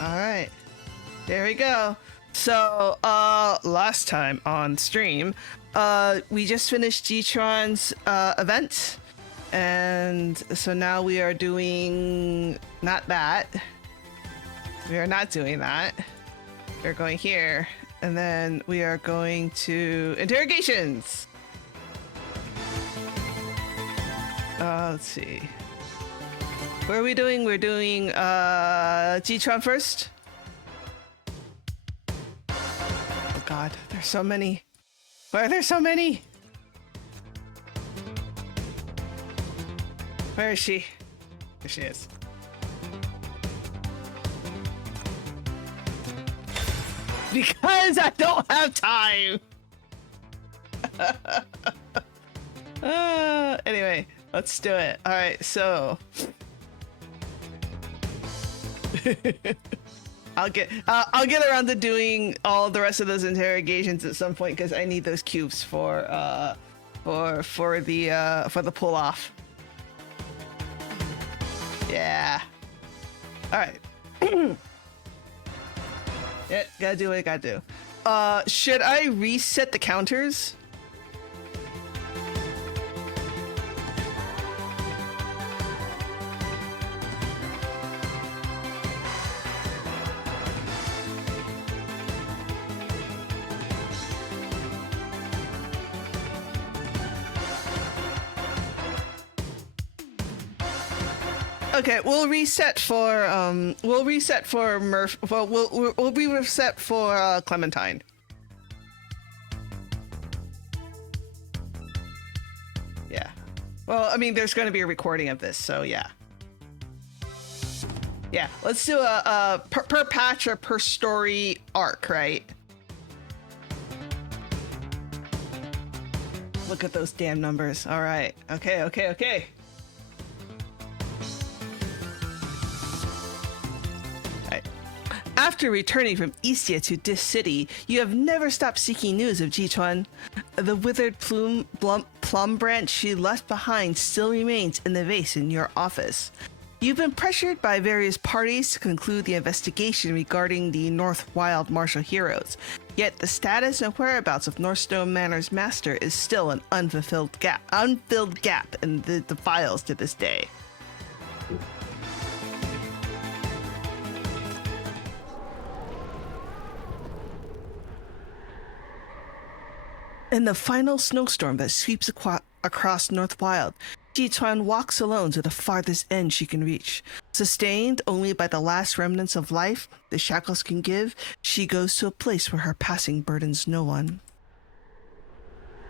All right. There we go. So, last time on stream, we just finished G-Tron's event, and so now we are doing not that. We are not doing that. We're going here, and then we are going to interrogations. Let's see. What are we doing? We're doing G-Tron first. Oh God, there's so many. Why are there so many? Where is she? There she is. Because I don't have time. Anyway, let's do it. All right, so I'll get around to doing all the rest of those interrogations at some point because I need those cubes for the pull off. Yeah. All right. Yeah, gotta do what I gotta do. Should I reset the counters? Okay, we'll reset for Murph. Well, we'll be reset for Clementine. Yeah. Well, I mean, there's going to be a recording of this, so yeah. Yeah, let's do a per patch or per story arc, right? Look at those damn numbers. All right. Okay. After returning from Istia to this city, you have never stopped seeking news of Ji-Chuan. The withered plum branch she left behind still remains in the vase in your office. You've been pressured by various parties to conclude the investigation regarding the North Wild martial heroes, yet the status and whereabouts of Northstone Manor's master is still an unfilled gap in the files to this day. In the final snowstorm that sweeps across North Wild, Ji-Chuan walks alone to the farthest end she can reach. Sustained only by the last remnants of life the shackles can give, she goes to a place where her passing burdens no one.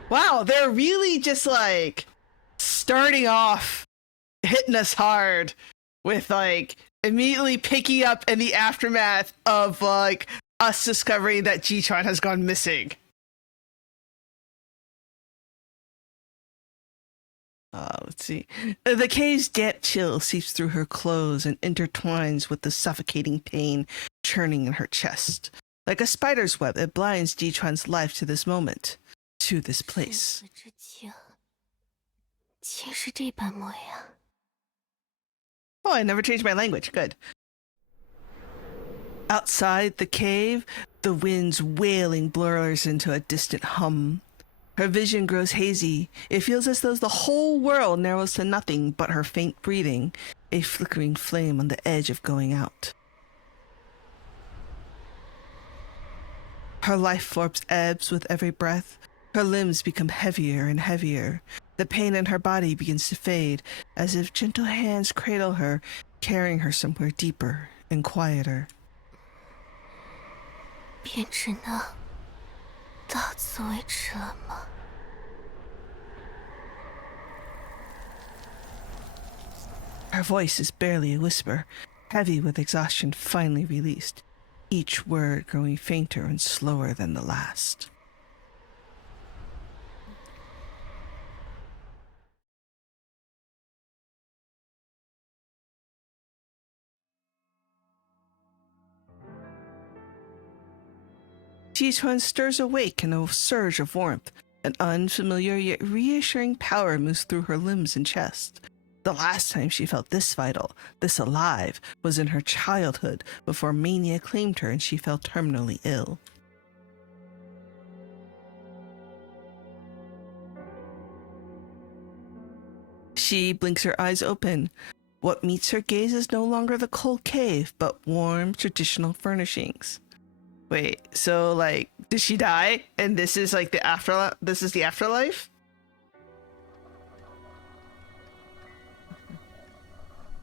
Wow, they're really just like starting off hitting us hard with like immediately picking up in the aftermath of like us discovering that Ji-Chuan has gone missing. Let's see. The cave's damp chill seeps through her clothes and intertwines with the suffocating pain churning in her chest. Like a spider's web, it blinds Ji-Chuan's life to this moment, to this place. Oh, I never changed my language. Good. Outside the cave, the wind's wailing blurs into a distant hum. Her vision grows hazy. It feels as though the whole world narrows to nothing but her faint breathing, a flickering flame on the edge of going out. Her life force ebbs with every breath. Her limbs become heavier and heavier. The pain in her body begins to fade, as if gentle hands cradle her, carrying her somewhere deeper and quieter. 便只能到此为止了吗？ Her voice is barely a whisper, heavy with exhaustion finally released, each word growing fainter and slower than the last. Ji-Chuan stirs awake in a surge of warmth. An unfamiliar yet reassuring power moves through her limbs and chest. The last time she felt this vital, this alive, was in her childhood before mania claimed her and she fell terminally ill. She blinks her eyes open. What meets her gaze is no longer the cold cave, but warm, traditional furnishings. Wait, so like, did she die? And this is like the afterlife? This is the afterlife?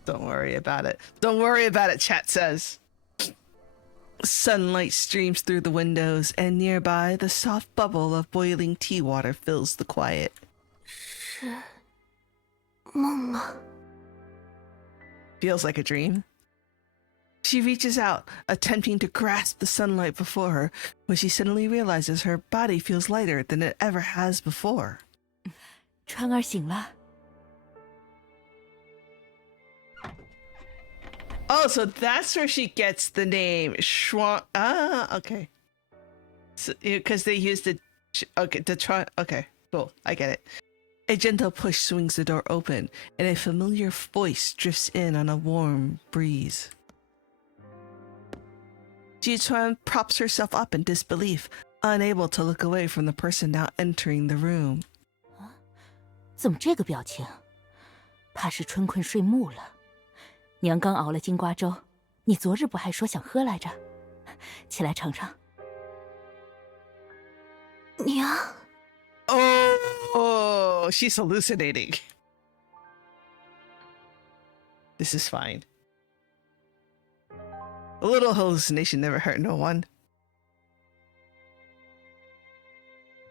Don't worry about it. Don't worry about it, chat says. Sunlight streams through the windows, and nearby, the soft bubble of boiling tea water fills the quiet. 是梦吗？ Feels like a dream. She reaches out, attempting to grasp the sunlight before her, when she suddenly realizes her body feels lighter than it ever has before. 川儿醒了。 Oh, so that's where she gets the name Schwan. Ah, okay. Because they used the okay, cool. I get it. A gentle push swings the door open, and a familiar voice drifts in on a warm breeze. Jichuan props herself up in disbelief, unable to look away from the person now entering the room. 怎么这个表情？怕是春困睡木了。娘刚熬了金瓜粥，你昨日不还说想喝来着？起来尝尝。娘。 Oh, she's hallucinating. This is fine. A little hallucination never hurt no one.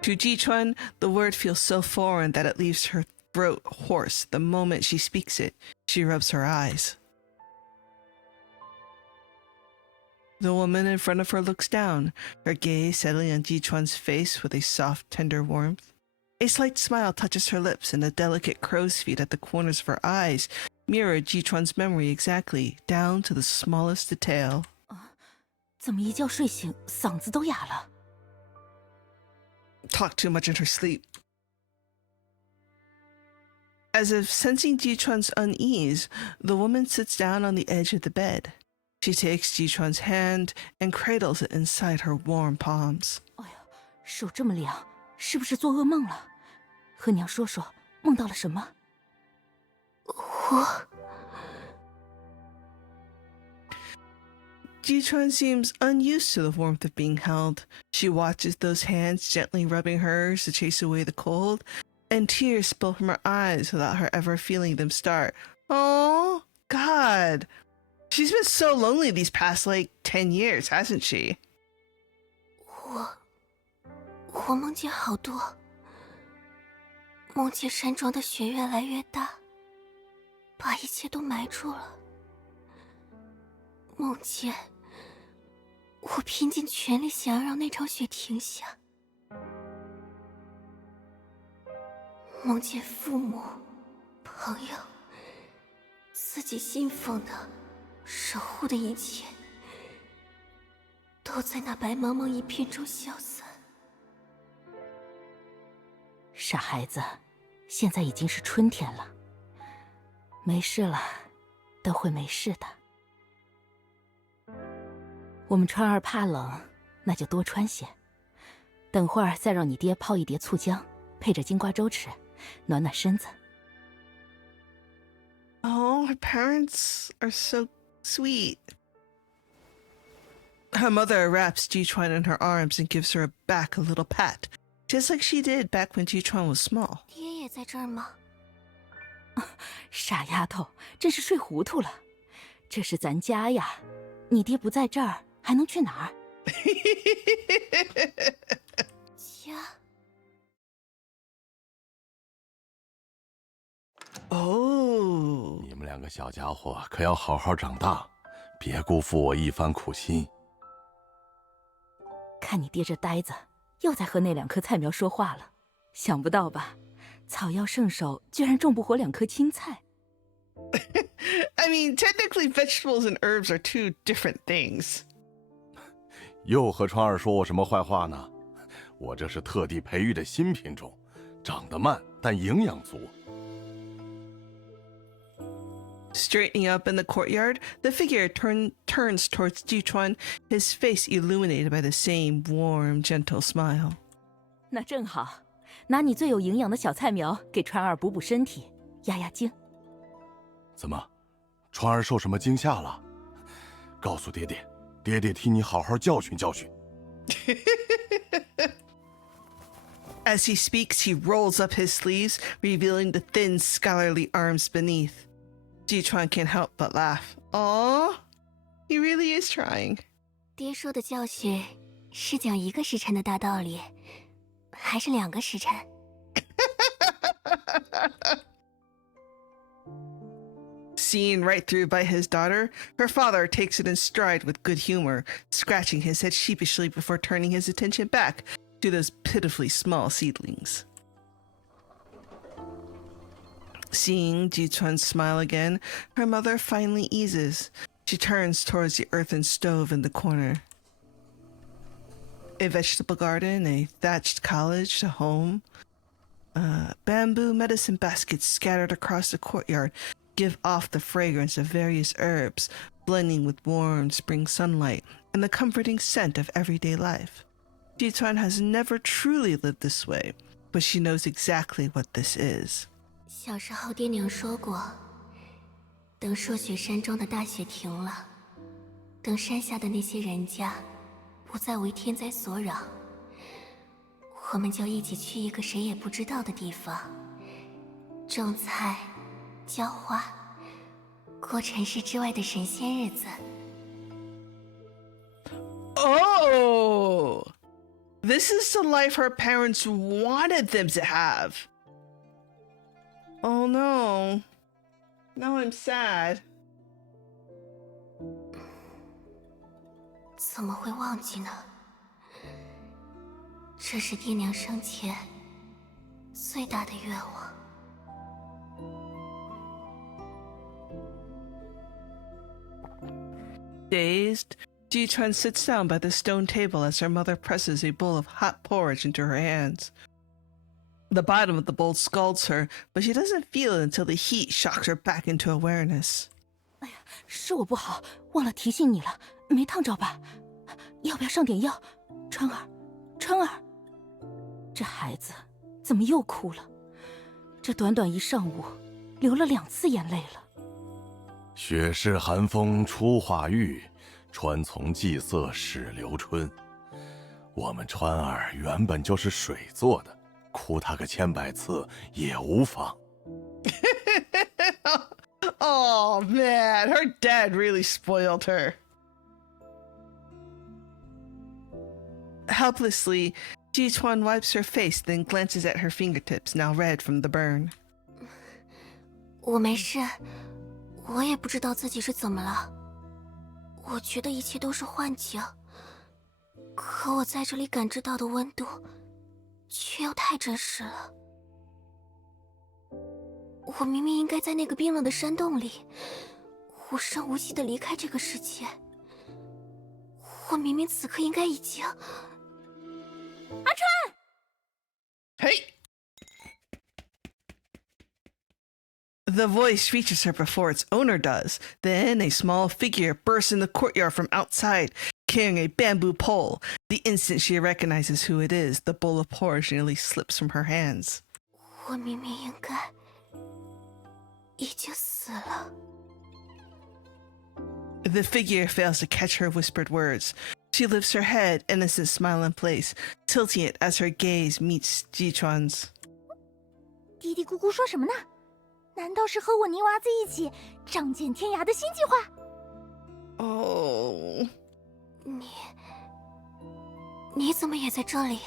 To Jichuan, the word feels so foreign that it leaves her throat hoarse the moment she speaks it. She rubs her eyes. The woman in front of her looks down, her gaze settling on Jichuan's face with a soft, tender warmth. A slight smile touches her lips, and the delicate crow's feet at the corners of her eyes mirror Jichuan's memory exactly, down to the smallest detail. 怎么一觉睡醒，嗓子都哑了？ Talk too much in her sleep. As if sensing Jichuan's unease, the woman sits down on the edge of the bed. She takes Jichuan's hand and cradles it inside her warm palms. 哎呀，手这么凉，是不是做噩梦了？和娘说说，梦到了什么？我 Jichuan seems unused to the warmth of being held. She watches those hands gently rubbing hers to chase away the cold, and tears spill from her eyes without her ever feeling them start. Oh, God. She's been so lonely these past, 10 years, hasn't she? 我梦见好多，梦见山庄的雪越来越大，把一切都埋住了。梦见我拼尽全力想要让那场雪停下。梦见父母、朋友，自己信奉的、守护的一切，都在那白茫茫一片中消散。傻孩子，现在已经是春天了，没事了，都会没事的。我们川儿怕冷，那就多穿些。等会儿再让你爹泡一碟醋姜，配着金瓜粥吃，暖暖身子。Oh, her parents are so sweet. Her mother wraps Jichuan in her arms and gives her back a little pat, just like she did back when Jichuan was small. 爹也在这儿吗？傻丫头，真是睡糊涂了。这是咱家呀，你爹不在这儿，还能去哪儿？家。Oh. 你们两个小家伙可要好好长大，别辜负我一番苦心。看你爹这呆子，又在和那2棵菜苗说话了。想不到吧？草药圣手居然种不活2颗青菜。I mean, technically vegetables and herbs are two different things. 又和川儿说我什么坏话呢？我这是特地培育的新品种，长得慢但营养足。Straightening up in the courtyard, the figure turns towards Jichuan, his face illuminated by the same warm, gentle smile. 那正好，拿你最有营养的小菜苗给川儿补补身体，压压惊。怎么，川儿受什么惊吓了？告诉爹爹，爹爹替你好好教训教训。As he speaks, he rolls up his sleeves, revealing the thin, scholarly arms beneath. Jichuan can't help but laugh. Aww, he really is trying. 爹说的教训是讲1个时辰的大道理，还是2个时辰？ Seen right through by his daughter, her father takes it in stride with good humor, scratching his head sheepishly before turning his attention back to those pitifully small seedlings. Seeing Jichuan smile again, her mother finally eases. She turns towards the earthen stove in the corner. A vegetable garden, a thatched cottage, a home. Bamboo medicine baskets scattered across the courtyard give off the fragrance of various herbs, blending with warm spring sunlight and the comforting scent of everyday life. Jichuan has never truly lived this way, but she knows exactly what this is. 小时候爹娘说过，等朔雪山庄的大雪停了，等山下的那些人家不再为天灾所扰，我们就一起去一个谁也不知道的地方，种菜、浇花，过尘世之外的神仙日子。 Oh! This is the life her parents wanted them to have. Oh no. Now I'm sad. 怎么会忘记呢？这是爹娘生前最大的愿望。 Dazed, Jichuan sits down by the stone table as her mother presses a bowl of hot porridge into her hands. The bottom of the bowl scalds her, but she doesn't feel it until the heat shocks her back into awareness. 哎呀，是我不好，忘了提醒你了，没烫着吧？要不要上点药？川儿，川儿，这孩子怎么又哭了？这短短一上午，流了2次眼泪了。 雪试寒风初化玉，川从霁色始留春。我们川儿原本就是水做的，哭他个千百次也无妨。Oh man, her dad really spoiled her. Helplessly, Jichuan wipes her face, then glances at her fingertips, now red from the burn. 我没事，我也不知道自己是怎么了。我觉得一切都是幻境，可我在这里感知到的温度，却又太真实了。我明明应该在那个冰冷的山洞里，无声无息地离开这个世界。我明明此刻应该已经……阿川， Hey! The voice reaches her before its owner does. Then a small figure bursts in the courtyard from outside, carrying a bamboo pole. The instant she recognizes who it is, the bowl of porridge nearly slips from her hands. 我明明应该已经死了。 The figure fails to catch her whispered words. She lifts her head, innocent smile in place, tilting it as her gaze meets Jichuan's. 嘀嘀咕咕说什么呢？难道是和我泥娃子一起仗剑天涯的新计划？ Oh. 你怎么也在这里？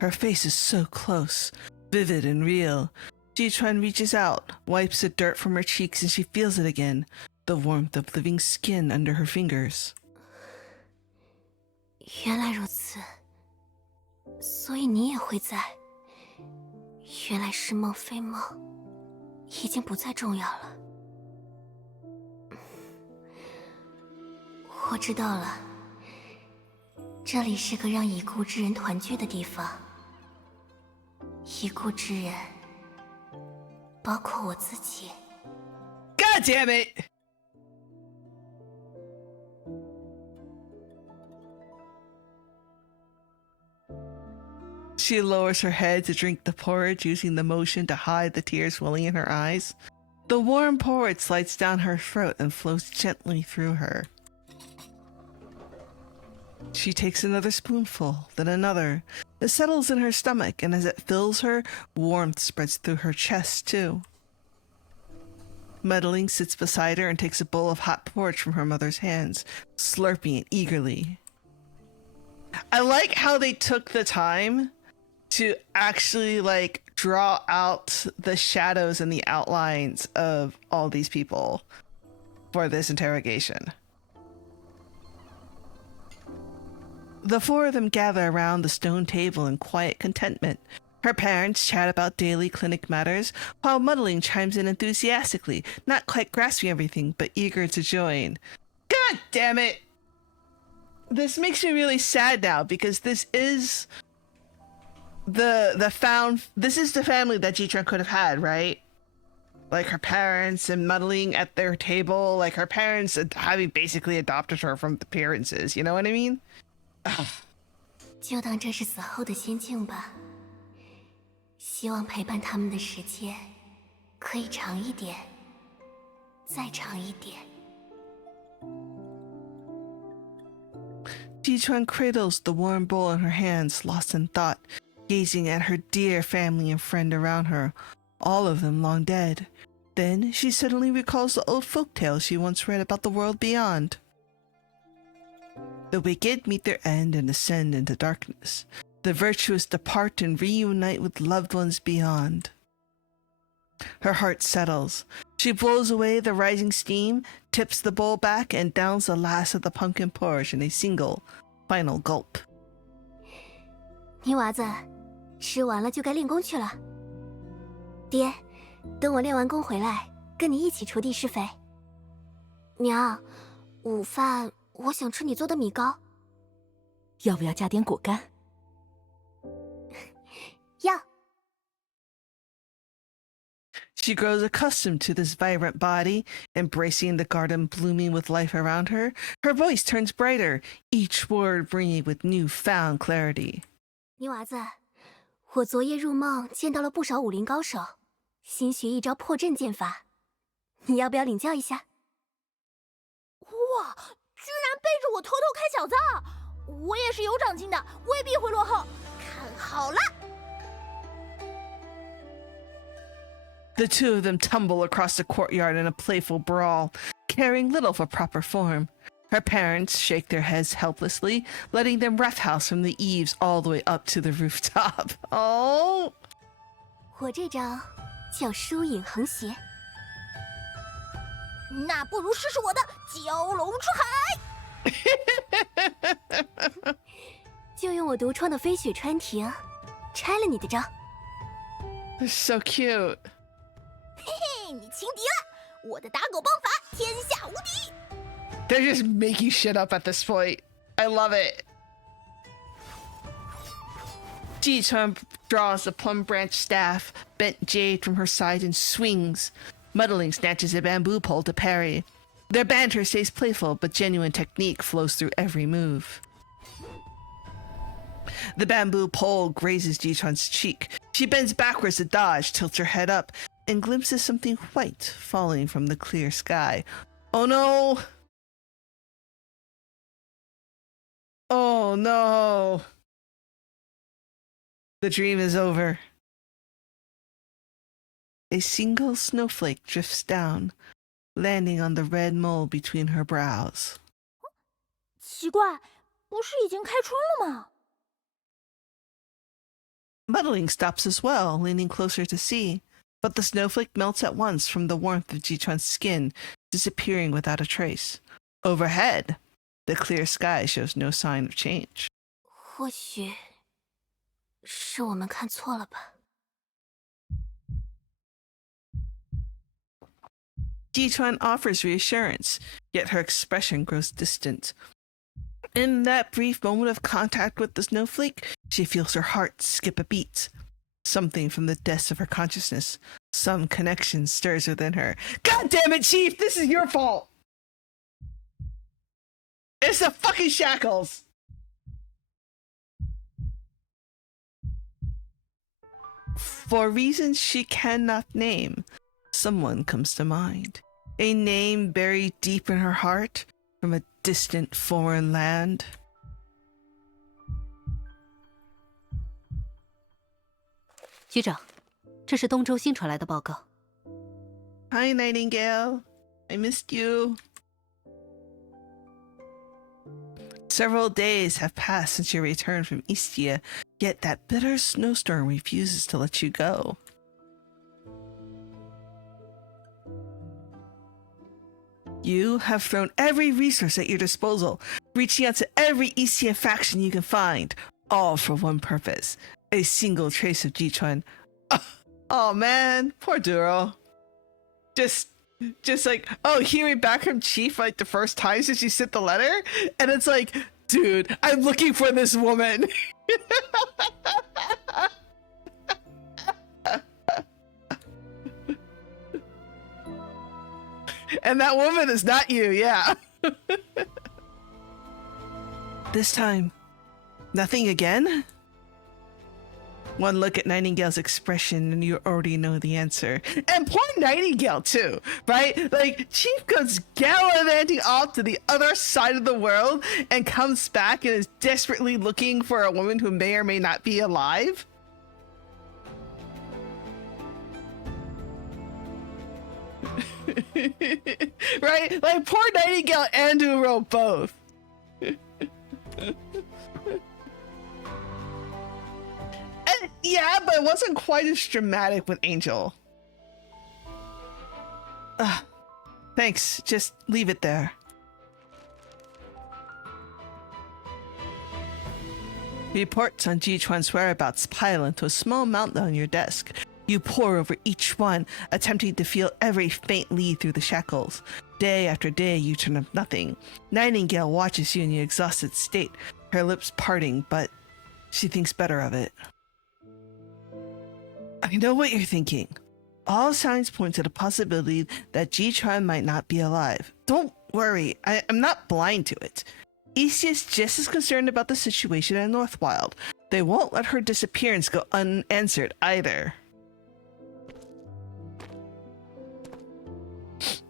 Her face is so close, vivid and real. Jichuan reaches out, wipes the dirt from her cheeks, and she feels it again, the warmth of living skin under her fingers. 原来如此，所以你也会在。原来是梦非梦，已经不再重要了。我知道了，这里是个让已故之人团聚的地方。已故之人，包括我自己。 God damn it! She lowers her head to drink the porridge, using the motion to hide the tears welling in her eyes. The warm porridge slides down her throat and flows gently through her. She takes another spoonful, then another. It settles in her stomach, and as it fills her, warmth spreads through her chest, too. Meddling sits beside her and takes a bowl of hot porridge from her mother's hands, slurping it eagerly. I like how they took the time to actually, like, draw out the shadows and the outlines of all these people for this interrogation. The four of them gather around the stone table in quiet contentment. Her parents chat about daily clinic matters, while Muddling chimes in enthusiastically, not quite grasping everything, but eager to join. God damn it! This makes me really sad now, because this is this is the family that Ji-chun could have had, right? Like her parents and Muddling at their table, like her parents having basically adopted her from the appearances, you know what I mean? 就当这是死后的仙境吧。希望陪伴他们的时间可以长一点，再长一点。Ji-chun cradles the warm bowl in her hands, lost in thought, gazing at her dear family and friend around her, all of them long dead. Then she suddenly recalls the old folk tales she once read about the world beyond. The wicked meet their end and ascend into darkness. The virtuous depart and reunite with loved ones beyond. Her heart settles. She blows away the rising steam, tips the bowl back, and downs the last of the pumpkin porridge in a single, final gulp. 泥娃子，吃完了就该练功去了。爹，等我练完功回来，跟你一起锄地施肥。娘，午饭我想吃你做的米糕。要不要加点果干？要。 She grows accustomed to this vibrant body, embracing the garden blooming with life around her. Her voice turns brighter, each word ringing with newfound clarity. 泥娃子，我昨夜入梦见到了不少武林高手，新学一招破阵剑法，你要不要领教一下？哇，居然背着我偷偷开小灶！我也是有长进的，未必会落后。看好了。 The two of them tumble across the courtyard in a playful brawl, caring little for proper form. Her parents shake their heads helplessly, letting them roughhouse from the eaves all the way up to the rooftop. Oh! 我这招叫疏影横斜。那不如试试我的蛟龙出海。就用我独创的飞雪穿庭，拆了你的招。 They're so cute. 嘿嘿，你轻敌了！我的打狗棒法天下无敌。 They're just making shit up at this point. I love it. Ji-chun draws the plum branch staff, bent jade from her side, and swings. Muddling snatches a bamboo pole to parry. Their banter stays playful, but genuine technique flows through every move. The bamboo pole grazes Ji-chun's cheek. She bends backwards to dodge, tilts her head up, and glimpses something white falling from the clear sky. Oh no! Oh no! The dream is over. A single snowflake drifts down, landing on the red mole between her brows. 奇怪，不是已经开春了吗？ Muddling stops as well, leaning closer to see, but the snowflake melts at once from the warmth of Ji-chun's skin, disappearing without a trace. Overhead, the clear sky shows no sign of change. 或许是我们看错了吧。 Ji-chun offers reassurance, yet her expression grows distant. In that brief moment of contact with the snowflake, she feels her heart skip a beat. Something from the depths of her consciousness, Some connection stirs within her. God damn it, Chief! This is your fault! It's the fucking shackles! For reasons she cannot name, someone comes to mind. A name buried deep in her heart from a distant foreign land. 局长，这是东周新传来的报告。Hi, Nightingale. I missed you. Several days have passed since your return from Istia, yet that bitter snowstorm refuses to let you go. You have thrown every resource at your disposal, reaching out to every Istia faction you can find, all for one purpose: a single trace of Jichuan. Oh man, poor Duro. Just like, oh, hearing back from Chief like the first time since you sent the letter, and it's like, dude, I'm looking for this woman. And that woman is not you, yeah. This time, nothing again? One look at Nightingale's expression and you already know the answer. And poor Nightingale too, right? Like, Chief goes gallivanting off to the other side of the world and comes back and is desperately looking for a woman who may or may not be alive. Right? Like, poor Nightingale and Duro both. Yeah, but it wasn't quite as dramatic with Angel. Thanks, just leave it there. Reports on Jichuan's whereabouts pile into a small mountain on your desk. You pore over each one, attempting to feel every faint lead through the shackles. Day after day, you turn up nothing. Nightingale watches you in your exhausted state, her lips parting, but she thinks better of it. I know what you're thinking. All signs point to the possibility that Jichuan might not be alive. Don't worry, I'm not blind to it. Istia is just as concerned about the situation at Northwild. They won't let her disappearance go unanswered either.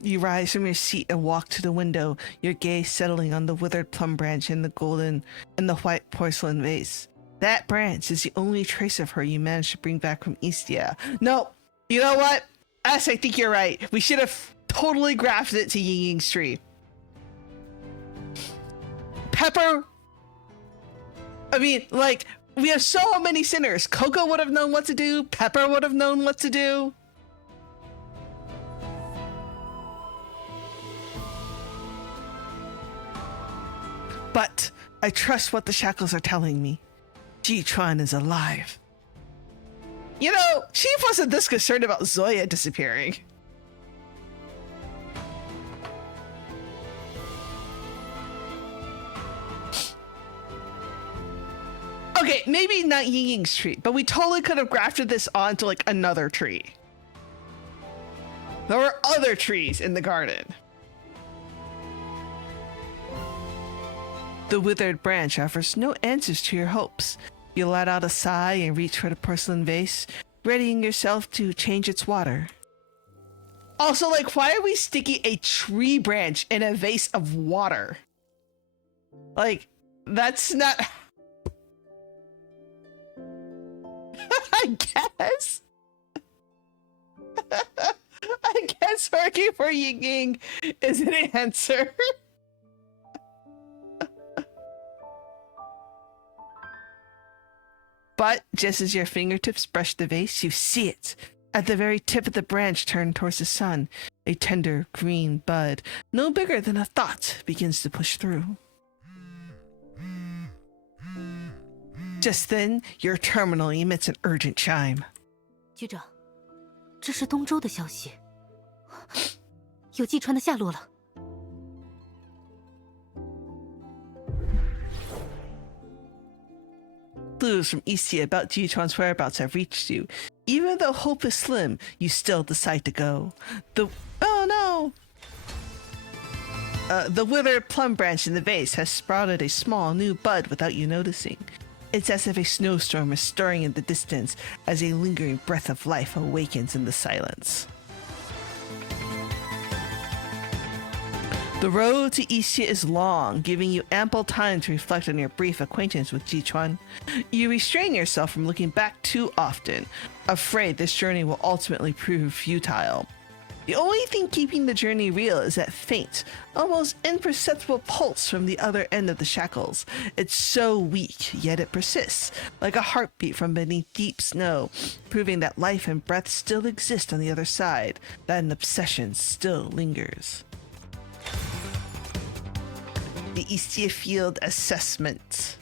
You rise from your seat and walk to the window, your gaze settling on the withered plum branch in the white porcelain vase. That branch is the only trace of her you managed to bring back from Istia. No, you know what? I think you're right. We should have totally grafted it to Ying Ying's tree. Pepper. I mean, like, we have so many sinners. Coco would have known what to do. Pepper would have known what to do. But I trust what the shackles are telling me. Jichuan is alive. You know, Chief wasn't this concerned about Zoya disappearing. Okay, maybe not Ying Ying's tree, but we totally could have grafted this onto like another tree. There were other trees in the garden. The withered branch offers no answers to your hopes. You let out a sigh and reach for the porcelain vase, readying yourself to change its water. Also, like, why are we sticking a tree branch in a vase of water? Like, that's not... I guess. I guess working for Ying Ying is an answer. But just as your fingertips brush the vase, you see it. At the very tip of the branch turned towards the sun, a tender green bud, no bigger than a thought, begins to push through. Just then, your terminal emits an urgent chime. 局长，这是东周的消息，有季川的下落了。 Clues from Istia about Jichuan's whereabouts have reached you. Even though hope is slim, you still decide to go. Oh no! The withered plum branch in the vase has sprouted a small new bud without you noticing. It's as if a snowstorm is stirring in the distance as a lingering breath of life awakens in the silence. The road to Istia is long, giving you ample time to reflect on your brief acquaintance with Jichuan. You restrain yourself from looking back too often, afraid this journey will ultimately prove futile. The only thing keeping the journey real is that faint, almost imperceptible pulse from the other end of the shackles. It's so weak, yet it persists, like a heartbeat from beneath deep snow, proving that life and breath still exist on the other side, that an obsession still lingers. The Istia Field Assessment.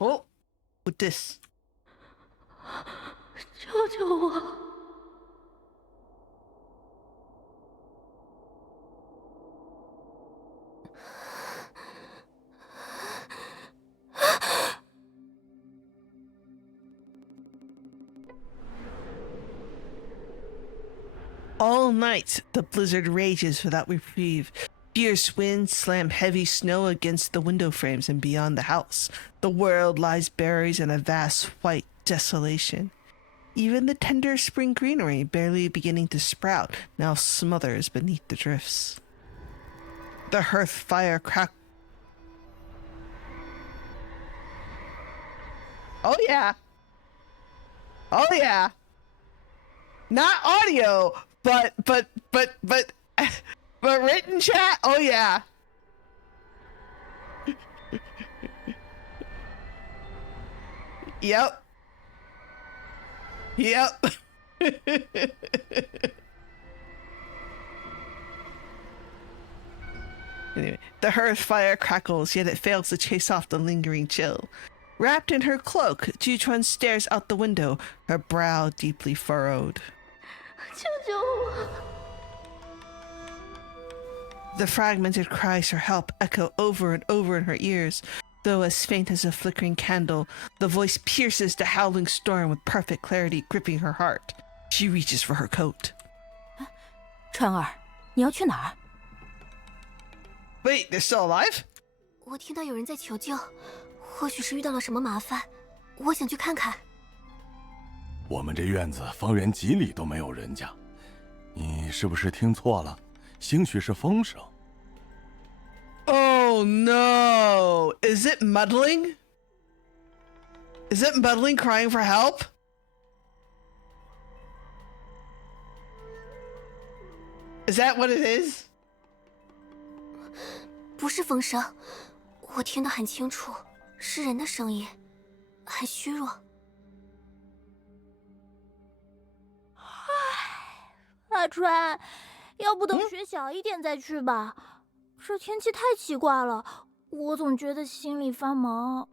Oh, with this. 救救我！ All night, the blizzard rages without reprieve. Fierce winds slam heavy snow against the window frames and beyond the house. The world lies buried in a vast white desolation. Even the tender spring greenery, barely beginning to sprout, now smothers beneath the drifts. The hearth fire crack. Oh yeah. Oh yeah. Not audio, but written chat. Oh yeah. Yep. Yep. Anyway, the hearth fire crackles, yet it fails to chase off the lingering chill. Wrapped in her cloak, Jichuan stares out the window, her brow deeply furrowed. 救救我！ The fragmented cries for help echo over and over in her ears. Though as faint as a flickering candle, the voice pierces the howling storm with perfect clarity, gripping her heart. She reaches for her coat. 川儿，你要去哪儿？ Wait, they're still alive? 我听到有人在求救，或许是遇到了什么麻烦，我想去看看。我们这院子方圆几里都没有人家，你是不是听错了？兴许是风声。 Oh no! Is it muddling? Is it muddling crying for help? Is that what it is? 不是风声，我听得很清楚，是人的声音，很虚弱。阿川，要不等雪小一点再去吧。这天气太奇怪了，我总觉得心里发毛。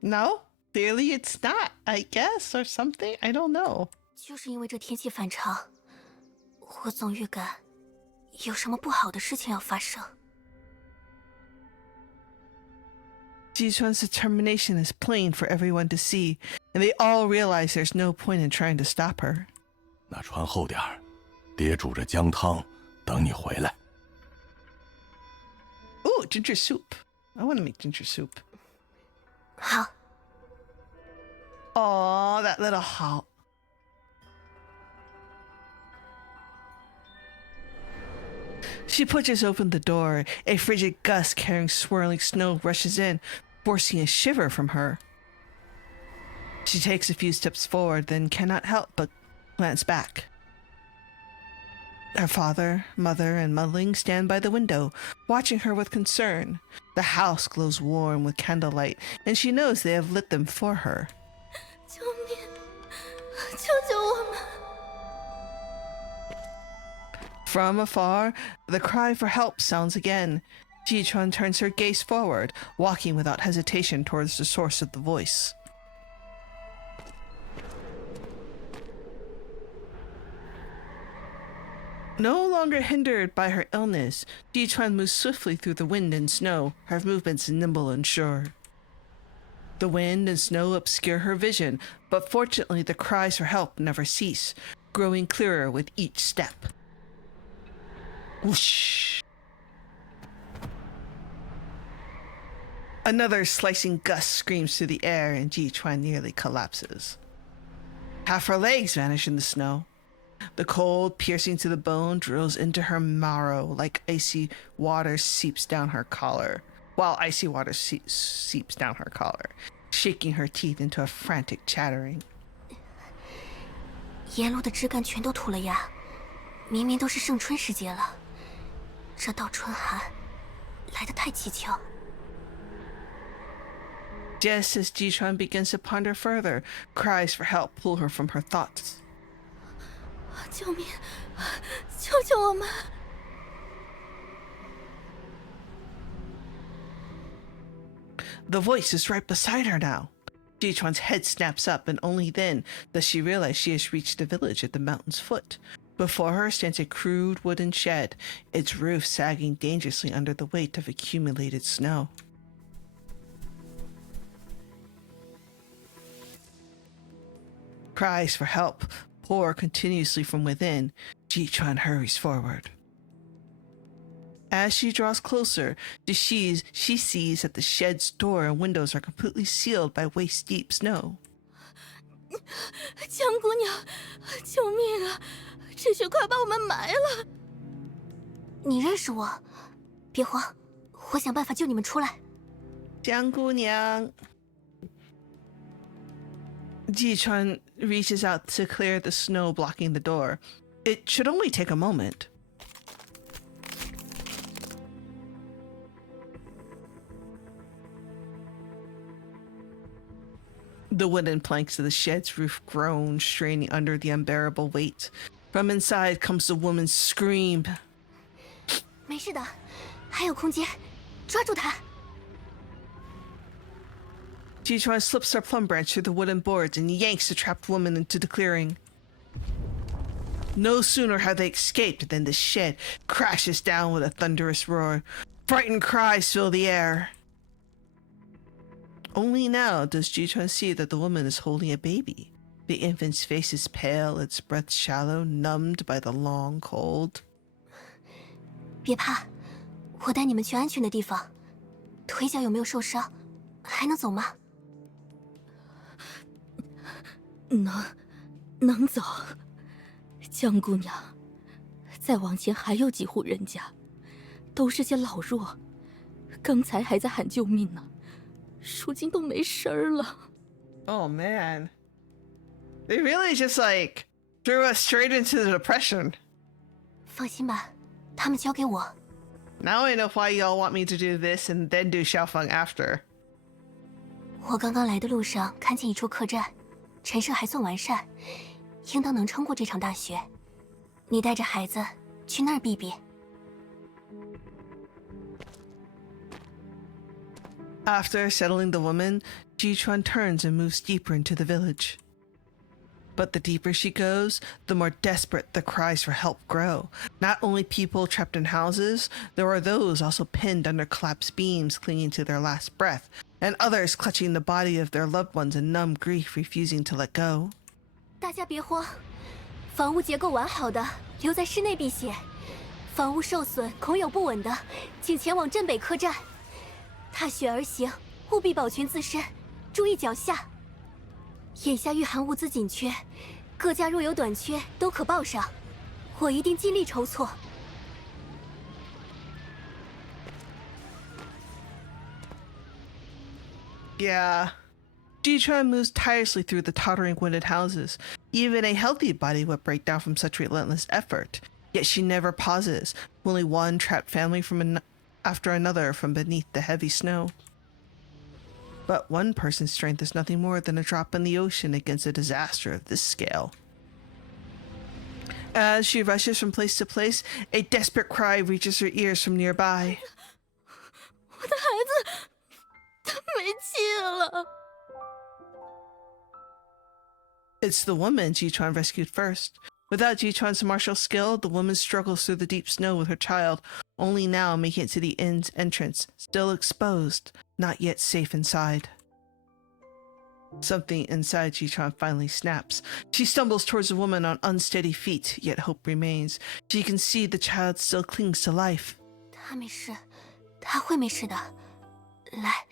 No, clearly it's not, I guess, or something. I don't know. 就是因为这天气反常，我总预感有什么不好的事情要发生。 Jichuan's determination is plain for everyone to see, and they all realize there's no point in trying to stop her. 那穿厚点儿，爹煮着姜汤等你回来。 Ooh, ginger soup. I want to make ginger soup. 好， Oh, that little hop. She pushes open the door. A frigid gust carrying swirling snow rushes in, forcing a shiver from her. She takes a few steps forward, then cannot help but glance back. Her father, mother, and Muddling stand by the window, watching her with concern. The house glows warm with candlelight, and she knows they have lit them for her. 救命！救救我们！ From afar, the cry for help sounds again. Jichuan turns her gaze forward, walking without hesitation towards the source of the voice. No longer hindered by her illness, Jichuan moves swiftly through the wind and snow, her movements nimble and sure. The wind and snow obscure her vision, but fortunately the cries for help never cease, growing clearer with each step. Whoosh! Another slicing gust screams through the air and Jichuan nearly collapses. Half her legs vanish in the snow. The cold, piercing to the bone, drills into her marrow like icy water seeps down her collar, while icy water seeps down her collar, shaking her teeth into a frantic chattering. 沿路的枝干全都吐了芽，明明都是盛春时节了，这倒春寒来得太蹊跷。 Just as Jichuan begins to ponder further, cries for help pull her from her thoughts. 救命！救救我们！ The voice is right beside her now. Jichuan's head snaps up, and only then does she realize she has reached the village at the mountain's foot. Before her stands a crude wooden shed, its roof sagging dangerously under the weight of accumulated snow. Cries for help pour continuously from within. Jichuan hurries forward. As she draws closer, she sees that the shed's door and windows are completely sealed by waist-deep snow. 江姑娘，救命啊！这雪快把我们埋了！你认识我？别慌，我想办法救你们出来。江姑娘。Jichuan reaches out to clear the snow blocking the door. It should only take a moment. The wooden planks of the shed's roof groan, straining under the unbearable weight. From inside comes the woman's scream. 没事的，还有空间，抓住他！ Jichuan slips her plum branch through the wooden boards and yanks the trapped woman into the clearing. No sooner have they escaped than the shed crashes down with a thunderous roar. Frightened cries fill the air. Only now does Jichuan see that the woman is holding a baby. The infant's face is pale, its breath shallow, numbed by the long cold. 别怕，我带你们去安全的地方。腿脚有没有受伤？还能走吗？ 能走。江姑娘，再往前还有几户人家，都是些老弱，刚才还在喊救命呢，如今都没声儿了。Oh man. They really just like threw us straight into the depression. 放心吧，他们交给我。 Now I know why y'all want me to do this and then do Xiaofeng after. 我刚刚来的路上看见一处客栈，陈设还算完善，应当能撑过这场大雪。你带着孩子去那儿避避。 After settling the woman, Jichuan turns and moves deeper into the village. But the deeper she goes, the more desperate the cries for help grow. Not only people trapped in houses, there are those also pinned under collapsed beams clinging to their last breath, and others clutching the body of their loved ones in numb grief refusing to let go. 大家别慌，房屋结构完好的留在室内避险，房屋受损恐有不稳的，请前往镇北客栈。踏雪而行，务必保全自身，注意脚下。眼下御寒物资紧缺，各家若有短缺都可报上，我一定尽力筹措。 Yeah. Jichuan moves tirelessly through the tottering wooden houses. Even a healthy body would break down from such relentless effort. Yet she never pauses, pulling one trapped family after another from beneath the heavy snow. But one person's strength is nothing more than a drop in the ocean against a disaster of this scale. As she rushes from place to place, a desperate cry reaches her ears from nearby. 我的孩子，他没气了。 It's the woman Jichuan rescued first. Without Jichuan's martial skill, the woman struggles through the deep snow with her child, only now making it to the inn's entrance, still exposed, not yet safe inside. Something inside Jichuan finally snaps. She stumbles towards the woman on unsteady feet, yet hope remains. She can see the child still clings to life. 他没事，他会没事的。来，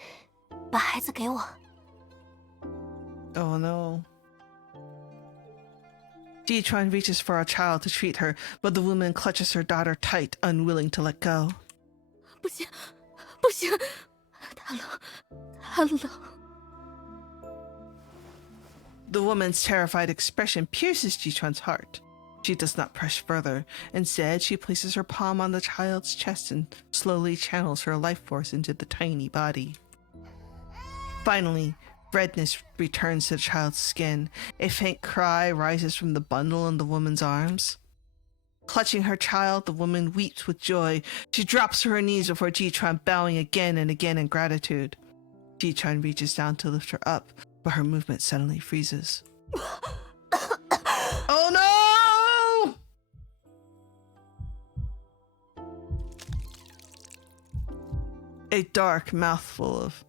把孩子给我。 Oh no. Jichuan reaches for a child to treat her, but the woman clutches her daughter tight, unwilling to let go. 不行，不行，他冷，他冷。 The woman's terrified expression pierces Jichuan's heart. She does not press further. Instead, she places her palm on the child's chest and slowly channels her life force into the tiny body. Finally, redness returns to the child's skin. A faint cry rises from the bundle in the woman's arms. Clutching her child, the woman weeps with joy. She drops to her knees before Jichuan, bowing again and again in gratitude. Jichuan reaches down to lift her up, but her movement suddenly freezes. Oh no! A dark mouthful of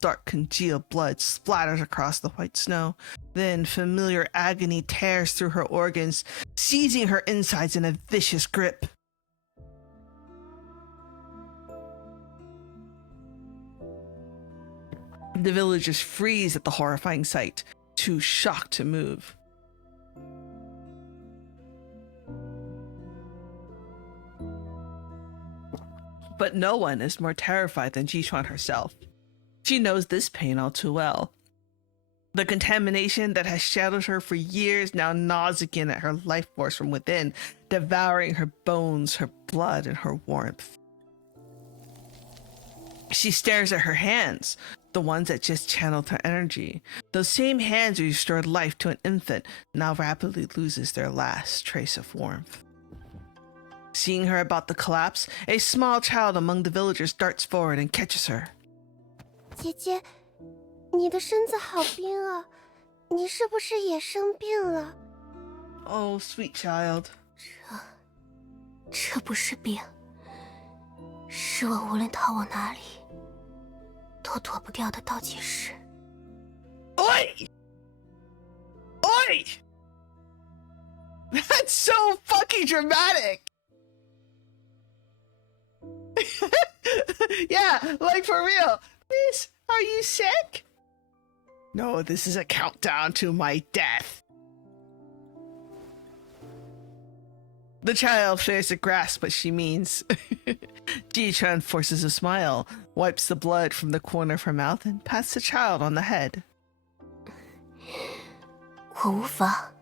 dark congealed blood splatters across the white snow. Then familiar agony tears through her organs, seizing her insides in a vicious grip. The villagers freeze at the horrifying sight, too shocked to move. But no one is more terrified than Jichuan herself. She knows this pain all too well. The contamination that has shadowed her for years now gnaws again at her life force from within, devouring her bones, her blood, and her warmth. She stares at her hands, the ones that just channeled her energy. Those same hands restored life to an infant, now rapidly loses their last trace of warmth. Seeing her about to collapse, a small child among the villagers darts forward and catches her. 姐姐，你的身子好冰啊，你是不是也生病了？ Oh, sweet child. 这不是病，是我无论逃往哪里，都躲不掉的倒计时。 Oi! Oi! That's so fucking dramatic! Yeah, like for real. Miss, are you sick? No, this is a countdown to my death. The child fails to grasp what she means. Jichuan forces a smile, wipes the blood from the corner of her mouth, and pats the child on the head. 我无妨，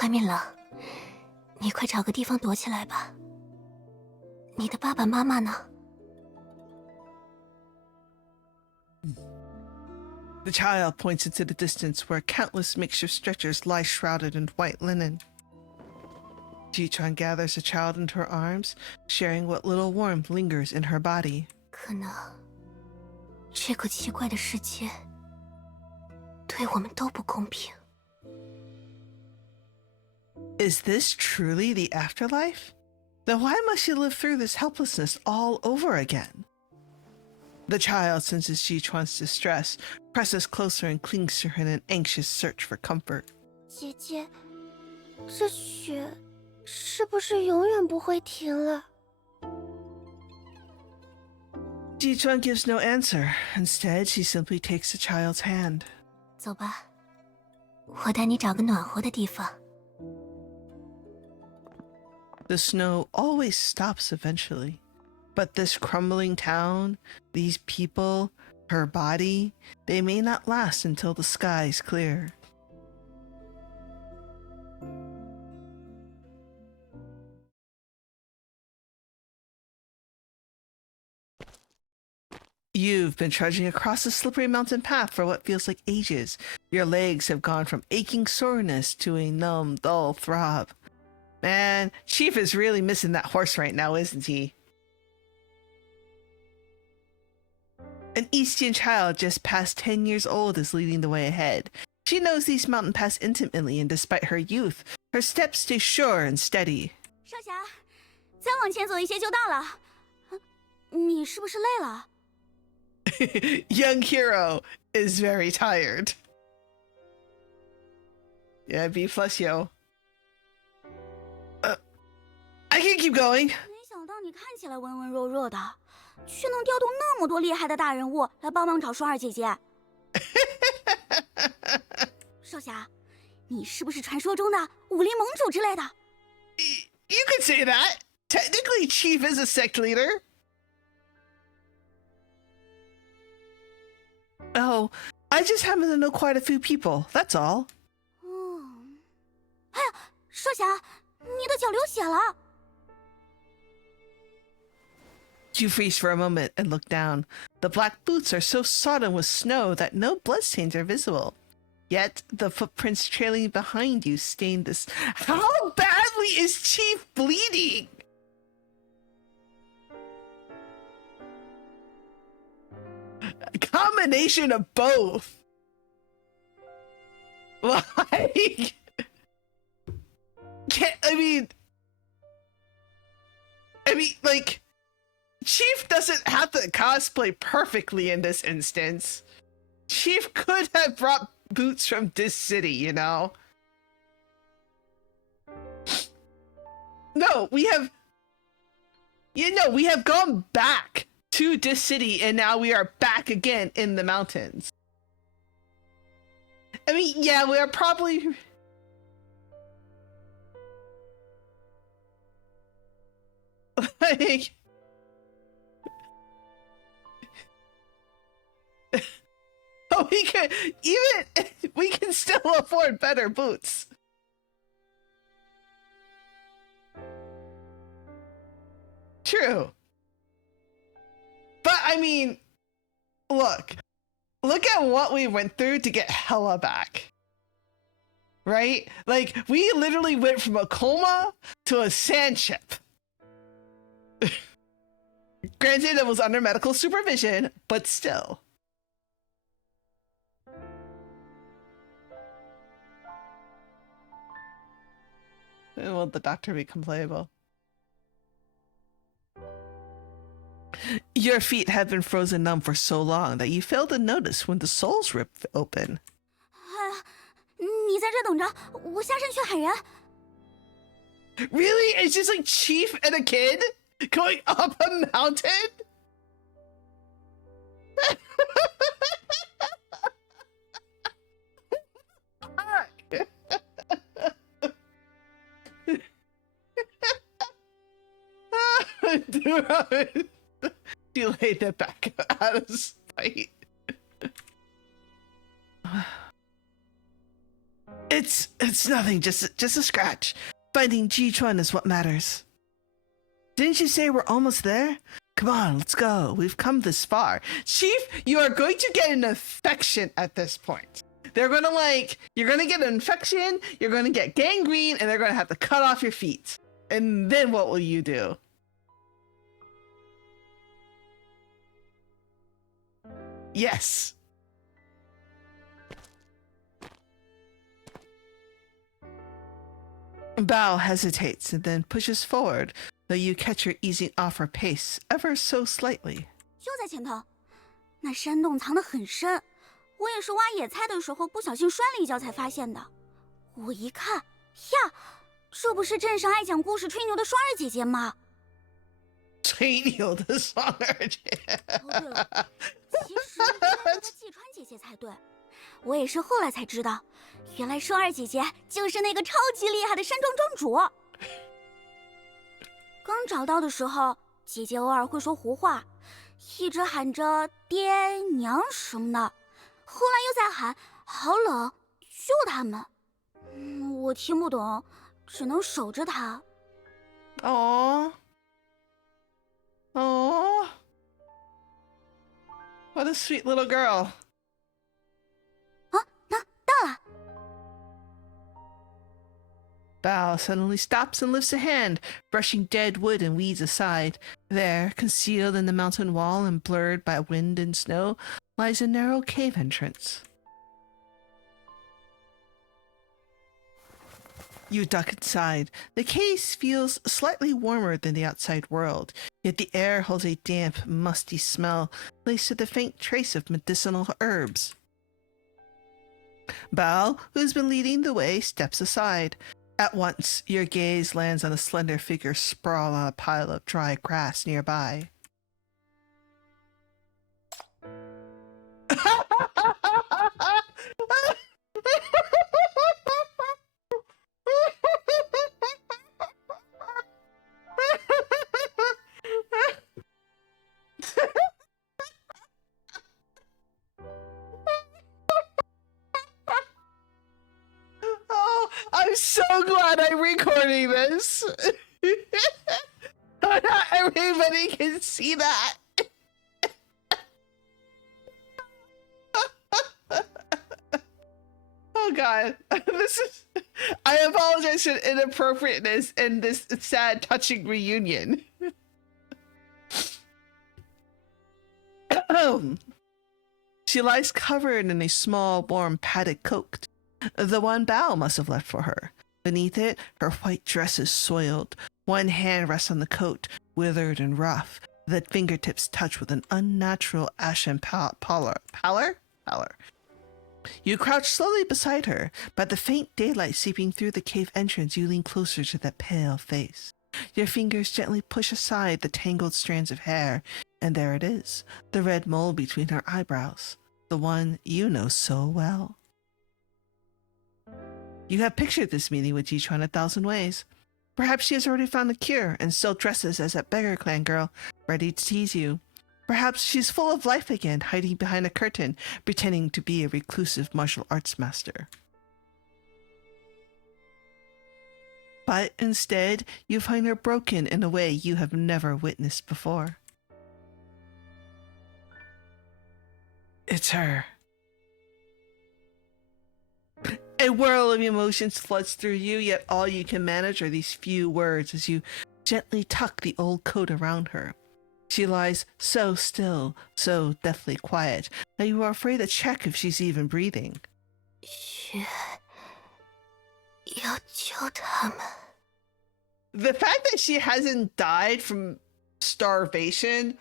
外面冷，你快找个地方躲起来吧。你的爸爸妈妈呢？ The child points into the distance where countless makeshift stretchers lie shrouded in white linen. Jichuan gathers the child into her arms, sharing what little warmth lingers in her body. 可能，这个奇怪的世界对我们都不公平。 Is this truly the afterlife? Then why must she live through this helplessness all over again? The child senses Jichuan's distress, presses closer and clings to her in an anxious search for comfort. 姐姐，这雪是不是永远不会停了？ Jichuan gives no answer. Instead, she simply takes the child's hand. 走吧，我带你找个暖和的地方。 The snow always stops eventually. But this crumbling town, these people, her body, they may not last until the skies clear. You've been trudging across the slippery mountain path for what feels like ages. Your legs have gone from aching soreness to a numb, dull throb. Man, Chief is really missing that horse right now, isn't he? An Eastian child just past 10 years old is leading the way ahead. She knows these mountain paths intimately, and despite her youth, her steps stay sure and steady. 少侠，再往前走一些就到了。你是不是累了？ Young hero is very tired. Yeah, B plus yo. I can keep going. 没想到你看起来文文弱弱的，却能调动那么多厉害的大人物来帮忙找双儿姐姐。少侠，你是不是传说中的武林盟主之类的？ You could say that. Technically, Chief is a sect leader. Oh, I just happen to know quite a few people, that's all. 嗯，哎呀，少侠，你的脚流血了。 You freeze for a moment and look down. The black boots are so sodden with snow that no bloodstains are visible. Yet the footprints trailing behind you stain this. How badly is Chief bleeding? A combination of both. Like, I mean, like, Chief doesn't have to cosplay perfectly in this instance. Chief could have brought boots from this city, you know? No, we have... You know, we have gone back to this city, and now we are back again in the mountains. I mean, yeah, we are probably... Like... Oh, we can still afford better boots. True. But I mean, look at what we went through to get Hela back. Right? Like, we literally went from a coma to a sand ship. Granted, it was under medical supervision, but still. Will the doctor become playable? Your feet have been frozen numb for so long that you fail to notice when the soles rip open. 你在这等着，我下山去喊人。 Really? It's just like Chief and a kid going up a mountain? She laid it back out of spite. It's nothing, just a scratch. Finding Ji-Chuan is what matters. Didn't you say we're almost there? Come on, let's go. We've come this far. Chief, you are going to get an infection at this point. They're gonna you're gonna get an infection, you're gonna get gangrene, and they're gonna have to cut off your feet. And then what will you do? Yes. Bao hesitates and then pushes forward, though you catch her easing off her pace ever so slightly. 就在前头，那山洞藏得很深，我也是挖野菜的时候不小心摔了一跤才发现的。我一看，呀，这不是镇上爱讲故事吹牛的双儿姐姐吗？吹牛的双儿姐。哦，对了，其实应该叫她季川姐姐才对。我也是后来才知道，原来双儿姐姐就是那个超级厉害的山庄庄主。刚找到的时候，姐姐偶尔会说胡话，一直喊着爹娘什么的，后来又在喊好冷，救他们。我听不懂，只能守着她。Aww. Aww. What a sweet little girl. 到了。 Bao suddenly stops and lifts a hand, brushing dead wood and weeds aside. There, concealed in the mountain wall and blurred by wind and snow, lies a narrow cave entrance. You duck inside. The case feels slightly warmer than the outside world, yet the air holds a damp, musty smell laced with a faint trace of medicinal herbs. Bao, who's been leading the way, steps aside. At once, your gaze lands on a slender figure sprawled on a pile of dry grass nearby. Oh, I'm so glad I'm recording this. Not everybody can see that. Oh god, this is. I apologize for inappropriateness in this sad, touching reunion. She lies covered in a small, warm, padded coat, the one Bao must have left for her. Beneath it, her white dress is soiled. One hand rests on the coat, withered and rough, the fingertips touched with an unnatural ashen pallor. You crouch slowly beside her. By the faint daylight seeping through the cave entrance, you lean closer to that pale face. Your fingers gently push aside the tangled strands of hair, and there it is, the red mole between her eyebrows, the one you know so well. You have pictured this meeting with Jichuan 1,000 ways. Perhaps she has already found the cure and still dresses as that beggar clan girl, ready to tease you. Perhaps she's full of life again, hiding behind a curtain, pretending to be a reclusive martial arts master. But instead, you find her broken in a way you have never witnessed before. It's her. A whirl of emotions floods through you, yet all you can manage are these few words as you gently tuck the old coat around her. She lies so still, so deathly quiet, that you are afraid to check if she's even breathing. 雪要救他们。 The fact that she hasn't died from starvation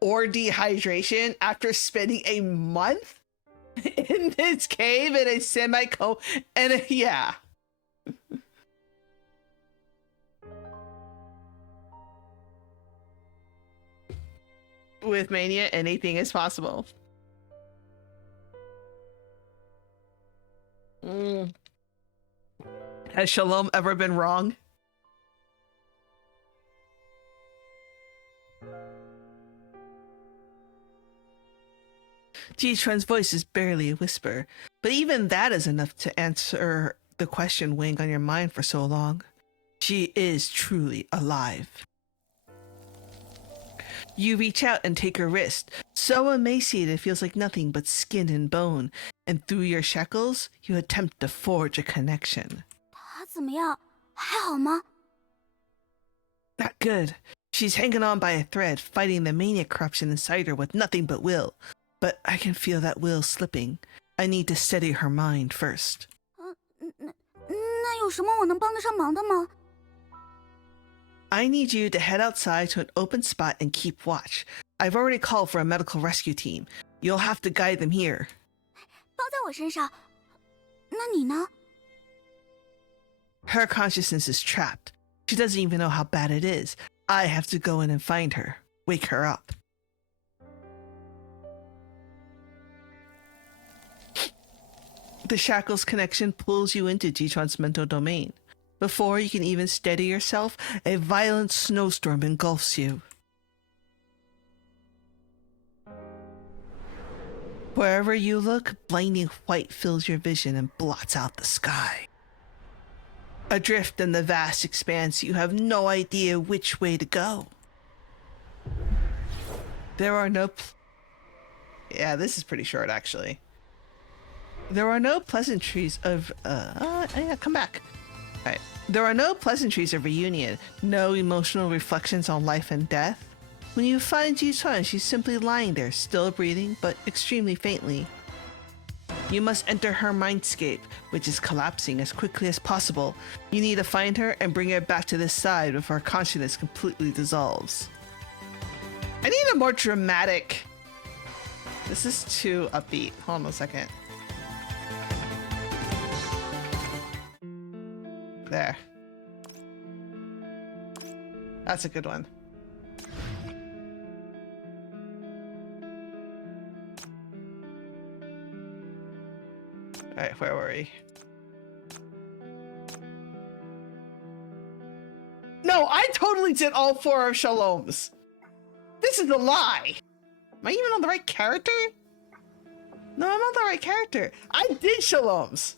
or dehydration after spending a month in this cave in a semi-coma, and yeah. With Mania, anything is possible. Has Shalom ever been wrong? Jichuan's voice is barely a whisper, but even that is enough to answer the question weighing on your mind for so long. She is truly alive. You reach out and take her wrist, so emaciated it feels like nothing but skin and bone, and through your shackles, you attempt to forge a connection. 她怎么样？还好吗？ Not good. She's hanging on by a thread, fighting the maniac corruption inside her with nothing but will. But I can feel that will slipping. I need to steady her mind first. 那有什么我能帮得上忙的吗？ I need you to head outside to an open spot and keep watch. I've already called for a medical rescue team. You'll have to guide them here. 包在我身上。那你呢？ Her consciousness is trapped. She doesn't even know how bad it is. I have to go in and find her. Wake her up. The shackles connection pulls you into Jichuan's mental domain. Before you can even steady yourself, a violent snowstorm engulfs you. Wherever you look, blinding white fills your vision and blots out the sky. Adrift in the vast expanse, you have no idea which way to go. There are no... Yeah, this is pretty short, actually. There are no pleasantries of... yeah, come back. All right. There are no pleasantries of reunion, no emotional reflections on life and death. When you find Jichuan, she's simply lying there, still breathing, but extremely faintly. You must enter her mindscape, which is collapsing as quickly as possible. You need to find her and bring her back to this side before her consciousness completely dissolves. I need a more dramatic... This is too upbeat. Hold on a second. There. That's a good one. Alright, where were we? No, I totally did all 4 of Shalom's. This is a lie. Am I even on the right character? No, I'm on the right character. I did Shalom's.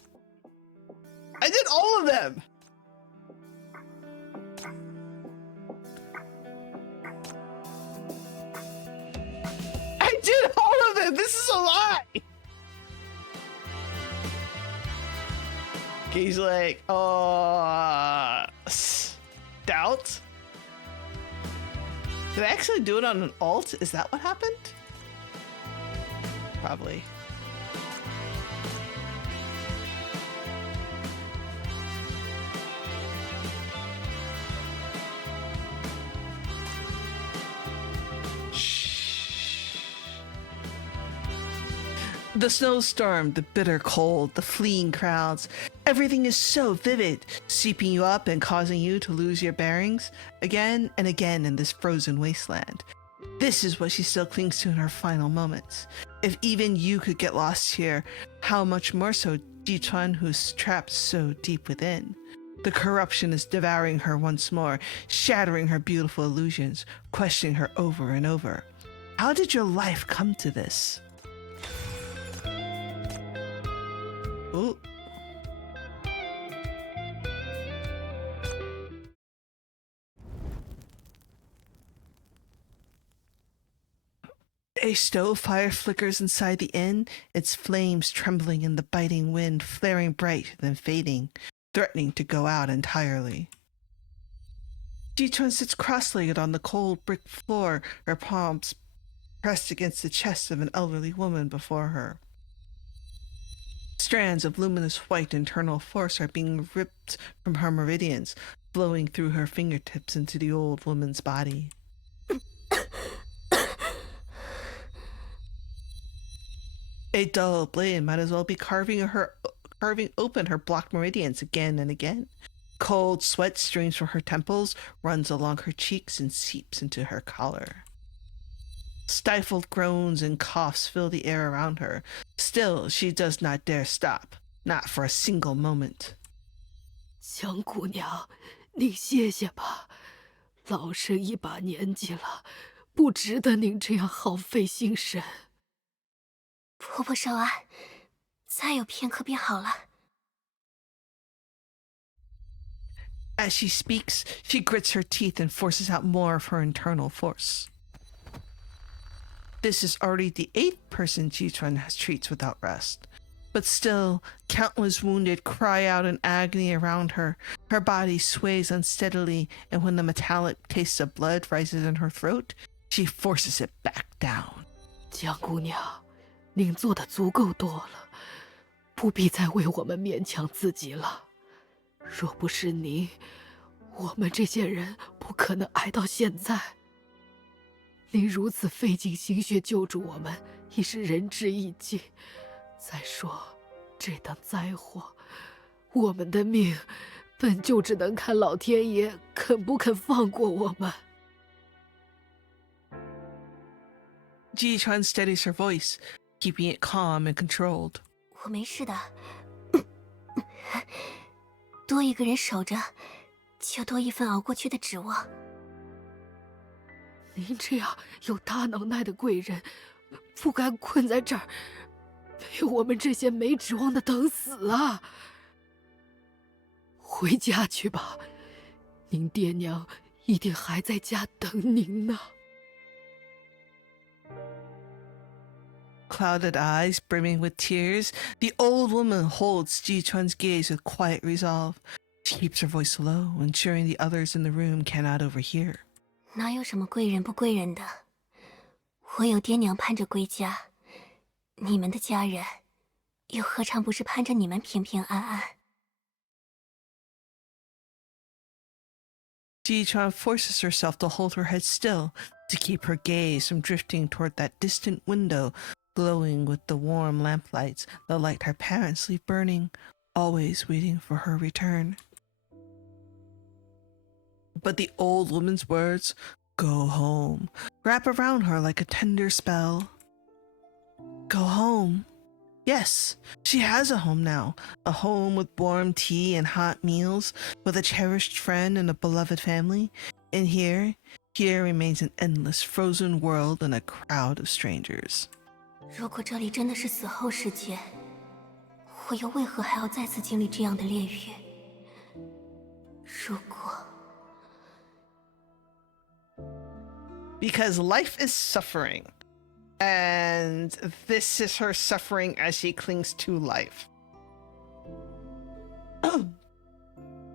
I did all of them. I did all of them. This is a lie. He's like, Stout? Did I actually do it on an alt? Is that what happened? Probably. The snowstorm, the bitter cold, the fleeing crowds, everything is so vivid, sweeping you up and causing you to lose your bearings again and again in this frozen wasteland. This is what she still clings to in her final moments. If even you could get lost here, how much more so Ji-chun, who's trapped so deep within. The corruption is devouring her once more, shattering her beautiful illusions, questioning her over and over. How did your life come to this? Ooh. A stove fire flickers inside the inn, its flames trembling in the biting wind, flaring bright, then fading, threatening to go out entirely. Ji-chun sits cross-legged on the cold brick floor, her palms pressed against the chest of an elderly woman before her. Strands of luminous white internal force are being ripped from her meridians, flowing through her fingertips into the old woman's body. A dull blade might as well be carving open her blocked meridians again and again. Cold sweat streams from her temples, runs along her cheeks, and seeps into her collar. Stifled groans and coughs fill the air around her. Still, she does not dare stop, not for a single moment. 江姑娘，你歇歇吧，老身一把年纪了，不值得您这样耗费心神。婆婆稍安，再有片刻便好了。As she speaks, she grits her teeth and forces out more of her internal force. This is already the 8th person Ji-chun has treats without rest. But still, countless wounded cry out in agony around her. Her body sways unsteadily, and when the metallic taste of blood rises in her throat, she forces it back down. 江姑娘，您做的足够多了，不必再为我们勉强自己了。若不是您，我们这些人不可能挨到现在。您如此费尽心血救助我们，已是仁至义尽。再说，这等灾祸，我们的命本就只能看老天爷肯不肯放过我们。Ji-chun steadies her voice, keeping it calm and controlled. 我没事的，多一个人守着，就多一份熬过去的指望。您这样有大能耐的贵人，不该困在这儿，陪我们这些没指望的等死啊！回家去吧，您爹娘一定还在家等您呢。Clouded eyes brimming with tears, the old woman holds Ji-chun's gaze with quiet resolve. She keeps her voice low, ensuring the others in the room cannot overhear. 哪有什么贵人不贵人的？我有爹娘盼着归家，你们的家人又何尝不是盼着你们平平安安？ Ji-Chuan forces herself to hold her head still, to keep her gaze from drifting toward that distant window, glowing with the warm lamplights that light her parents leave burning, always waiting for her return. But the old woman's words, "Go home," wrap around her like a tender spell. Go home. Yes, she has a home now. A home with warm tea and hot meals, with a cherished friend and a beloved family. And here remains an endless frozen world and a crowd of strangers. 如果这里真的是死后世界，我又为何还要再次经历这样的炼狱？如果 Because life is suffering. And this is her suffering as she clings to life.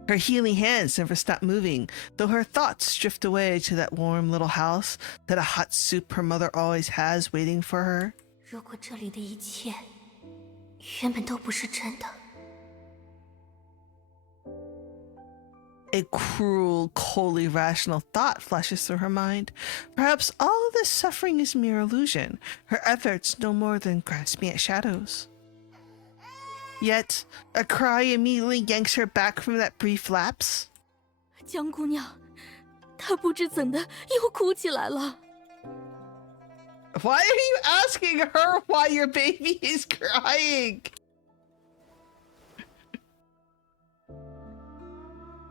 Her healing hands never stop moving, though her thoughts drift away to that warm little house, to the hot soup her mother always has waiting for her. 如果这里的一切原本都不是真的， A cruel, coldly rational thought flashes through her mind. Perhaps all this suffering is mere illusion, her efforts no more than grasping at shadows. Yet, a cry immediately yanks her back from that brief lapse. 江姑娘，她不知怎的又哭起来了。 Why are you asking her why your baby is crying?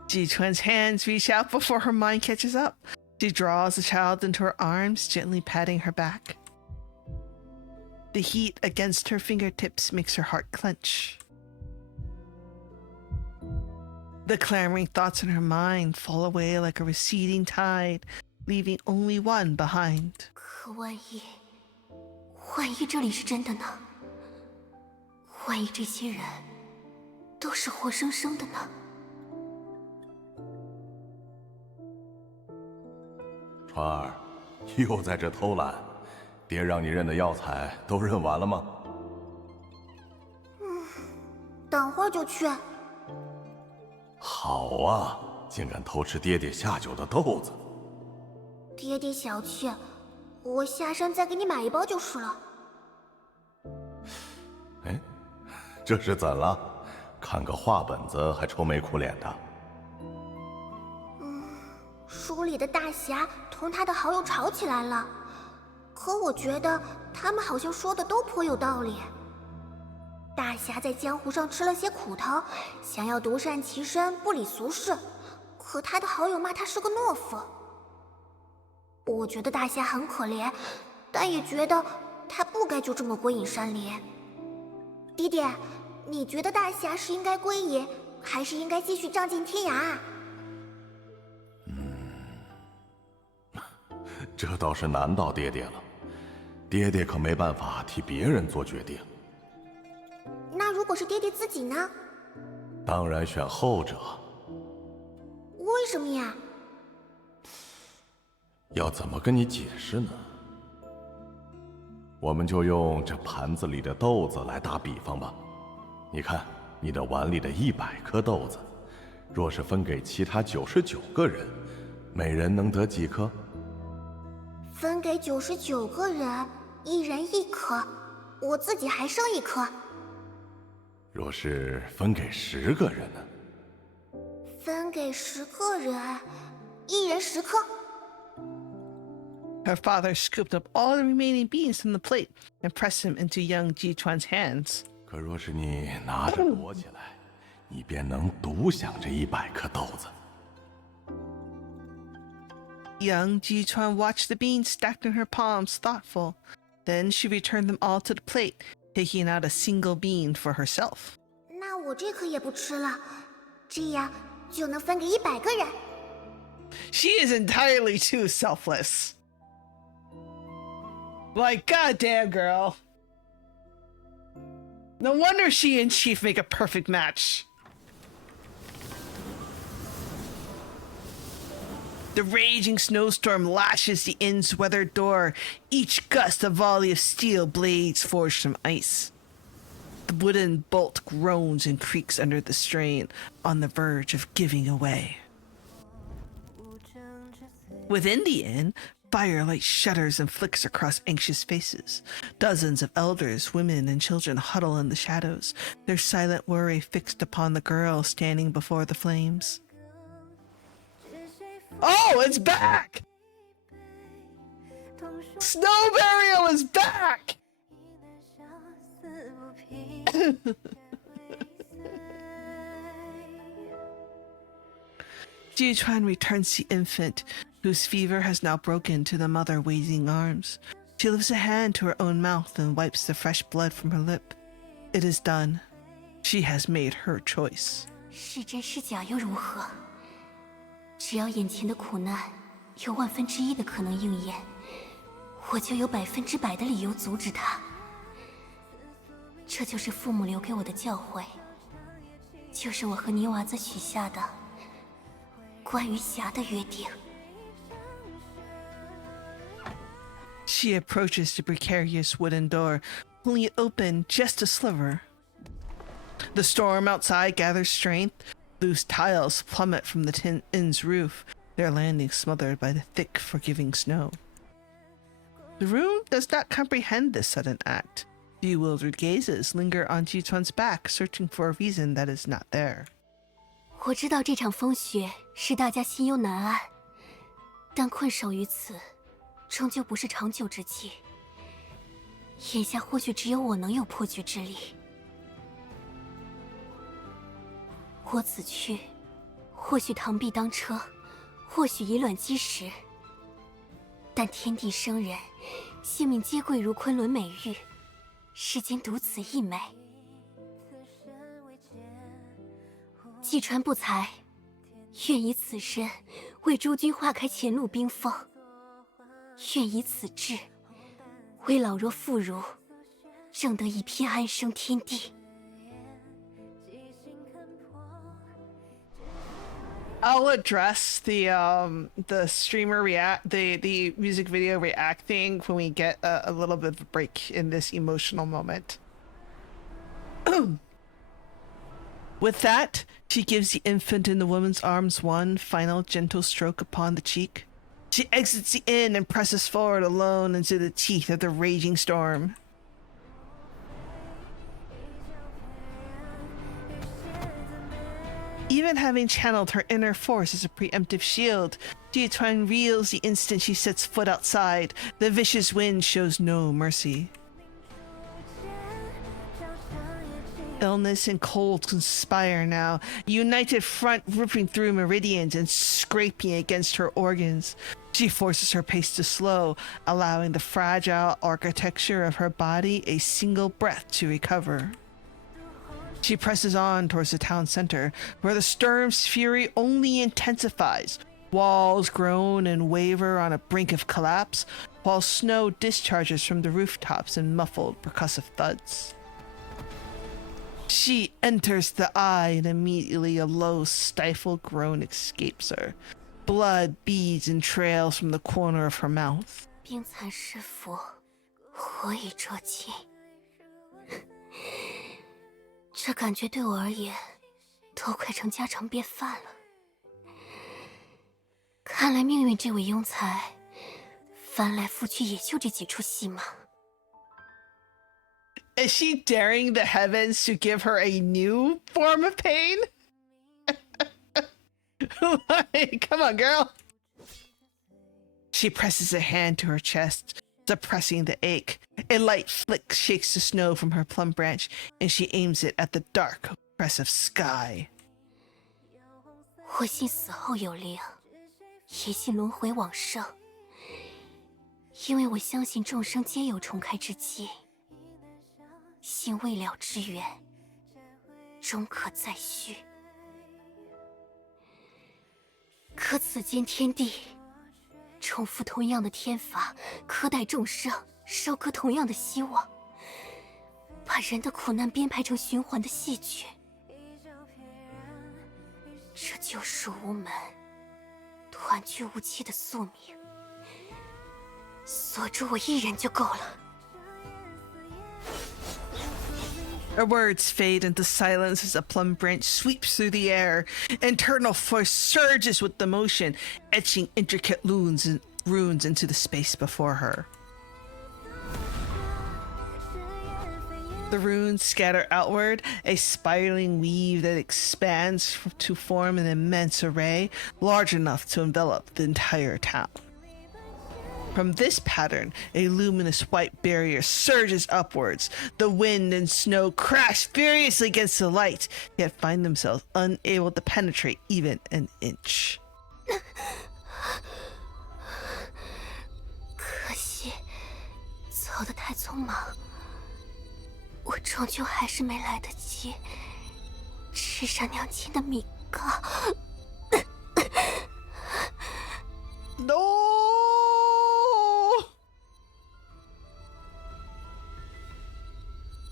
Ji-Chuan's hands reach out before her mind catches up. She draws the child into her arms, gently patting her back. The heat against her fingertips makes her heart clench. The clamoring thoughts in her mind fall away like a receding tide, leaving only one behind. 可万一这里是真的呢？万一这些人都是活生生的呢？ 川儿，又在这偷懒，爹让你认的药材都认完了吗？等会儿就去。好啊，竟敢偷吃爹爹下酒的豆子！爹爹小气，我下山再给你买一包就是了。哎，这是怎了？看个画本子还愁眉苦脸的。 书里的大侠同他的好友吵起来了，可我觉得他们好像说的都颇有道理。大侠在江湖上吃了些苦头，想要独善其身，不理俗事，可他的好友骂他是个懦夫。我觉得大侠很可怜，但也觉得他不该就这么归隐山林。爹爹，你觉得大侠是应该归隐，还是应该继续仗剑天涯啊？ 这倒是难到爹爹了，爹爹可没办法替别人做决定。那如果是爹爹自己呢？当然选后者。为什么呀？要怎么跟你解释呢？我们就用这盘子里的豆子来打比方吧。你看，你的碗里的100颗豆子，若是分给其他99个人，每人能得几颗？ 分给99个人，1人1颗，我自己还剩1颗。若是分给10个人呢？分给10个人，1人10颗。 Her father scooped up all the remaining beans from the plate and pressed them into young Ji-Chuan's hands. 可若是你拿着躲起来，你便能独享这100颗豆子。 Young Ji-Chuan watched the beans stacked in her palms, thoughtful. Then she returned them all to the plate, taking out a single bean for herself. 那我这颗也不吃了，这样就能分给100个人。 She is entirely too selfless. Like, goddamn, girl. No wonder she and Chief make a perfect match. The raging snowstorm lashes the inn's weathered door, each gust a volley of steel blades forged from ice. The wooden bolt groans and creaks under the strain, on the verge of giving away. Within the inn, firelight shudders and flicks across anxious faces. Dozens of elders, women, and children huddle in the shadows, their silent worry fixed upon the girl standing before the flames. Oh, it's back! Snow Burial is back! Jichuan returns the infant, whose fever has now broken to the mother waiting arms. She lifts a hand to her own mouth and wipes the fresh blood from her lip. It is done. She has made her choice. 是真是假又如何？只要眼前的苦难有1/1的可能应验，我就有100%的理由阻止它。这就是父母留给我的教诲，就是我和泥娃子许下的关于侠的约定。She approaches the precarious wooden door, pulling it open just a sliver. The storm outside gathers strength. Loose tiles plummet from the tin inn's roof, their landing smothered by the thick, forgiving snow. The room does not comprehend this sudden act. Bewildered gazes linger on Jichuan's back, searching for a reason that is not there. 我知道这场风雪使大家心忧难安，但困守于此，终究不是长久之计。眼下或许只有我能有破局之力。我此去，或许螳臂当车，或许以卵击石。但天地生人，性命皆贵如昆仑美玉，世间独此一美。季川不才，愿以此身为诸君化开前路冰封，愿以此志为老弱妇孺挣得一片安生天地。I'll address the streamer the music video reacting when we get a little bit of a break in this emotional moment. With that, she gives the infant in the woman's arms one final gentle stroke upon the cheek. She exits the inn and presses forward alone into the teeth of the raging storm. Even having channeled her inner force as a preemptive shield, Jichuan reels the instant she sets foot outside. The vicious wind shows no mercy. Illness and cold conspire now, a united front ripping through meridians and scraping against her organs. She forces her pace to slow, allowing the fragile architecture of her body a single breath to recover. She presses on towards the town center, where the storm's fury only intensifies. Walls groan and waver on a brink of collapse, while snow discharges from the rooftops in muffled, percussive thuds. She enters the eye, and immediately a low, stifled groan escapes her. Blood beads and trails from the corner of her mouth. 冰蚕施符，火已捉尽。这感觉对我而言，都快成家常便饭了。看来命运这位庸才，翻来覆去也就这几出戏码。Is she daring the heavens to give her a new form of pain? Like, come on, girl. She presses a hand to her chest, suppressing the ache. A light flick shakes the snow from her plum branch, and she aims it at the dark, oppressive sky. 我信死后有灵，也信轮回往生，因为我相信众生皆有重开之期，信未了之缘，终可再续。可此间天地，重复同样的天罚，苛待众生，收割同样的希望，把人的苦难编排成循环的戏剧。这救赎无门，团聚无期的宿命，锁住我一人就够了。Her words fade into silence as a plum branch sweeps through the air. Internal force surges with the motion, etching intricate runes into the space before her. The runes scatter outward, a spiraling weave that expands to form an immense array, large enough to envelop the entire town. From this pattern, a luminous white barrier surges upwards. The wind and snow crash furiously against the light, yet find themselves unable to penetrate even an inch. 可惜，走得太匆忙，我终究还是没来得及吃上娘亲的米糕。No!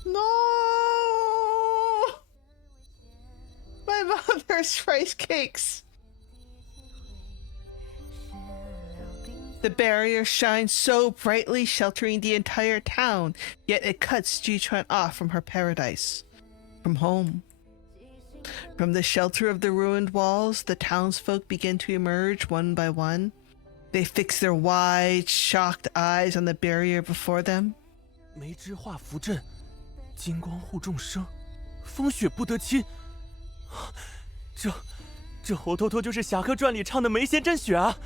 No! My mother's rice cakes! The barrier shines so brightly, sheltering the entire town, yet it cuts Jichuan off from her paradise, from home. From the shelter of the ruined walls, the townsfolk begin to emerge one by one. They fix their wide, shocked eyes on the barrier before them. 梅之化符阵，金光护众生，风雪不得侵。这活脱脱就是《侠客传》里唱的梅仙阵雪啊！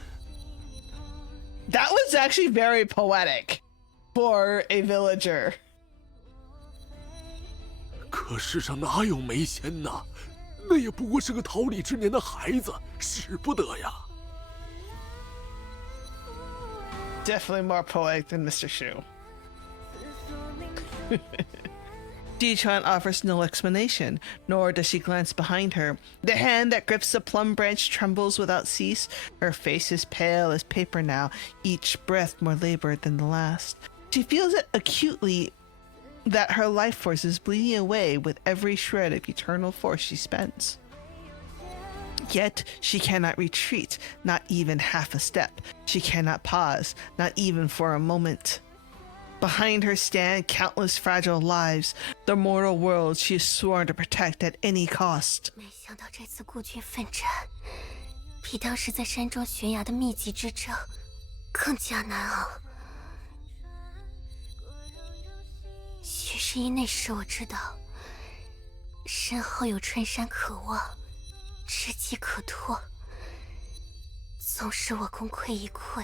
That was actually very poetic for a villager. 可世上哪有梅仙呐？那也不过是个桃李之年的孩子，使不得呀。 Definitely more poetic than Mr. Shu. Jichuan offers no explanation, nor does she glance behind her. The hand that grips the plum branch trembles without cease. Her face is pale as paper now, each breath more labored than the last. She feels it acutely that her life force is bleeding away with every shred of eternal force she spends. Yet she cannot retreat, not even half a step. She cannot pause, not even for a moment. Behind her stand countless fragile lives, the mortal world she is sworn to protect at any cost. 没想到这次孤军奋战，比当时在山中悬崖的密集之争更加难熬。许是因那时我知道，身后有春山可望，知己可托。纵使我功亏一篑，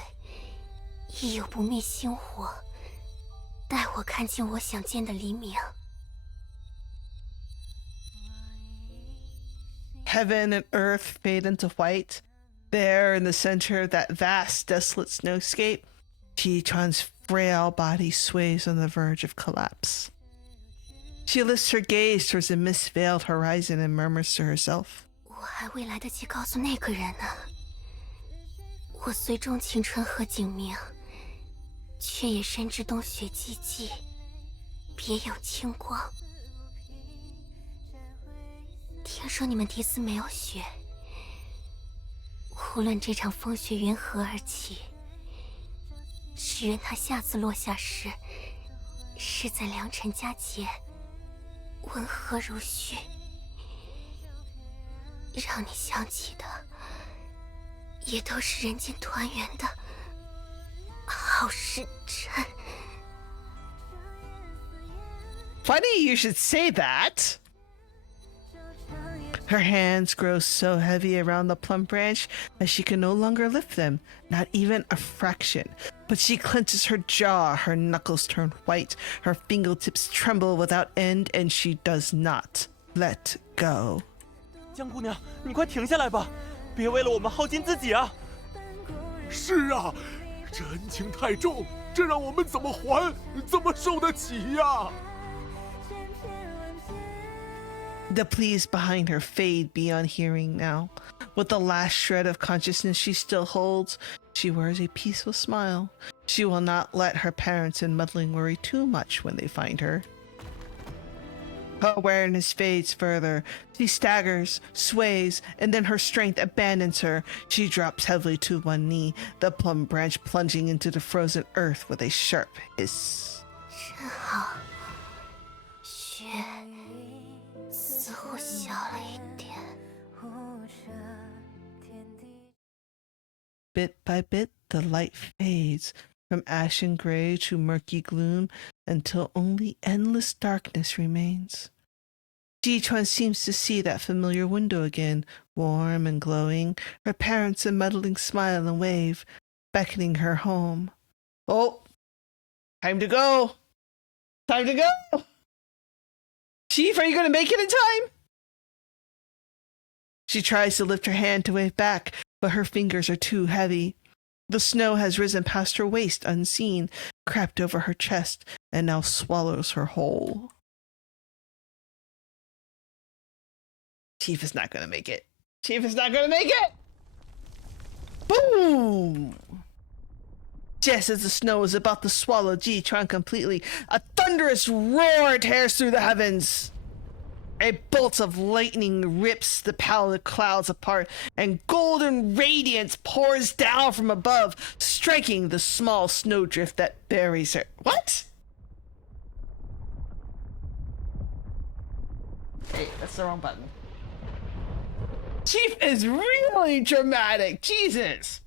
亦有不灭星火，待我看见我想见的黎明。 Heaven and earth fade into white. There in the center of that vast, desolate snowscape, Jichuan's frail body sways on the verge of collapse. She lifts her gaze towards the mist-veiled horizon and murmurs to herself. 我还未来得及告诉那个人呢。我虽钟情春和景明，却也深知冬雪寂寂，别有清光。听说你们迪斯没有雪，无论这场风雪缘何而起，只愿它下次落下时，是在良辰佳节，温和如许。让你想起的，也都是人间团圆的好时辰。 Funny you should say that. Her hands grow so heavy around the plum branch that she can no longer lift them, not even a fraction. But she clenches her jaw, her knuckles turn white, her fingertips tremble without end, and she does not let go. 江姑娘，你快停下来吧，别为了我们耗尽自己啊！是啊，这恩情太重，这让我们怎么还？怎么受得起呀？ The pleas behind her fade beyond hearing now. With the last shred of consciousness she still holds, she wears a peaceful smile. She will not let her parents and muddling worry too much when they find her. Her awareness fades further. She staggers, sways, and then her strength abandons her. She drops heavily to one knee, the plum branch plunging into the frozen earth with a sharp hiss. 真好，雪似乎小了一点。Bit by bit, the light fades from ashen gray to murky gloom until only endless darkness remains. Jichuan seems to see that familiar window again, warm and glowing, her parents a muddling smile and wave, beckoning her home. Oh, time to go. Time to go. Chief, are you going to make it in time? She tries to lift her hand to wave back, but her fingers are too heavy. The snow has risen past her waist unseen, crept over her chest, and now swallows her whole. Chief is not going to make it. Chief is not going to make it! Boom! Just as the snow is about to swallow Jichuan completely, a thunderous roar tears through the heavens. A bolt of lightning rips the pallid clouds apart, and golden radiance pours down from above, striking the small snowdrift that buries her. What? Hey, that's the wrong button. Chief is really dramatic. Jesus.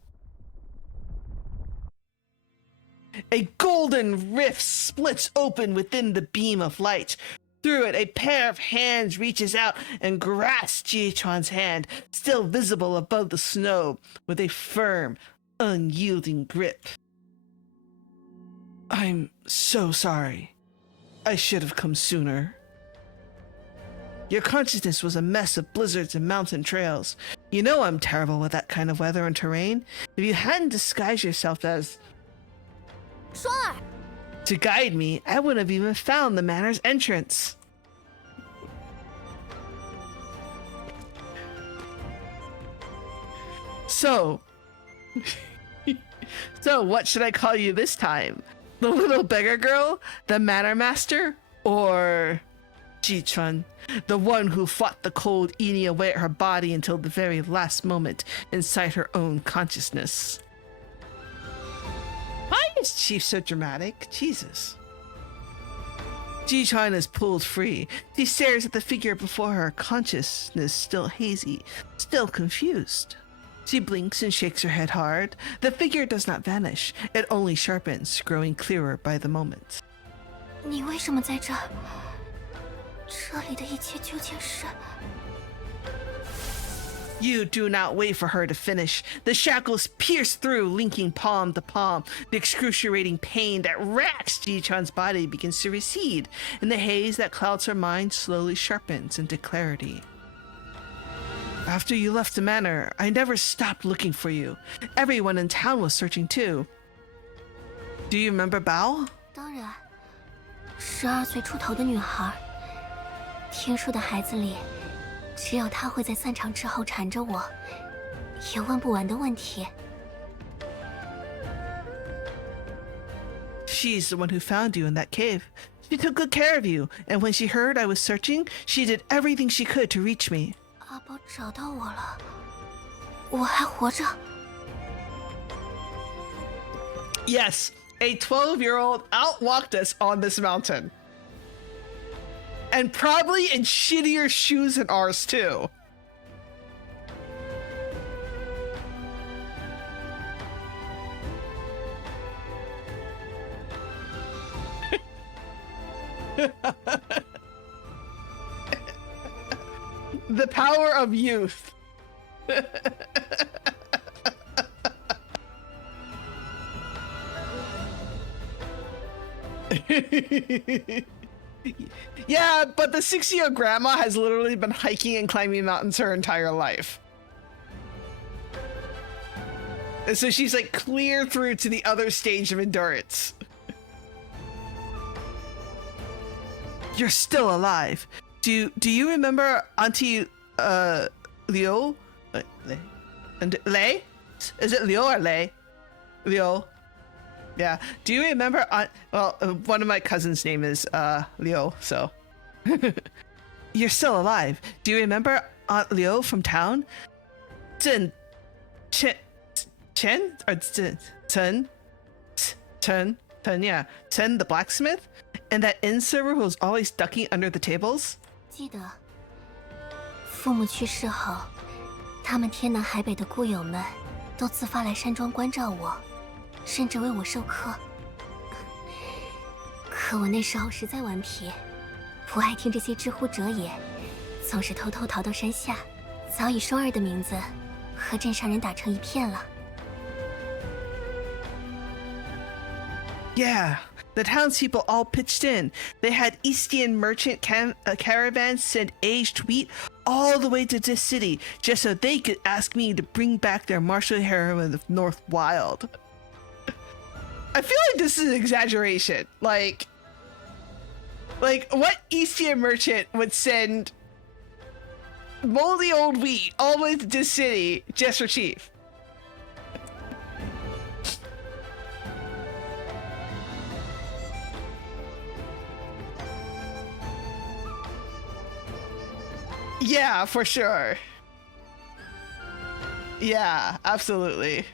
A golden rift splits open within the beam of light. Through it, a pair of hands reaches out and grasps Jichuan's hand, still visible above the snow, with a firm, unyielding grip. I'm so sorry. I should have come sooner. Your consciousness was a mess of blizzards and mountain trails. You know I'm terrible with that kind of weather and terrain. If you hadn't disguised yourself as... 双儿， to guide me, I wouldn't have even found the manor's entrance. So, what should I call you this time? The little beggar girl? The manor master? Or Jichuan, the one who fought the cold eating away at her body until the very last moment inside her own consciousness? Why is Chief so dramatic? Jesus. Jichuan is pulled free. She stares at the figure before her, consciousness still hazy, still confused. She blinks and shakes her head hard. The figure does not vanish. It only sharpens, growing clearer by the moment. 你为什么在这儿？这里的一切究竟是？ You do not wait for her to finish. The shackles pierce through, linking palm to palm. The excruciating pain that racks Jichuan's body begins to recede, and the haze that clouds her mind slowly sharpens into clarity. After you left the manor, I never stopped looking for you. Everyone in town was searching too. Do you remember Bao? 当然，12岁出头的女孩，天书的孩子里。 只有他会在散场之后缠着我，也问不完的问题。 She's the one who found you in that cave. She took good care of you, and when she heard I was searching, she did everything she could to reach me. 阿宝找到我了，我还活着。 Yes, a 12-year-old outwalked us on this mountain. And probably in shittier shoes than ours, too. The power of youth. Yeah, but the 60-year-old grandma has literally been hiking and climbing mountains her entire life. And so she's like clear through to the other stage of endurance. You're still alive. Do you remember Auntie Liu? Lei? Is it Liu or Lei? Liu. Yeah. Do you remember one of my cousins' name is Liu, so you're still alive. Do you remember Aunt Liu from town? Chen or Chen, yeah. Chen the blacksmith? And that inn server who was always ducking under the tables? 记得，父母去世后，他们天南海北的故友们都自发来山庄关照我，甚至为我授课。可我那时候实在顽皮，不爱听这些知乎者也，总是偷偷逃到山下，早已双儿的名字和镇上人打成一片了。Yeah, the townspeople all pitched in. They had Eastian merchant caravans send aged wheat all the way to this city just so they could ask me to bring back their martial heroine of North Wild. I feel like this is an exaggeration. Like what Eastian merchant would send moldy old wheat all the way to this city just for Chief? Yeah, for sure. Yeah, absolutely.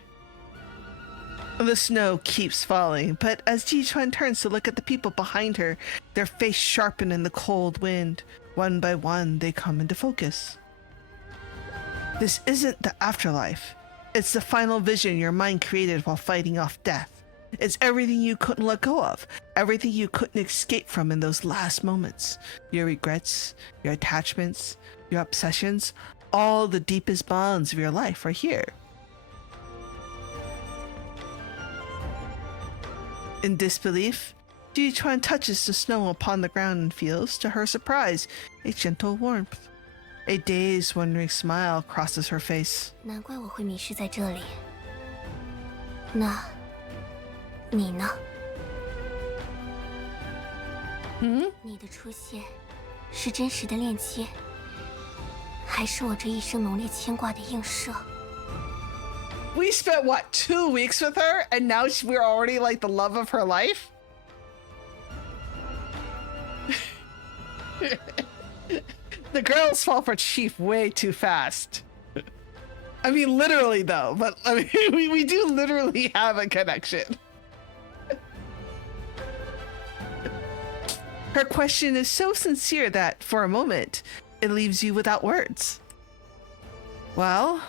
The snow keeps falling, but as Ji-chuan turns to look at the people behind her, their face sharpened in the cold wind. One by one, they come into focus. This isn't the afterlife. It's the final vision your mind created while fighting off death. It's everything you couldn't let go of, everything you couldn't escape from in those last moments. Your regrets, your attachments, your obsessions, all the deepest bonds of your life are here. In disbelief, Ji-chuan touches the snow upon the ground and feels, to her surprise, a gentle warmth. A dazed, wondering smile crosses her face. 难怪我会迷失在这里。那，你呢？你的出现，是真实的恋妻，还是我这一生浓烈牵挂的映射？ We spent, what, 2 weeks with her, and now we're already like the love of her life? The girls fall for Chief way too fast. I mean, literally, though, but I mean, we do literally have a connection. Her question is so sincere that, for a moment, it leaves you without words. Well,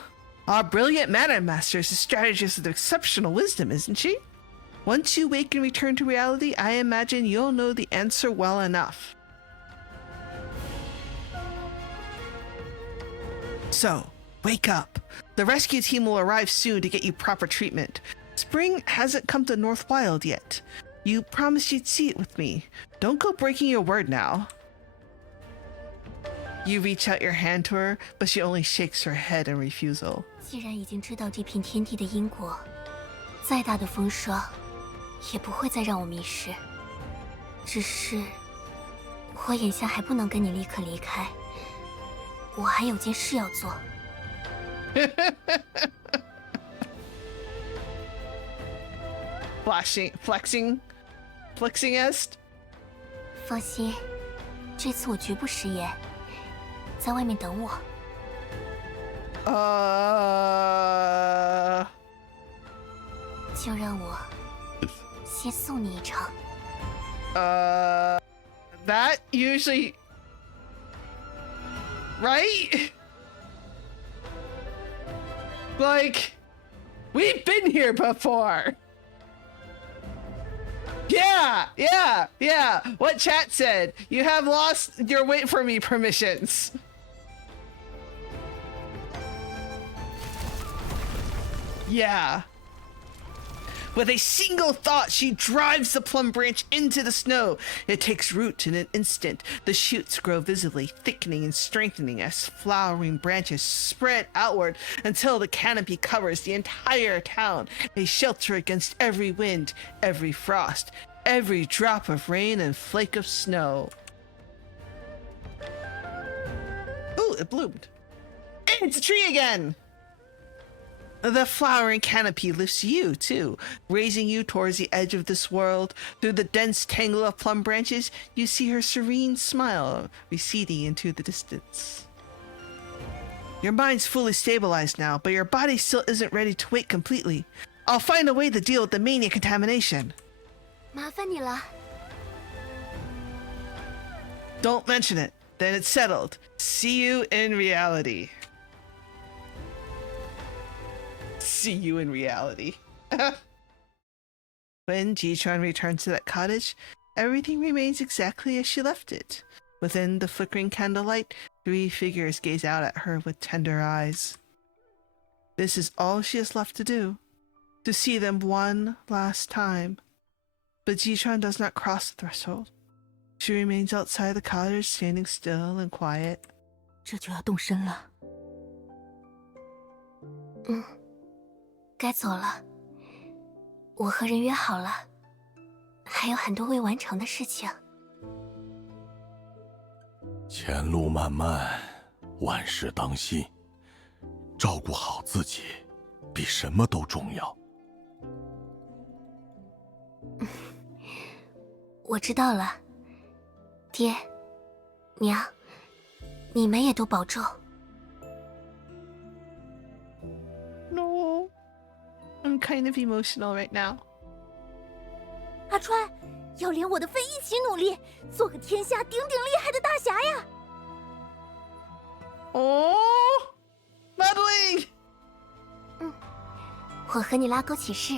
our brilliant Mana Master is a strategist with exceptional wisdom, isn't she? Once you wake and return to reality, I imagine you'll know the answer well enough. So, wake up. The rescue team will arrive soon to get you proper treatment. Spring hasn't come to North Wild yet. You promised you'd see it with me. Don't go breaking your word now. You reach out your hand to her, but she only shakes her head in refusal. 既然已经知道这片天地的因果，再大的风霜也不会再让我迷失。只是，我眼下还不能跟你立刻离开，我还有件事要做。flexing-est? 放心，这次我绝不食言，在外面等我。就让我先送你一程。That usually, right? Like, we've been here before. Yeah. What chat said. You have lost your wait for me permissions. Yeah. With a single thought, she drives the plum branch into the snow. It takes root in an instant. The shoots grow visibly, thickening and strengthening as flowering branches spread outward until the canopy covers the entire town, a shelter against every wind, every frost, every drop of rain and flake of snow. Ooh, it bloomed. It's a tree again! The flowering canopy lifts you, too, raising you towards the edge of this world. Through the dense tangle of plum branches, you see her serene smile receding into the distance. Your mind's fully stabilized now, but your body still isn't ready to wake completely. I'll find a way to deal with the mania contamination. 麻烦你了。 Don't mention it. Then it's settled. See you in reality. See you in reality. When Ji-Chuan returns to that cottage, everything remains exactly as she left it. Within the flickering candlelight, 3 figures gaze out at her with tender eyes. This is all she has left to do, to see them one last time. But Ji-Chuan does not cross the threshold. She remains outside the cottage, standing still and quiet. 这就要动身了。该走了。我和人约好了，还有很多未完成的事情。前路漫漫，万事当心，照顾好自己，比什么都重要。我知道了，爹、娘，你们也都保重。No, I'm kind of emotional right now. 阿川，要连我的份一起努力，做个天下顶顶厉害的大侠呀！ Oh, Madeline! 我和你拉钩起誓，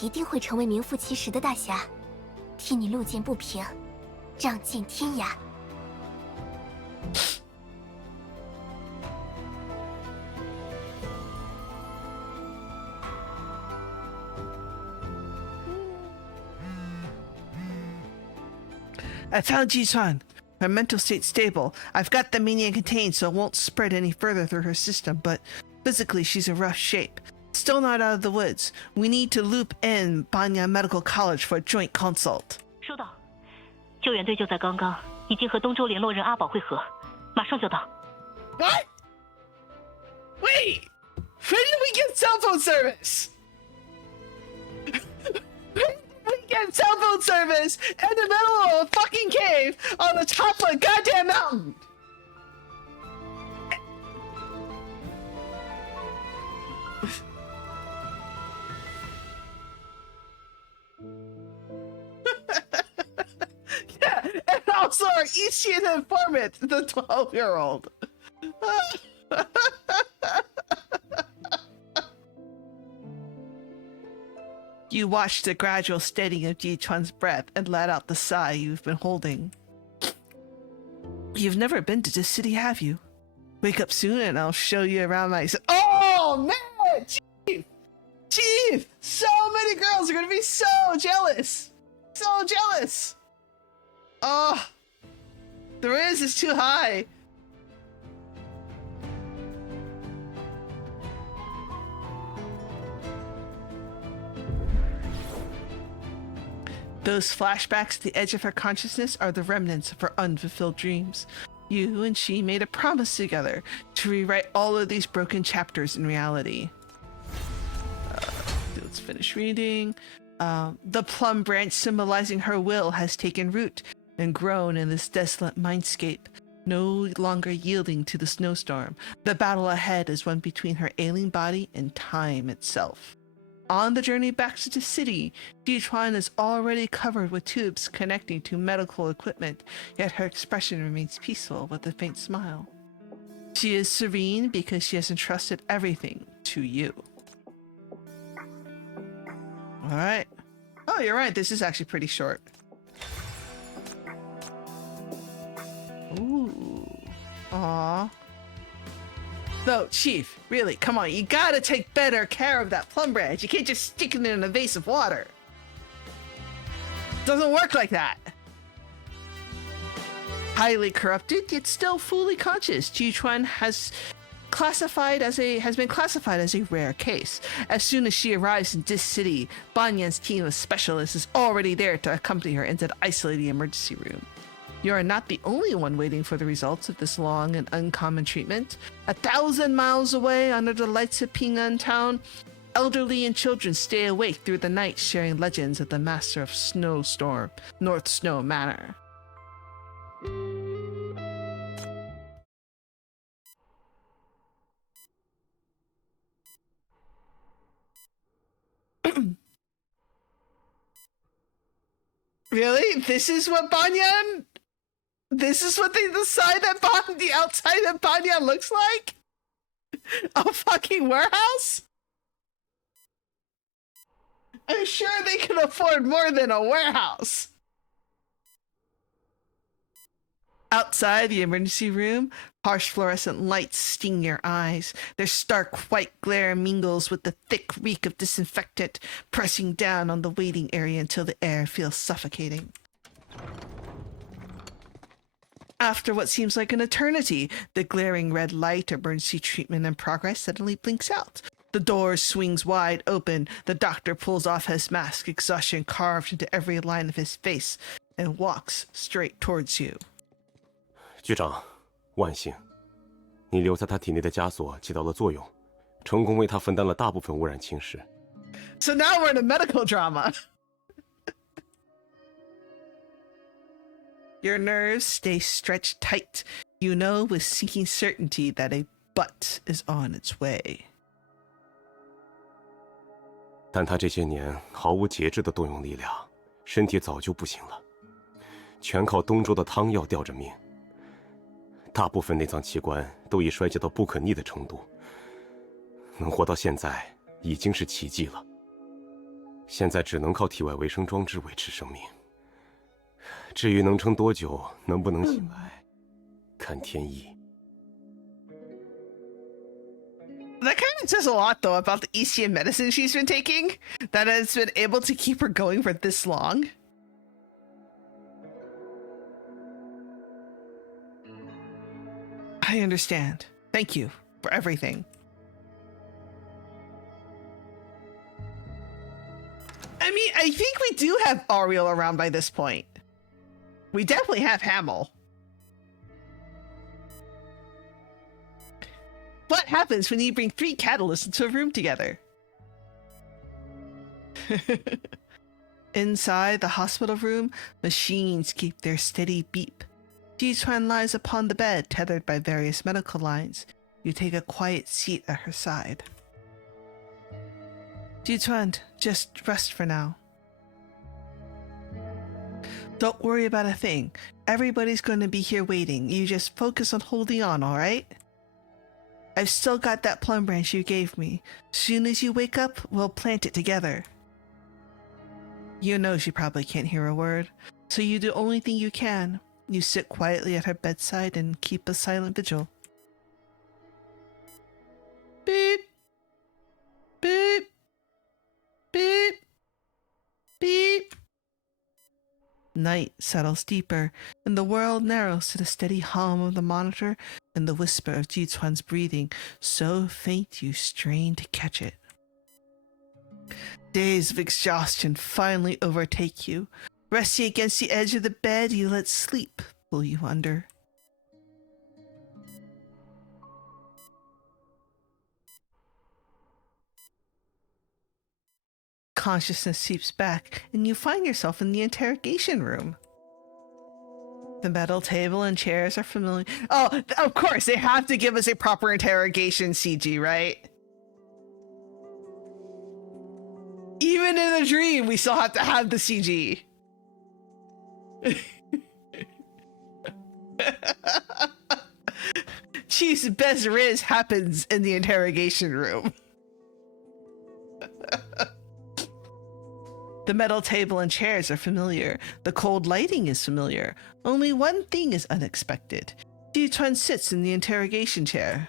一定会成为名副其实的大侠，替你路见不平，仗尽天涯。I found Ji-Chuan. Her mental state's stable. I've got the mania contained so it won't spread any further through her system, but physically she's in rough shape. Still not out of the woods. We need to loop in Banyan Medical College for a joint consult. 收到，救援队就在刚刚，已经和东周联络人阿宝会合，马上就到。 What? Wait! When did we get cell phone service? We get cell phone service in the middle of a fucking cave on the top of a goddamn mountain. Yeah, and also our Eastern informant, the 12-year-old. You watch the gradual steadying of Ji-Chuan's breath and let out the sigh you've been holding. You've never been to this city, have you? Wake up soon and I'll show you around my... Oh, man! Chief! Chief! So many girls are gonna be so jealous! So jealous! Oh! The riz is too high! Those flashbacks at the edge of her consciousness are the remnants of her unfulfilled dreams. You and she made a promise together to rewrite all of these broken chapters in reality. Let's finish reading. The plum branch symbolizing her will has taken root and grown in this desolate mindscape, no longer yielding to the snowstorm. The battle ahead is one between her ailing body and time itself. On the journey back to the city, Ji-Chuan is already covered with tubes connecting to medical equipment, yet her expression remains peaceful with a faint smile. She is serene because she has entrusted everything to you. All right. Oh, you're right. This is actually pretty short. Ooh. Aw. Though, Chief, really, come on, you gotta take better care of that plum branch. You can't just stick it in a vase of water. Doesn't work like that. Highly corrupted, yet still fully conscious, Ji-Chuan has been classified as a rare case. As soon as she arrives in this city, Banyan's team of specialists is already there to accompany her into the isolating emergency room. You are not the only one waiting for the results of this long and uncommon treatment. 1,000 miles away, under the lights of Ping'an town, elderly and children stay awake through the night, sharing legends of the master of Snowstorm, North Snow Manor. Really? This is what Banyan This is what they decide that the outside of Banya looks like? A fucking warehouse? I'm sure they can afford more than a warehouse. Outside the emergency room, harsh fluorescent lights sting your eyes. Their stark white glare mingles with the thick reek of disinfectant, pressing down on the waiting area until the air feels suffocating. After what seems like an eternity, the glaring red light of emergency treatment in progress suddenly blinks out. The door swings wide open. The doctor pulls off his mask, exhaustion carved into every line of his face, and walks straight towards you. 局长，万幸，你留在他体内的枷锁起到了作用，成功为他分担了大部分污染侵蚀。So now we're in a medical drama. Your nerves stay stretched tight. You know with sinking certainty that a butt is on its way. 但他这些年毫无节制地动用力量，身体早就不行了，全靠东周的汤药吊着命。大部分内脏器官都已衰竭到不可逆的程度，能活到现在已经是奇迹了。现在只能靠体外维生装置维持生命。至于能撑多久，能不能醒来，看天意。That kind of says a lot, though, about the ECM medicine she's been taking, that has been able to keep her going for this long. I understand. Thank you for everything. I mean, I think we do have Ariel around by this point. We definitely have Hamel. What happens when you bring 3 catalysts into a room together? Inside the hospital room, machines keep their steady beep. Jichuan lies upon the bed, tethered by various medical lines. You take a quiet seat at her side. Jichuan, just rest for now. Don't worry about a thing. Everybody's going to be here waiting. You just focus on holding on, all right? I've still got that plum branch you gave me. Soon as you wake up, we'll plant it together. You know she probably can't hear a word, so you do the only thing you can. You sit quietly at her bedside and keep a silent vigil. Beep. Beep. Beep. Beep. Night settles deeper, and the world narrows to the steady hum of the monitor and the whisper of Jichuan's breathing, so faint you strain to catch it. Days of exhaustion finally overtake you. Resting against the edge of the bed, you let sleep pull you under. Consciousness seeps back, and you find yourself in the interrogation room. The metal table and chairs are familiar. Oh, of course, they have to give us a proper interrogation CG, right? Even in a dream, we still have to have the CG. Chief's best riz happens in the interrogation room. The metal table and chairs are familiar. The cold lighting is familiar. Only one thing is unexpected. Jichuan sits in the interrogation chair.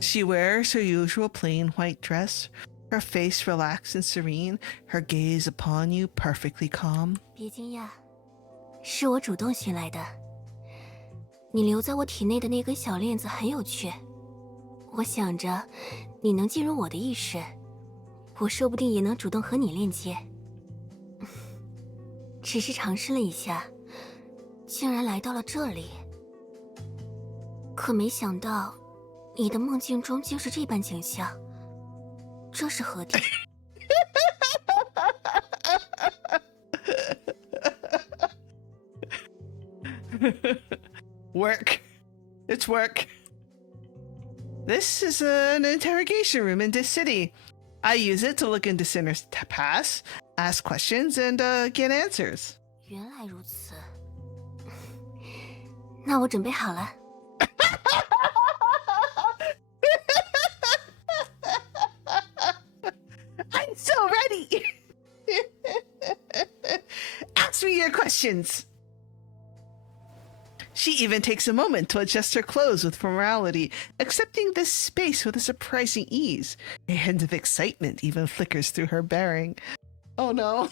She wears her usual plain white dress, her face relaxed and serene, her gaze upon you perfectly calm. 别惊讶，是我主动寻来的。你留在我体内的那根小链子很有趣，我想着你能进入我的意识，我说不定也能主动和你链接。只是尝试了一下，竟然来到了这里。可没想到，你的梦境中竟是这般景象，这是何地？Work. It's work. This is an interrogation room in this city. I use it to look into sinners' past, ask questions and get answers. 原来如此，那我准备好了。I'm so ready. Ask me your questions. She even takes a moment to adjust her clothes with formality, accepting this space with a surprising ease. A hint of excitement even flickers through her bearing. Oh no.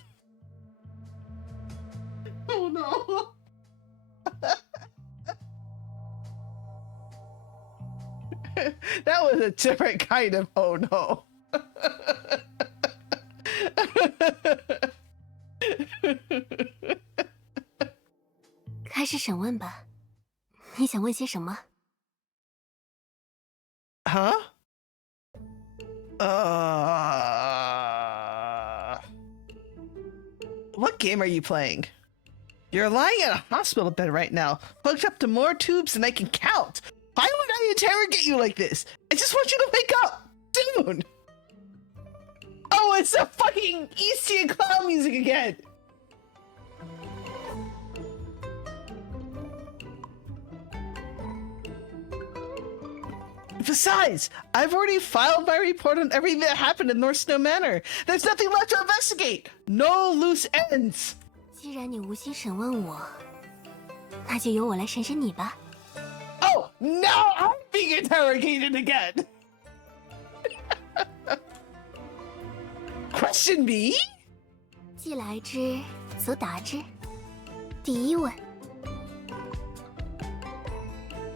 Oh no. That was a different kind of oh no. 开始审问吧，你想问些什么？ Huh? What game are you playing? You're lying in a hospital bed right now, hooked up to more tubes than I can count. Why would I interrogate you like this? I just want you to wake up soon. Oh, it's the fucking Eastern clown music again. Besides, I've already filed my report on everything that happened in North Snow Manor. There's nothing left to investigate. No loose ends. 既然你无心审问我，那就由我来审审你吧。 Oh, now I'm being interrogated again. Question me? 既来之，则答之。第一问，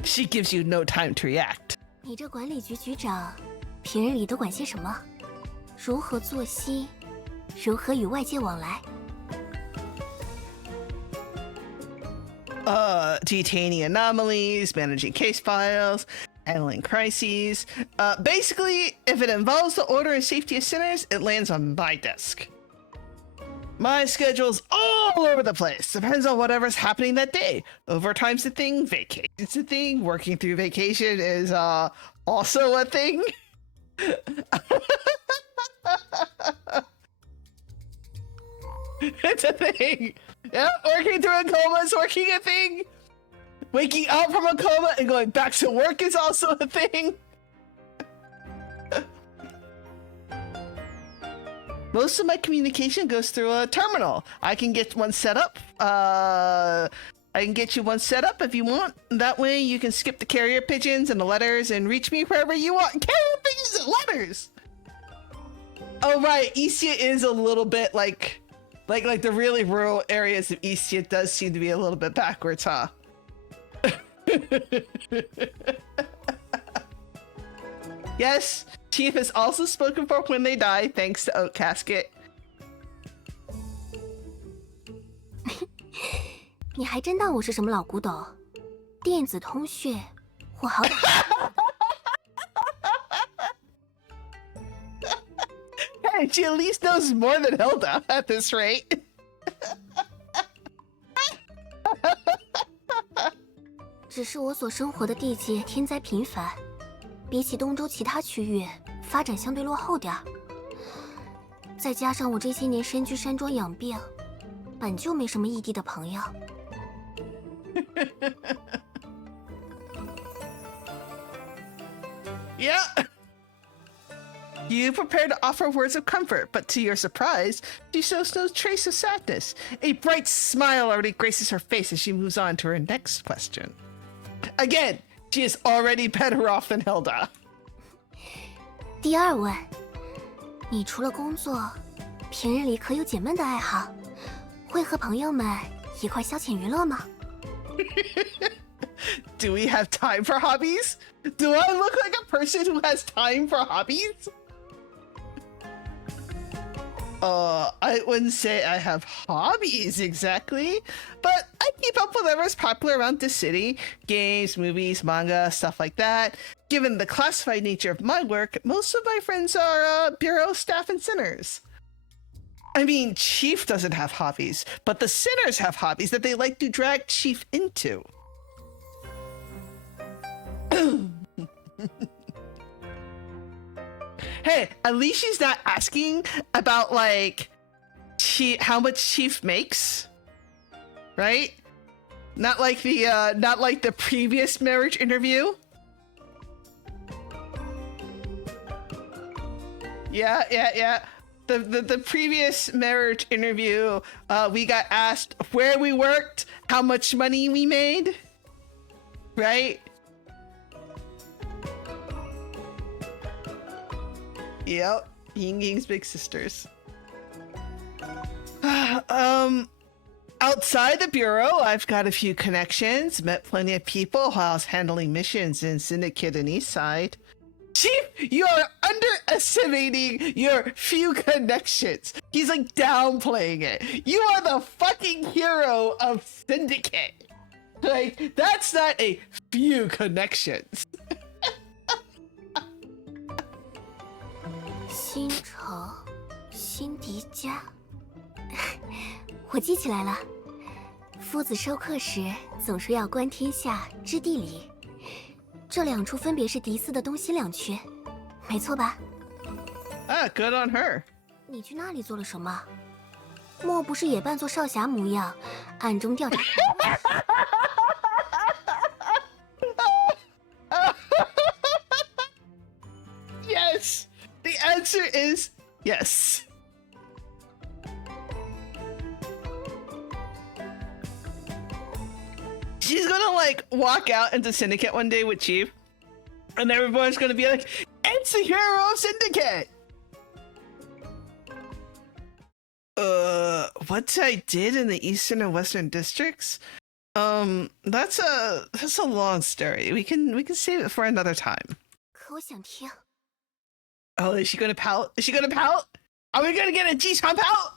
She gives you no time to react. 你这管理局局长，平日里都管些什么？如何作息？如何与外界往来？ Detaining anomalies, managing case files, handling crises. Basically, if it involves the order and safety of sinners, it lands on my desk. My schedule's all over the place. Depends on whatever's happening that day. Overtime's a thing, vacation's a thing, working through vacation is also a thing. It's a thing. Yeah, working through a coma is working a thing. Waking up from a coma and going back to work is also a thing. Most of my communication goes through a terminal. I can get one set up. I can get you one set up if you want. That way you can skip the carrier pigeons and the letters and reach me wherever you want. Carrier pigeons and letters! Oh right, Istia is a little bit like the really rural areas of Istia does seem to be a little bit backwards, huh? Yes, Chief is also spoken for when they die, thanks to Oak Casket. 你还真当我是什么老古董？电子通讯，我好歹。Hey, she at least knows more than Hilda at this rate. 只是我所生活的地界天灾频繁，比起东周其他区域发展相对落后点儿。再加上我这些年身居山庄养病，本就没什么异地的朋友。Yeah. You prepare to offer words of comfort, but to your surprise, she shows no trace of sadness. A bright smile already graces her face as she moves on to her next question. Again, she is already better off than Hilda. 第二问，你除了工作，平日里可有解闷的爱好？会和朋友们一块消遣娱乐吗？ Do we have time for hobbies? Do I look like a person who has time for hobbies? I wouldn't say I have hobbies exactly, but I keep up with whatever's popular around this city. Games, movies, manga, stuff like that. Given the classified nature of my work, most of my friends are bureau staff and sinners. I mean, Chief doesn't have hobbies, but the sinners have hobbies that they like to drag Chief into. Hey, at least she's not asking about like how much Chief makes, right? Not like the previous marriage interview. Yeah. The previous marriage interview, we got asked where we worked, how much money we made, right? Yep, Ying Ying's big sisters. Outside the bureau, I've got a few connections, met plenty of people while I was handling missions in Syndicate and Eastside. Chief, you are underestimating your few connections. He's like downplaying it. You are the fucking hero of Syndicate. Like, that's not a few connections. 新仇新敌家，我记起来了。夫子授课时总说要观天下知地理，这两处分别是敌四的东西两区，没错吧？ Good on her. 你去那里做了什么？莫不是也扮作少侠模样，暗中调查？ Yes. The answer is yes. She's gonna like walk out into Syndicate one day with Chief, and everyone's gonna be like, "It's the hero of Syndicate." What I did in the Eastern and Western districts? That's a long story. We can save it for another time. 可我想听。 Oh, is she gonna pout? Is she gonna pout? Are we gonna get a Ji-chan pout?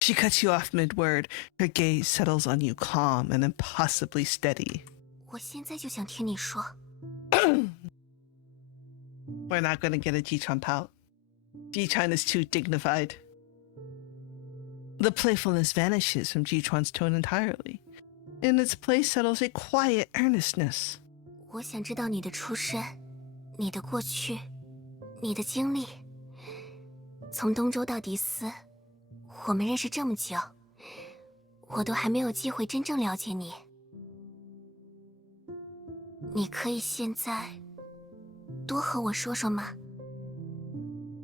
She cuts you off mid-word. Her gaze settles on you, calm and impossibly steady. 我现在就想听你说。 We're not gonna get a Ji-chan pout. Ji-chan is too dignified. The playfulness vanishes from Ji-chan's tone entirely. In its place settles a quiet earnestness. 我想知道你的出身，你的过去，你的经历。从东周到迪斯，我们认识这么久，我都还没有机会真正了解你。你可以现在多和我说说吗？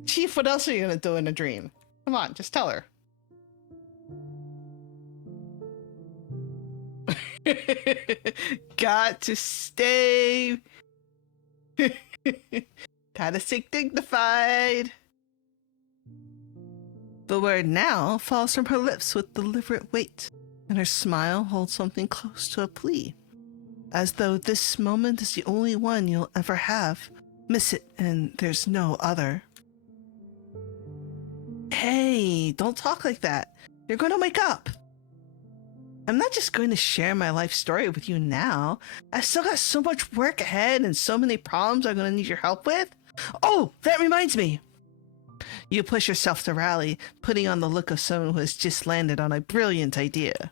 Chief, what else are you gonna do in a dream? Come on, just tell her. Got to stay. Gotta stay dignified. The word now falls from her lips with deliberate weight, and her smile holds something close to a plea. As though this moment is the only one you'll ever have. Miss it, and there's no other. Hey, don't talk like that. You're going to wake up. I'm not just going to share my life story with you now. I've still got so much work ahead and so many problems I'm going to need your help with. Oh, that reminds me. You push yourself to rally, putting on the look of someone who has just landed on a brilliant idea.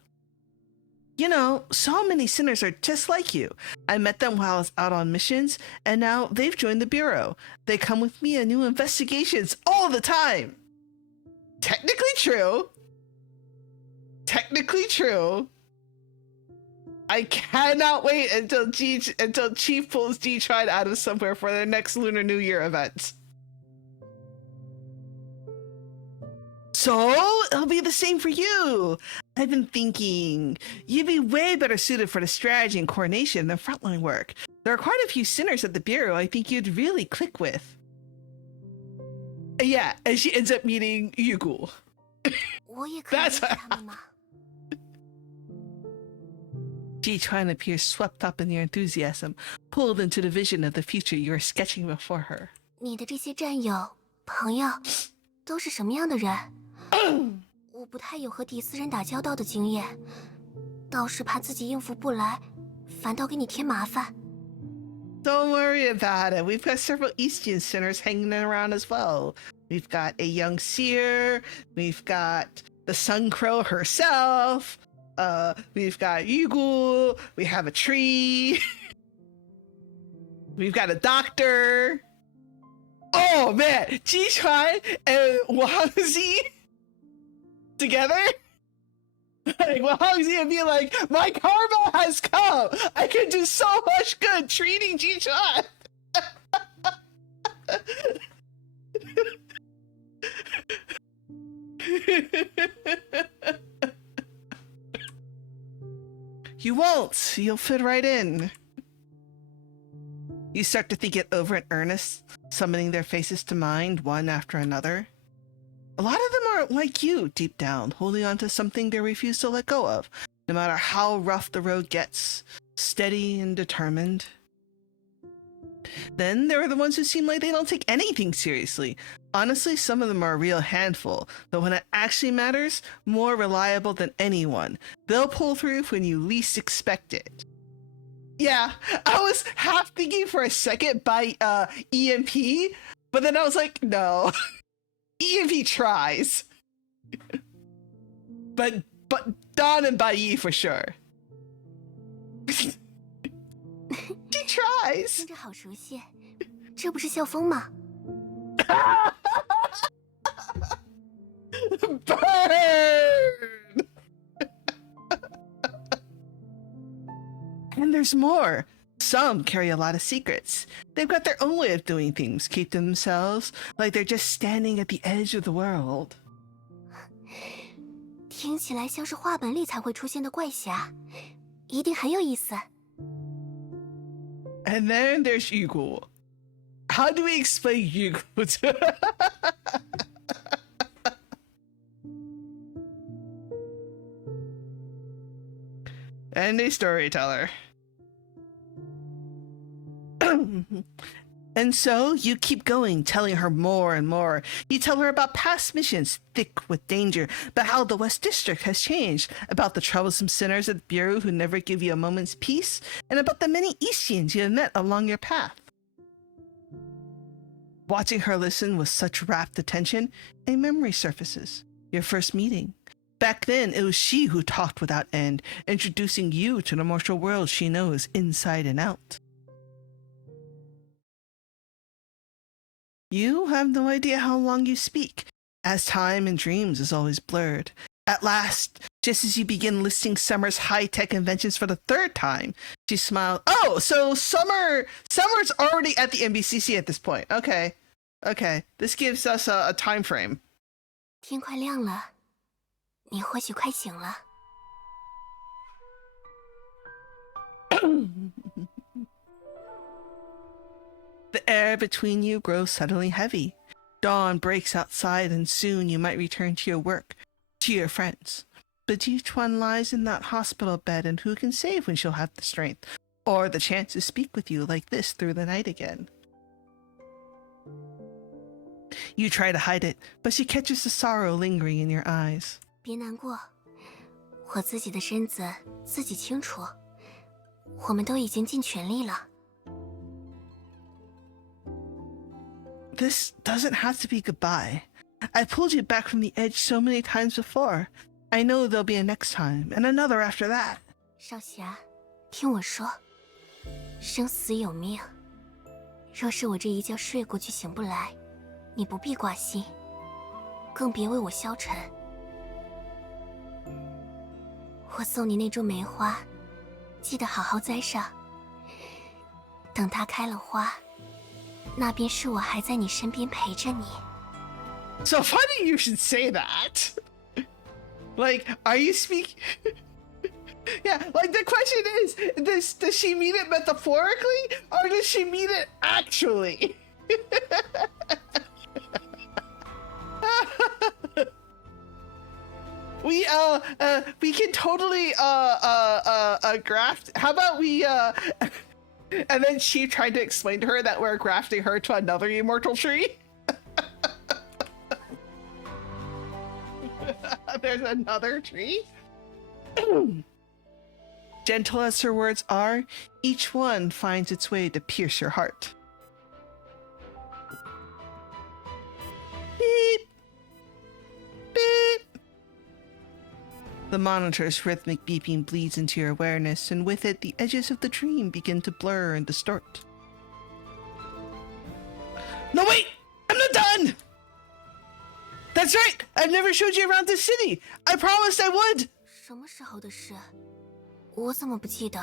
You know, so many sinners are just like you. I met them while I was out on missions, and now they've joined the Bureau. They come with me on new investigations all the time. Technically true. Technically true. I cannot wait until Chief pulls G-Tron out of somewhere for their next Lunar New Year event. So, it'll be the same for you. I've been thinking you'd be way better suited for the strategy and coordination than frontline work. There are quite a few sinners at the Bureau I think you'd really click with. Yeah, and she ends up meeting Yugu. That's what happened. Ji-Tron appears swept up in your enthusiasm, pulled into the vision of the future you are sketching before her. 你的这些战友、朋友都是什么样的人？我不太有和迪斯人打交道的经验，倒是怕自己应付不来，反倒给你添麻烦。 Don't worry about it. We've got several Eastern sinners hanging around as well. We've got a young seer. We've got the Sun Crow herself. We've got Yugu. We have a tree. We've got a doctor. Oh man, Ji-Chuan and Wang Zi together? Like, Wang Zi would be like, my karma has come! I can do so much good treating Ji-Chuan! You won't. You'll fit right in. You start to think it over in earnest, summoning their faces to mind one after another. A lot of them are like you, deep down, holding on to something they refuse to let go of, no matter how rough the road gets, steady and determined. Then there are the ones who seem like they don't take anything seriously. Honestly, some of them are a real handful, but when it actually matters, more reliable than anyone. They'll pull through when you least expect it. Yeah, I was half thinking for a second by EMP, but then I was like, no. EMP tries. but Dawn and Bai Yi for sure. She tries. 听着好熟悉，这不是校风吗？ Burn! And there's more. Some carry a lot of secrets. They've got their own way of doing things, keep to themselves, like they're just standing at the edge of the world. 听起来像是画本里才会出现的怪侠，一定很有意思。 And then there's Yugu. How do we explain Yugu to... And a storyteller. And so you keep going, telling her more and more. You tell her about past missions, thick with danger, about how the West District has changed, about the troublesome sinners at the Bureau who never give you a moment's peace, and about the many Ishians you have met along your path. Watching her listen with such rapt attention, a memory surfaces. Your first meeting. Back then, it was she who talked without end, introducing you to the mortal world she knows inside and out. You have no idea how long you speak, as time and dreams is always blurred. At last, just as you begin listing Summer's high-tech inventions for the third time, she smiled. Oh, so Summer's already at the MBCC at this point. Okay. This gives us a time frame. 天快亮了，你或许快醒了。 The air between you grows suddenly heavy. Dawn breaks outside, and soon you might return to your work, to your friends. But Ji-Chuan lies in that hospital bed, and who can say when she'll have the strength or the chance to speak with you like this through the night again? You try to hide it, but she catches the sorrow lingering in your eyes. 别难过，我自己的身子自己清楚，我们都已经尽全力了。 This doesn't have to be goodbye. I pulled you back from the edge so many times before. I know there'll be a next time, and another after that. 少侠，听我说，生死有命。若是我这一觉睡过去醒不来，你不必挂心，更别为我消沉。我送你那株梅花，记得好好栽上。等它开了花。 那便是我还在你身边陪着你。 So funny you should say that. Like, are you speaking? Yeah, like the question is, does she mean it metaphorically or does she mean it actually? We can totally graft. How about we and then she tried to explain to her that we're grafting her to another immortal tree. There's another tree. Gentle as her words are, each one finds its way to pierce your heart. Beep. Beep. The monitor's rhythmic beeping bleeds into your awareness, and with it, the edges of the dream begin to blur and distort. No, wait! Ji-chuan! That's right! I've never showed you around this city! I promised I would! 什么时候的事？我怎么不记得？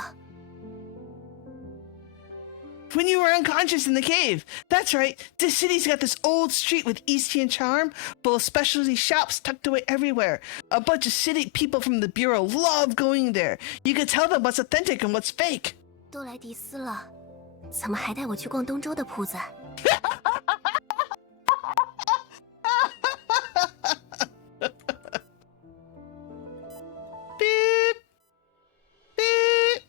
When you were unconscious in the cave. That's right. This city's got this old street with Eastian charm, full of specialty shops tucked away everywhere. A bunch of city people from the bureau love going there. You can tell them what's authentic and what's fake. 都来迪斯了，怎么还带我去逛东周的铺子？ Beep. Beep.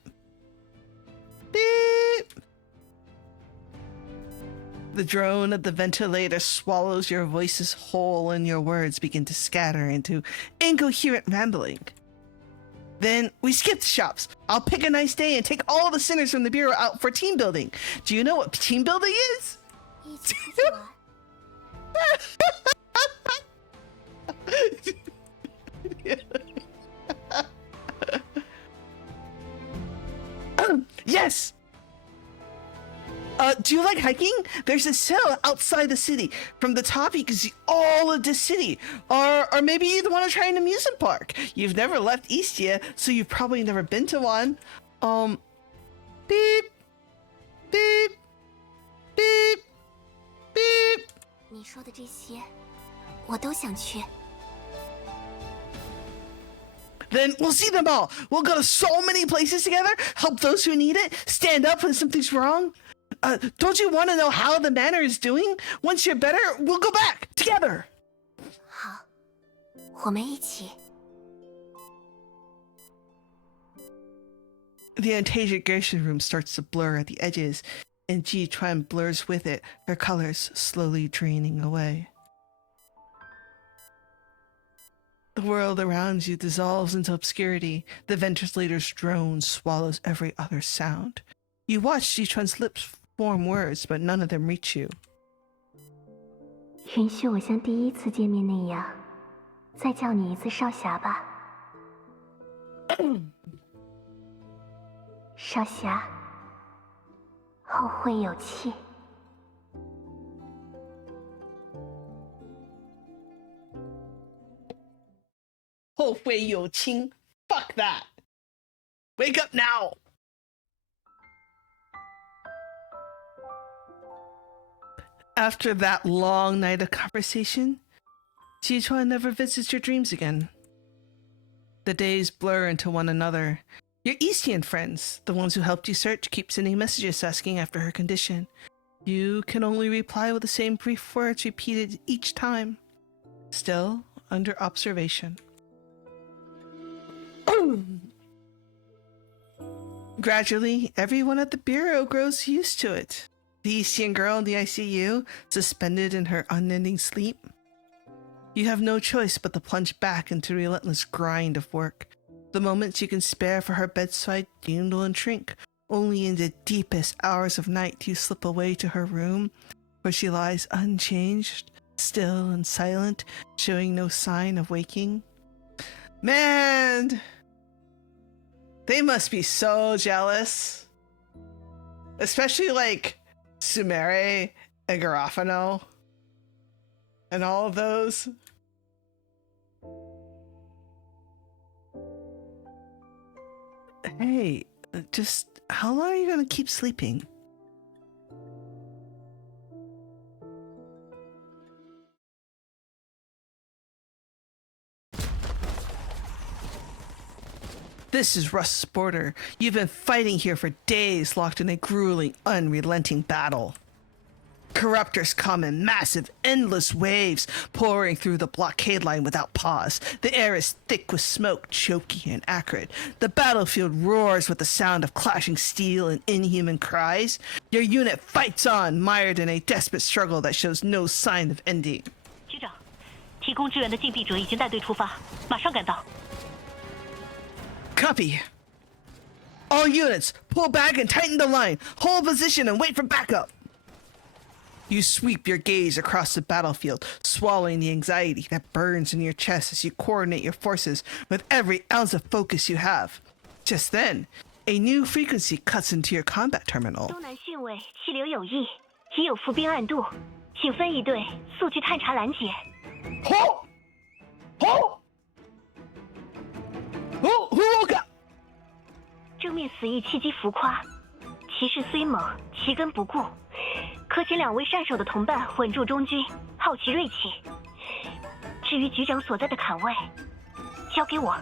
Beep. The drone of the ventilator swallows your voices whole and your words begin to scatter into incoherent rambling. Then we skip the shops. I'll pick a nice day and take all the sinners from the bureau out for team building. Do you know what team building is? 一起出去玩。 Yes! Do you like hiking? There's a hill outside the city. From the top, you can see all of the city. Or maybe you want to try an amusement park. You've never left Eastia, so you've probably never been to one. Beep, beep, beep, beep. 你说的这些，我都想去。 Then we'll see them all. We'll go to so many places together, help those who need it, stand up when something's wrong. Don't you want to know how the manor is doing? Once you're better, we'll go back together. 好，我们一起。 The integration room starts to blur at the edges, and Ji-chuan blurs with it, her colors slowly draining away. The world around you dissolves into obscurity. The ventilator's drone swallows every other sound. You watch Ji-chuan's lips form words, but none of them reach you. 允许我像第一次见面那样，再叫你一次少侠吧。少侠，后会有期。 后会有期. Fuck that. Wake up now. After that long night of conversation, Ji-chuan never visits your dreams again. The days blur into one another. Your Eastian friends, the ones who helped you search, keep sending messages asking after her condition. You can only reply with the same brief words repeated each time. Still under observation. Gradually, everyone at the bureau grows used to it. The Eastian girl in the ICU, suspended in her unending sleep. You have no choice but to plunge back into the relentless grind of work. The moments you can spare for her bedside dwindle and shrink. Only in the deepest hours of night do you slip away to her room, where she lies unchanged, still and silent, showing no sign of waking. Man! They must be so jealous. Especially like Sumire and Garofano and all of those. Hey, just how long are you gonna keep sleeping? This is Russ Sporter. You've been fighting here for days, locked in a grueling, unrelenting battle. Corruptors come in massive, endless waves, pouring through the blockade line without pause. The air is thick with smoke, choky and acrid. The battlefield roars with the sound of clashing steel and inhuman cries. Your unit fights on, mired in a desperate struggle that shows no sign of ending. 局长，提供支援的禁闭者已经带队出发，马上赶到。 Copy. All units, pull back and tighten the line. Hold position and wait for backup. You sweep your gaze across the battlefield, swallowing the anxiety that burns in your chest as you coordinate your forces with every ounce of focus you have. Just then, a new frequency cuts into your combat terminal. 东南讯卫气流有异，已有伏兵暗渡，请分一队速去探查拦截。好，好，我干！正面死意气机浮夸，骑士虽猛，其根不固，可请两位善手的同伴稳住中军，好其锐气。至于局长所在的坎位，交给我。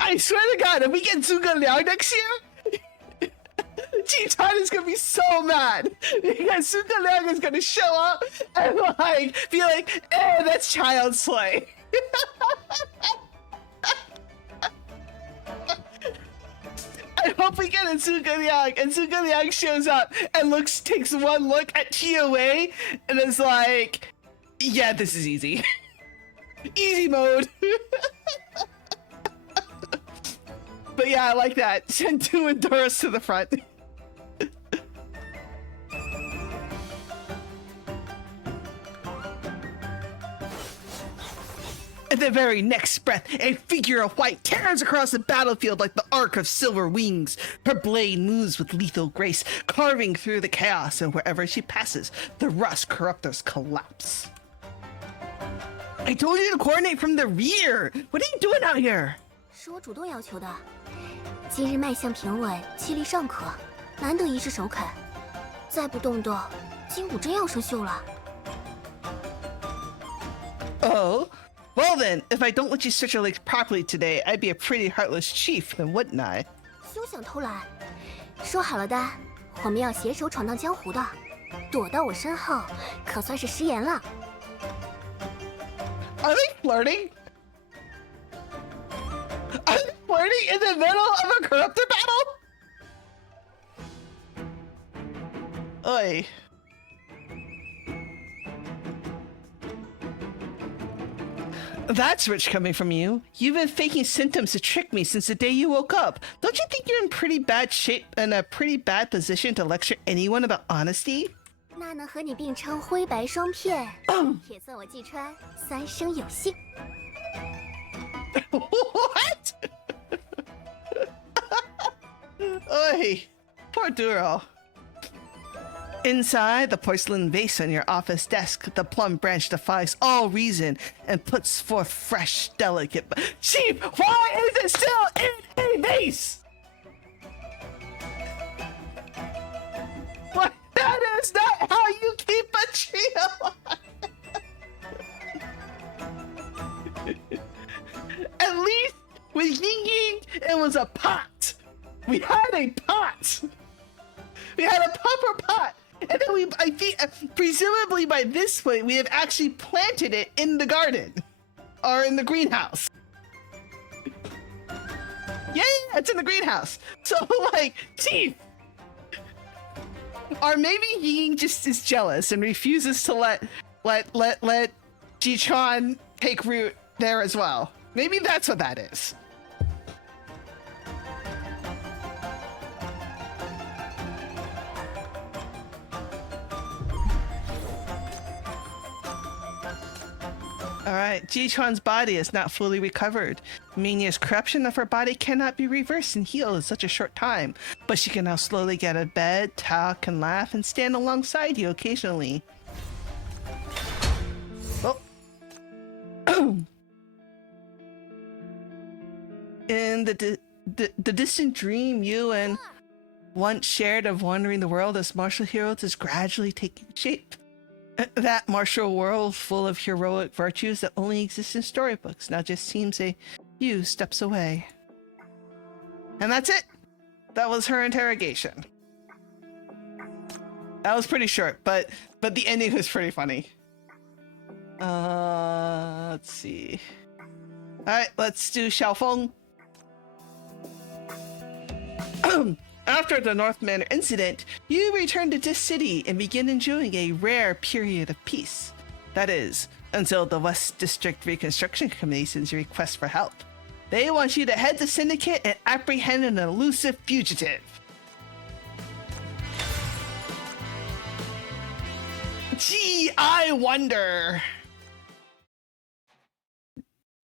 I swear to God, if we get Zhuge Liang next year, Jichuan is gonna be so mad because Zhuge Liang is gonna show up and like be like, "Eh, that's child's play." I hope we get a Zhuge Liang and Zhuge Liang shows up and takes one look at TOA and is like, "Yeah, this is easy, easy mode." But yeah, I like that. Send 2 Enduros to the front. At the very next breath, a figure of white tears across the battlefield like the arc of silver wings. Her blade moves with lethal grace, carving through the chaos, and wherever she passes, the Rust Corruptors collapse. I told you to coordinate from the rear! What are you doing out here? 是我主动要求的。今日脉象平稳，气力尚可，难得一试首肯。再不动动，金武真要生锈了。Oh? Well then, if I don't let you stretch your legs properly today, I'd be a pretty heartless chief, then wouldn't I? 休想偷懒！说好了的，我们要携手闯荡江湖的。躲到我身后，可算是食言了。Are they flirting? Are they flirting in the middle of a corruptor battle? Oi. That's rich coming from you. You've been faking symptoms to trick me since the day you woke up. Don't you think you're in pretty bad shape and a pretty bad position to lecture anyone about honesty? 那能和你并称灰白双片，也算我季川三生有幸。What? Oi, poor Duro. Inside the porcelain vase on your office desk, the plum branch defies all reason and puts forth fresh, delicate. Chief, why is it still in a vase? What? That is not how you keep a tree alive. At least with Ying Ying, it was a pot. We had a pot. We had a proper pot. And then I think, presumably by this point, we have actually planted it in the garden. Or in the greenhouse. Yeah, it's in the greenhouse. So, like, Chief. Or maybe Ying just is jealous and refuses to let Jichuan take root there as well. Maybe that's what that is. Alright, Jichuan's body is not fully recovered. Minia's corruption of her body cannot be reversed and healed in such a short time, but she can now slowly get out of bed, talk, and laugh, and stand alongside you occasionally. Oh. In the distant dream you and once shared of wandering the world as martial heroes is gradually taking shape. That martial world full of heroic virtues that only exist in storybooks now just seems a few steps away. And that's it. That was her interrogation. That was pretty short, but the ending was pretty funny. Let's see. All right, let's do Xiaofeng. After the North Manor incident, you return to this city and begin enjoying a rare period of peace. That is, until the West District Reconstruction Committee sends a request for help. They want you to head the syndicate and apprehend an elusive fugitive. Gee, I wonder.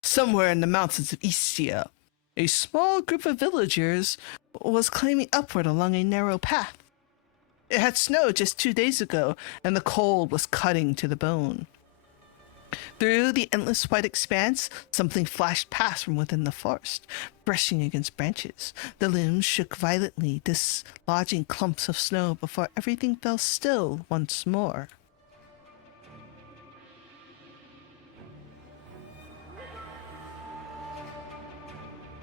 Somewhere in the mountains of Istia, a small group of villagers was climbing upward along a narrow path. It had snowed just 2 days ago, and the cold was cutting to the bone. Through the endless white expanse, something flashed past from within the forest, brushing against branches. The limbs shook violently, dislodging clumps of snow before everything fell still once more.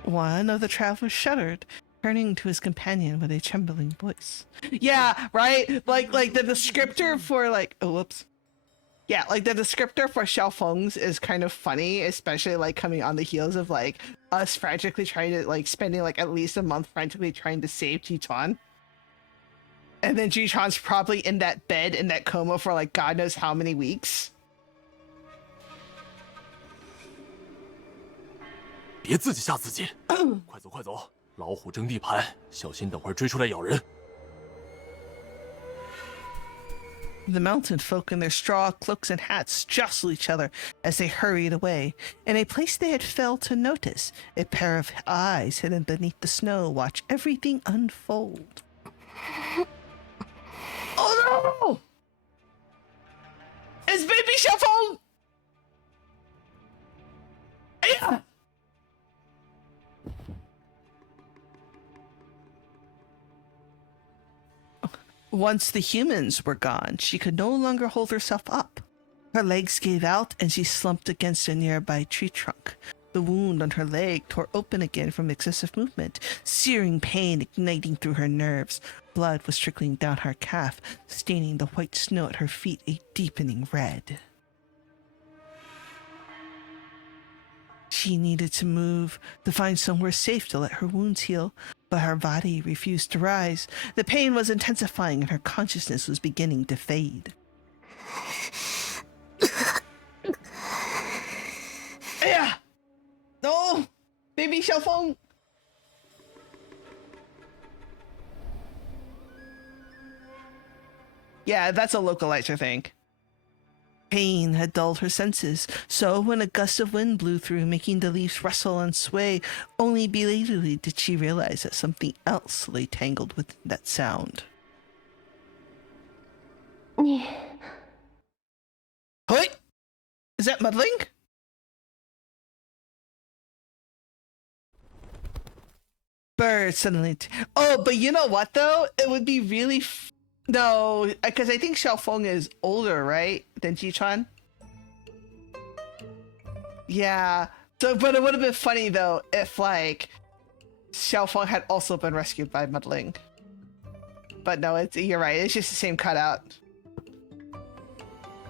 One of the travelers shuddered, turning to his companion with a trembling voice. Yeah, right? Like the descriptor for whoops. Yeah, like the descriptor for Xiaofeng's is kind of funny, especially like coming on the heels of like us frantically trying to like spending like at least a month frantically trying to save Jichuan. And then Jichuan's probably in that bed in that coma for like God knows how many weeks. 别自己吓自己，快走快走，老虎争地盘，小心等会儿追出来咬人。 The mountain folk in their straw cloaks and hats jostled each other as they hurried away. In a place they had failed to notice, a pair of eyes hidden beneath the snow watch everything unfold. Oh no! It's baby Xiaofeng! Yeah! Once the humans were gone, she could no longer hold herself up. Her legs gave out and she slumped against a nearby tree trunk. The wound on her leg tore open again from excessive movement, searing pain igniting through her nerves. Blood was trickling down her calf, staining the white snow at her feet a deepening red. She needed to move, to find somewhere safe to let her wounds heal, but her body refused to rise. The pain was intensifying and her consciousness was beginning to fade. Yeah! No! Baby Xiaofeng! Yeah, that's a localizer thing. Pain had dulled her senses, so when a gust of wind blew through, making the leaves rustle and sway, only belatedly did she realize that something else lay tangled within that sound. Hoi! Is that muddling? Bird suddenly... Oh, but you know what, though? It would be really... No, because I think Xiaofeng is older, right, than Jichuan? Yeah. So, but it would have been funny, though, if, like, Xiaofeng had also been rescued by muddling. But no, you're right. It's just the same cutout.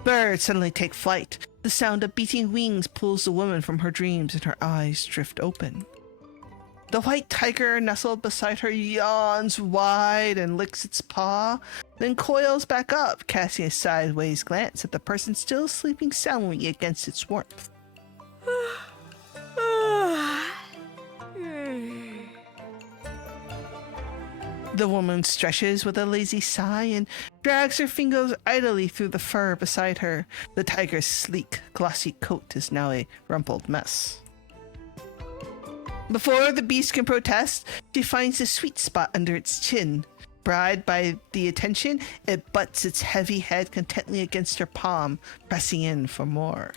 Birds suddenly take flight. The sound of beating wings pulls the woman from her dreams and her eyes drift open. The white tiger nestled beside her yawns wide and licks its paw, then coils back up, casting a sideways glance at the person still sleeping soundly against its warmth. The woman stretches with a lazy sigh and drags her fingers idly through the fur beside her. The tiger's sleek, glossy coat is now a rumpled mess. Before the beast can protest, she finds a sweet spot under its chin. Bribed by the attention, it butts its heavy head contently against her palm, pressing in for more.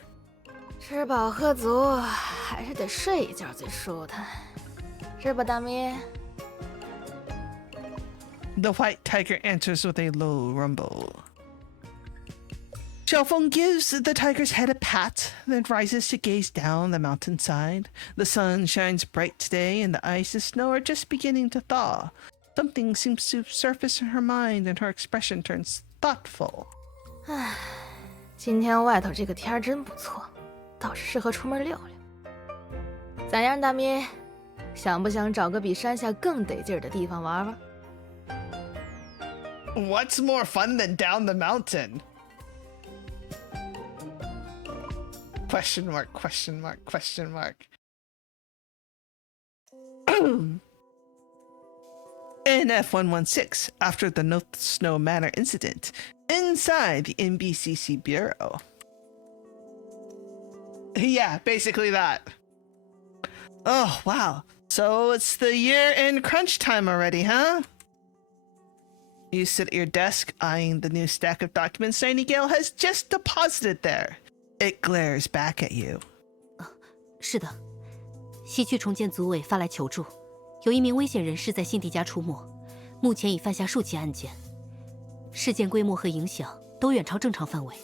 吃饱喝足，还是得睡一觉最舒坦，是吧，大咪？ The white tiger answers with a low rumble. Xiaofeng gives the tiger's head a pat, then rises to gaze down the mountainside. The sun shines bright today, and the ice and snow are just beginning to thaw. Something seems to surface in her mind, and her expression turns thoughtful. 唉，今天外头这个天真不错，倒是适合出门溜溜。咋样，大咪？想不想找个比山下更得劲儿的地方玩玩？ What's more fun than down the mountain? Question mark, question mark, question mark. In F116, after the No Snow Manor incident, inside the NBCC bureau. Yeah, basically that. Oh, wow. So it's the year-end crunch time already, huh? You sit at your desk, eyeing the new stack of documents Nightingale has just deposited there. It glares back at you. 是的，西区重建组委发来求助，有一名危险人士在辛迪家出没，目前已犯下数起案件，事件规模和影响都远超正常范围。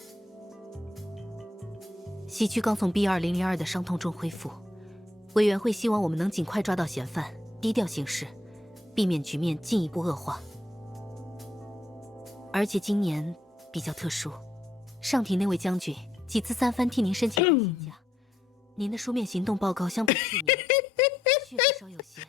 西区刚从 B2002 的伤痛中恢复，委员会希望我们能尽快抓到嫌犯，低调行事，避免局面进一步恶化。而且今年比较特殊，上庭那位将军几次三番替您申请病假，您的书面行动报告相比去年确实稍有些。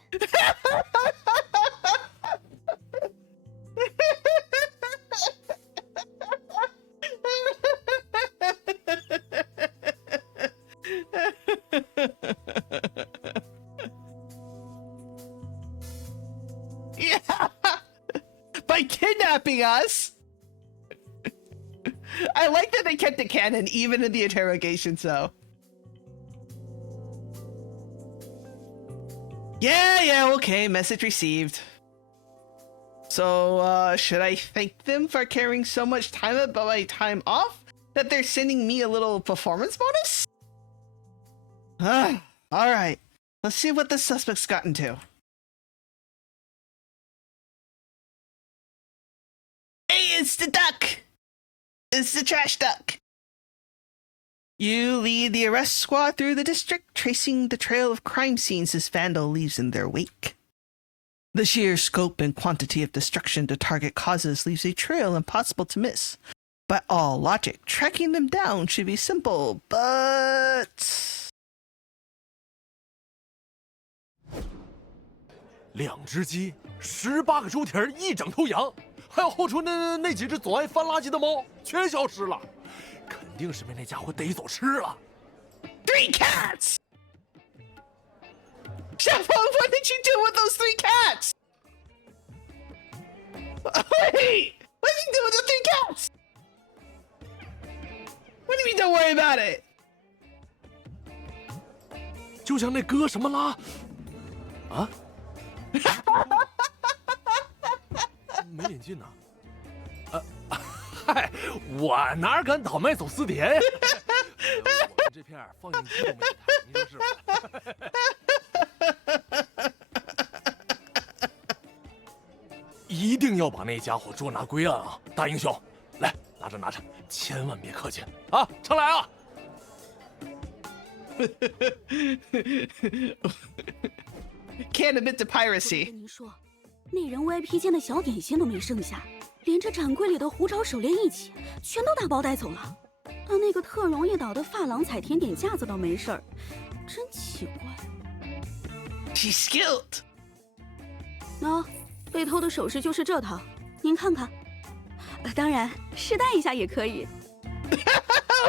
Yeah, by kidnapping us. I like that they kept it canon even in the interrogations, though. Yeah, okay, message received. So, should I thank them for caring so much time about my time off that they're sending me a little performance bonus? Alright, let's see what the suspect's gotten to. Hey, it's the duck! It's the trash duck! You lead the arrest squad through the district, tracing the trail of crime scenes this vandal leaves in their wake. The sheer scope and quantity of destruction to target causes leaves a trail impossible to miss. By all logic, tracking them down should be simple, but... 2只鸡，18个猪蹄儿，一整头羊，还有后厨那几只总爱翻垃圾的猫，全消失了，肯定是被那家伙逮走吃了。3 cats! Chef, what did you do with those 3 cats? Wait! What did you do with the 3 cats? What do you mean don't worry about it? 就像那哥什么啦，啊？没眼镜呢。嗨，我哪敢倒卖走私碟呀？我们这片放映机都没有台，您说是吧？一定要把那家伙捉拿归案啊！大英雄，来，拿着，千万别客气啊！常来啊！Can't admit to piracy. 跟您说，那人 VIP 间的小点心都没剩下，连着展柜里的胡椒手链一起，全都打包带走了。但那个特容易倒的发廊踩甜点架子倒没事儿，真奇怪。She's skilled. 被偷的首饰就是这套，您看看。当然，试戴一下也可以。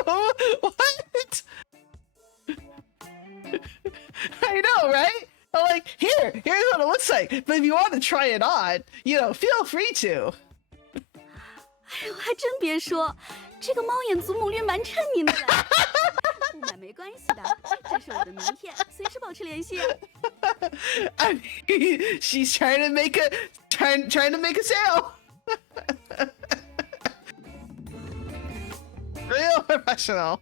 What? I know, right? I'm like, here's what it looks like. But if you want to try it on, feel free to. 哎呦，还真别说，这个猫眼祖母绿蛮衬您的嘞。不买没关系的，这是我的名片，随时保持联系。I mean, she's trying to make a sale. Real professional.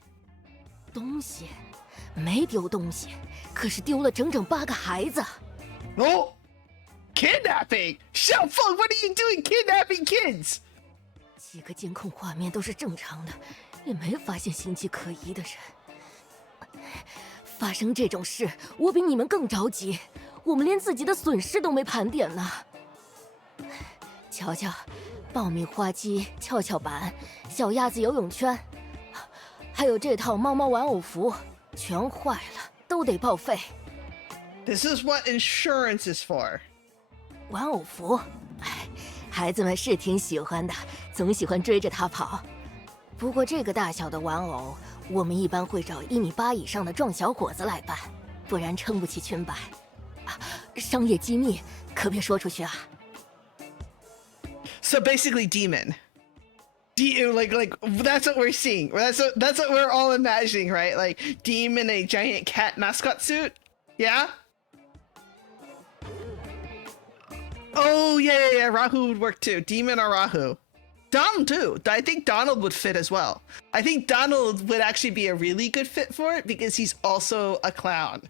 东西没丢东西，可是丢了整整8个孩子。Oh, kidnapping! Xiao Feng, what are you doing kidnapping kids? 几个监控画面都是正常的，也没发现形迹可疑的人。发生这种事，我比你们更着急。我们连自己的损失都没盘点呢。瞧瞧，爆米花机、跷跷板、小鸭子游泳圈，还有这套猫猫玩偶服，全坏了，都得报废。This is what insurance is for. 玩偶服，孩子们是挺喜欢的，总喜欢追着它跑。不过这个大小的玩偶，我们一般会找1.8米以上的壮小伙子来扮，不然撑不起裙摆。商业机密可别说出去啊。So basically, demon. Like that's what we're seeing. That's what we're all imagining, right? Like demon, a giant cat mascot suit. Yeah. Oh, yeah. Rahu would work too. Demon or Rahu. Donald too. I think Donald would fit as well. I think Donald would actually be a really good fit for it because he's also a clown.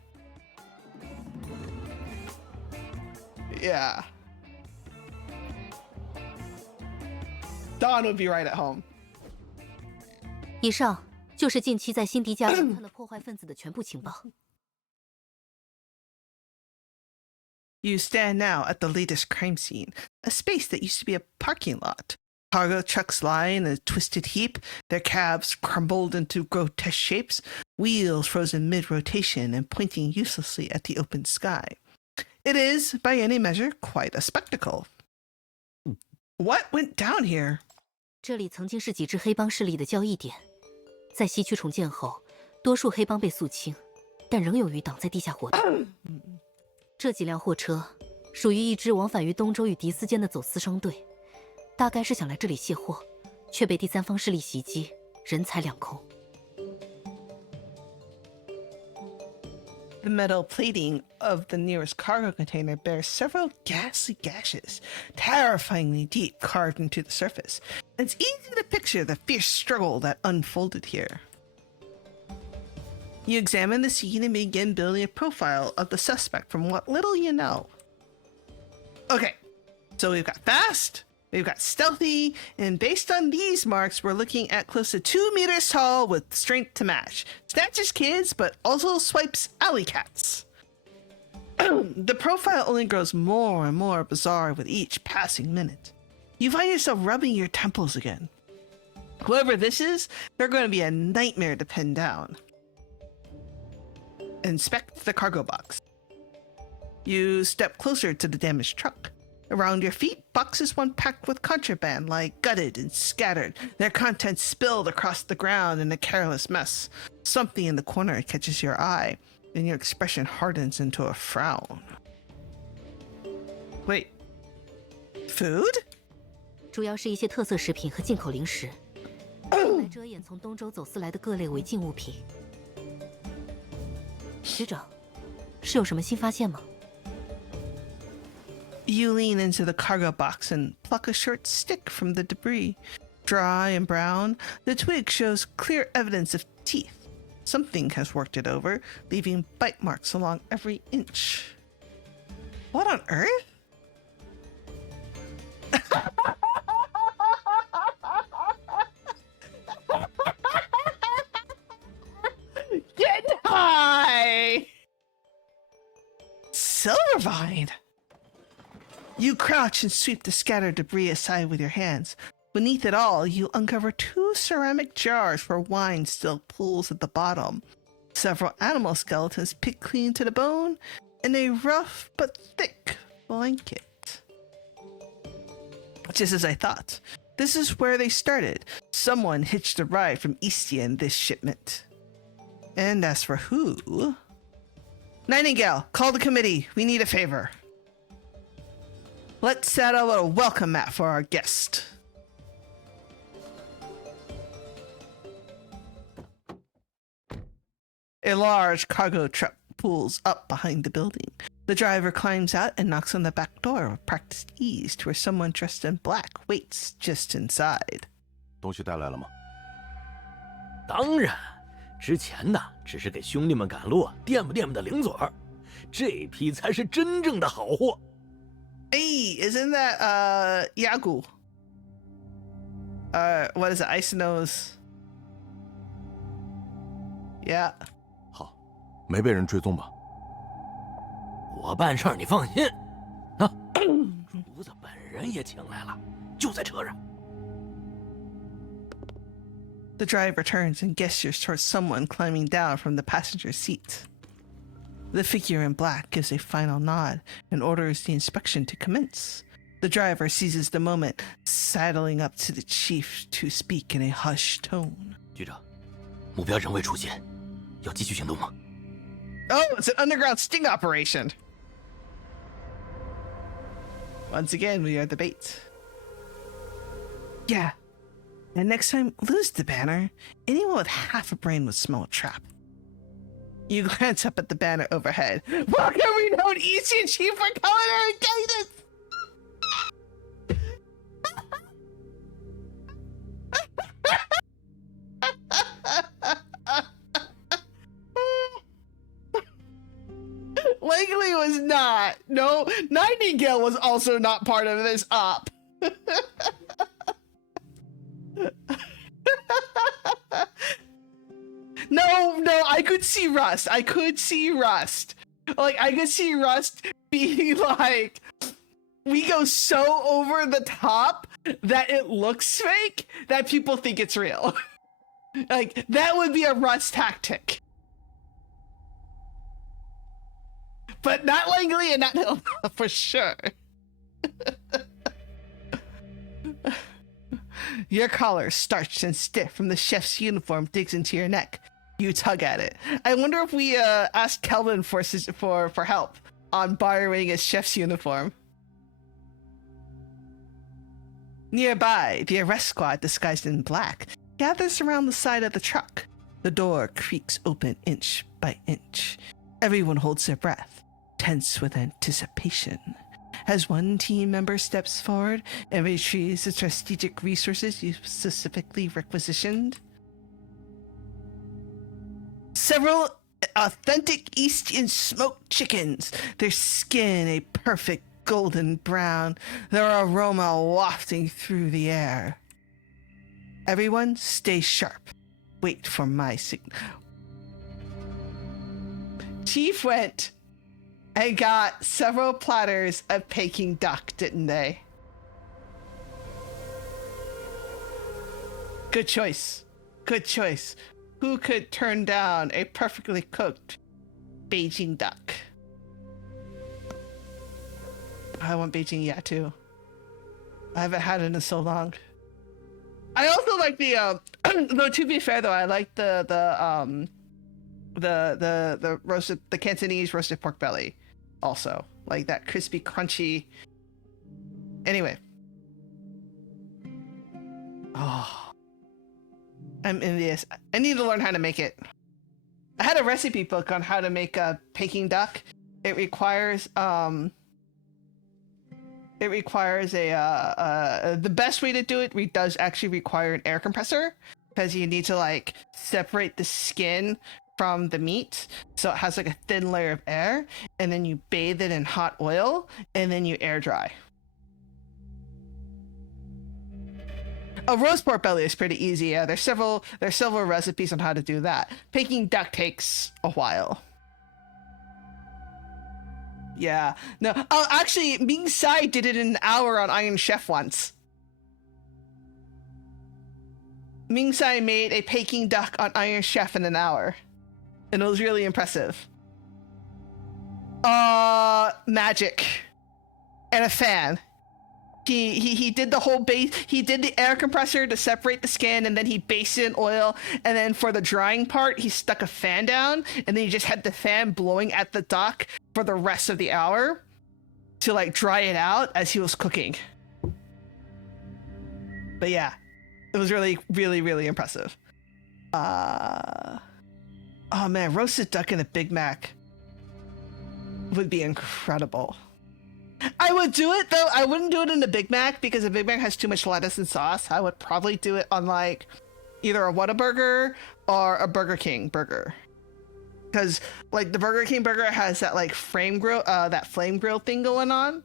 Yeah. Don would be right at home. 以上就是近期在辛迪加侦探的破坏分子的全部情报。You stand now at the latest crime scene, a space that used to be a parking lot. Cargo trucks lie in a twisted heap, their cabs crumbled into grotesque shapes, wheels frozen mid-rotation and pointing uselessly at the open sky. It is, by any measure, quite a spectacle. What went down here? 这里曾经是几支黑帮势力的交易点，在西区重建后，多数黑帮被肃清，但仍有余党在地下活动。这几辆货车属于一支往返于东周与迪斯间的走私商队，大概是想来这里卸货，却被第三方势力袭击，人财两空。 The metal plating of the nearest cargo container bears several ghastly gashes, terrifyingly deep, carved into the surface. It's easy to picture the fierce struggle that unfolded here. You examine the scene and begin building a profile of the suspect from what little you know. Okay, so we've got fast, we've got stealthy, and based on these marks, we're looking at close to 2 meters tall with strength to match. Snatches kids, but also swipes alley cats. The profile only grows more and more bizarre with each passing minute. You find yourself rubbing your temples again. Whoever this is, they're going to be a nightmare to pin down. Inspect the cargo box. You step closer to the damaged truck. Around your feet, boxes one packed with contraband lie gutted and scattered, their contents spilled across the ground in a careless mess. Something in the corner catches your eye, and your expression hardens into a frown. Wait. Food? 主要是一些特色食品和进口零食，用来遮掩从东周走私来的各类违禁物品。局长，是有什么新发现吗？ You lean into the cargo box and pluck a short stick from the debris. Dry and brown, the twig shows clear evidence of teeth. Something has worked it over, leaving bite marks along every inch. What on earth? Get high! Silvervine! You crouch and sweep the scattered debris aside with your hands. Beneath it all, you uncover 2 ceramic jars where wine still pools at the bottom, several animal skeletons picked clean to the bone, and a rough but thick blanket. Just as I thought, this is where they started. Someone hitched a ride from Istia in this shipment. And as for who... Nightingale, call the committee. We need a favor. Let's set out a welcome mat for our guest. A large cargo truck pulls up behind the building. The driver climbs out and knocks on the back door with practiced ease to where someone dressed in black waits just inside. 东西带来了吗？当然，之前呢只是给兄弟们赶路垫吧垫吧的零嘴儿，这批才是真正的好货。 Hey, isn't that Yagu? What is it? Ice Nose? Yeah. 好，没被人追踪吧？我办事儿你放心。啊，主子本人也请来了，就在车上。 The driver turns and gestures towards someone climbing down from the passenger seat. The figure in black gives a final nod and orders the inspection to commence. The driver seizes the moment, sidling up to the chief to speak in a hushed tone. 局长，目标仍未出现，要继续行动吗？ Oh, it's an underground sting operation! Once again, we are the bait. Yeah. And next time, lose the banner. Anyone with half a brain would smell a trap. You glance up at the banner overhead. Welcome, renowned Eastern Chief for culinary guidance! not. No, Nightingale was also not part of this op. No, I could see Rust. Like, I could see Rust being like, we go so over the top that it looks fake that people think it's real. Like, that would be a Rust tactic. But not Langley and not Hilda, for sure. Your collar, starched and stiff from the chef's uniform, digs into your neck. You tug at it. I wonder if we asked Kelvin for help on borrowing a chef's uniform. Nearby, the arrest squad, disguised in black, gathers around the side of the truck. The door creaks open inch by inch. Everyone holds their breath, tense with anticipation, as one team member steps forward and retrieves the strategic resources you specifically requisitioned. Several authentic Eastern smoked chickens, their skin a perfect golden brown, their aroma wafting through the air. Everyone stay sharp. Wait for my signal. Chief went and got several platters of Peking duck, didn't they? Good choice. Good choice. Who could turn down a perfectly cooked Beijing duck? I want Beijing yeah too. I haven't had it in so long. I also like the though to be fair though, I like the roasted, the Cantonese roasted pork belly also. Like that crispy crunchy. Anyway. Oh. I'm envious. I need to learn how to make it. I had a recipe book on how to make a Peking duck. It requires the best way to do it does actually require an air compressor, because you need to like separate the skin from the meat so it has like a thin layer of air, and then you bathe it in hot oil and then you air dry. A roast pork belly is pretty easy. Yeah, there's several recipes on how to do that. Peking duck takes a while. Yeah. No. Oh, actually, Ming Tsai did it in an hour on Iron Chef once. Ming Tsai made a Peking duck on Iron Chef in an hour, and it was really impressive. Magic and a fan. He did the whole base. He did the air compressor to separate the skin, and then he based it in oil. And then for the drying part, he stuck a fan down, and then he just had the fan blowing at the duck for the rest of the hour to like dry it out as he was cooking. But yeah, it was really, really, really impressive. Oh man, roasted duck and a Big Mac would be incredible. I would do it though. I wouldn't do it in a Big Mac because a Big Mac has too much lettuce and sauce. I would probably do it on like either a Whataburger or a Burger King burger, because like the Burger King burger has that like flame grill thing going on.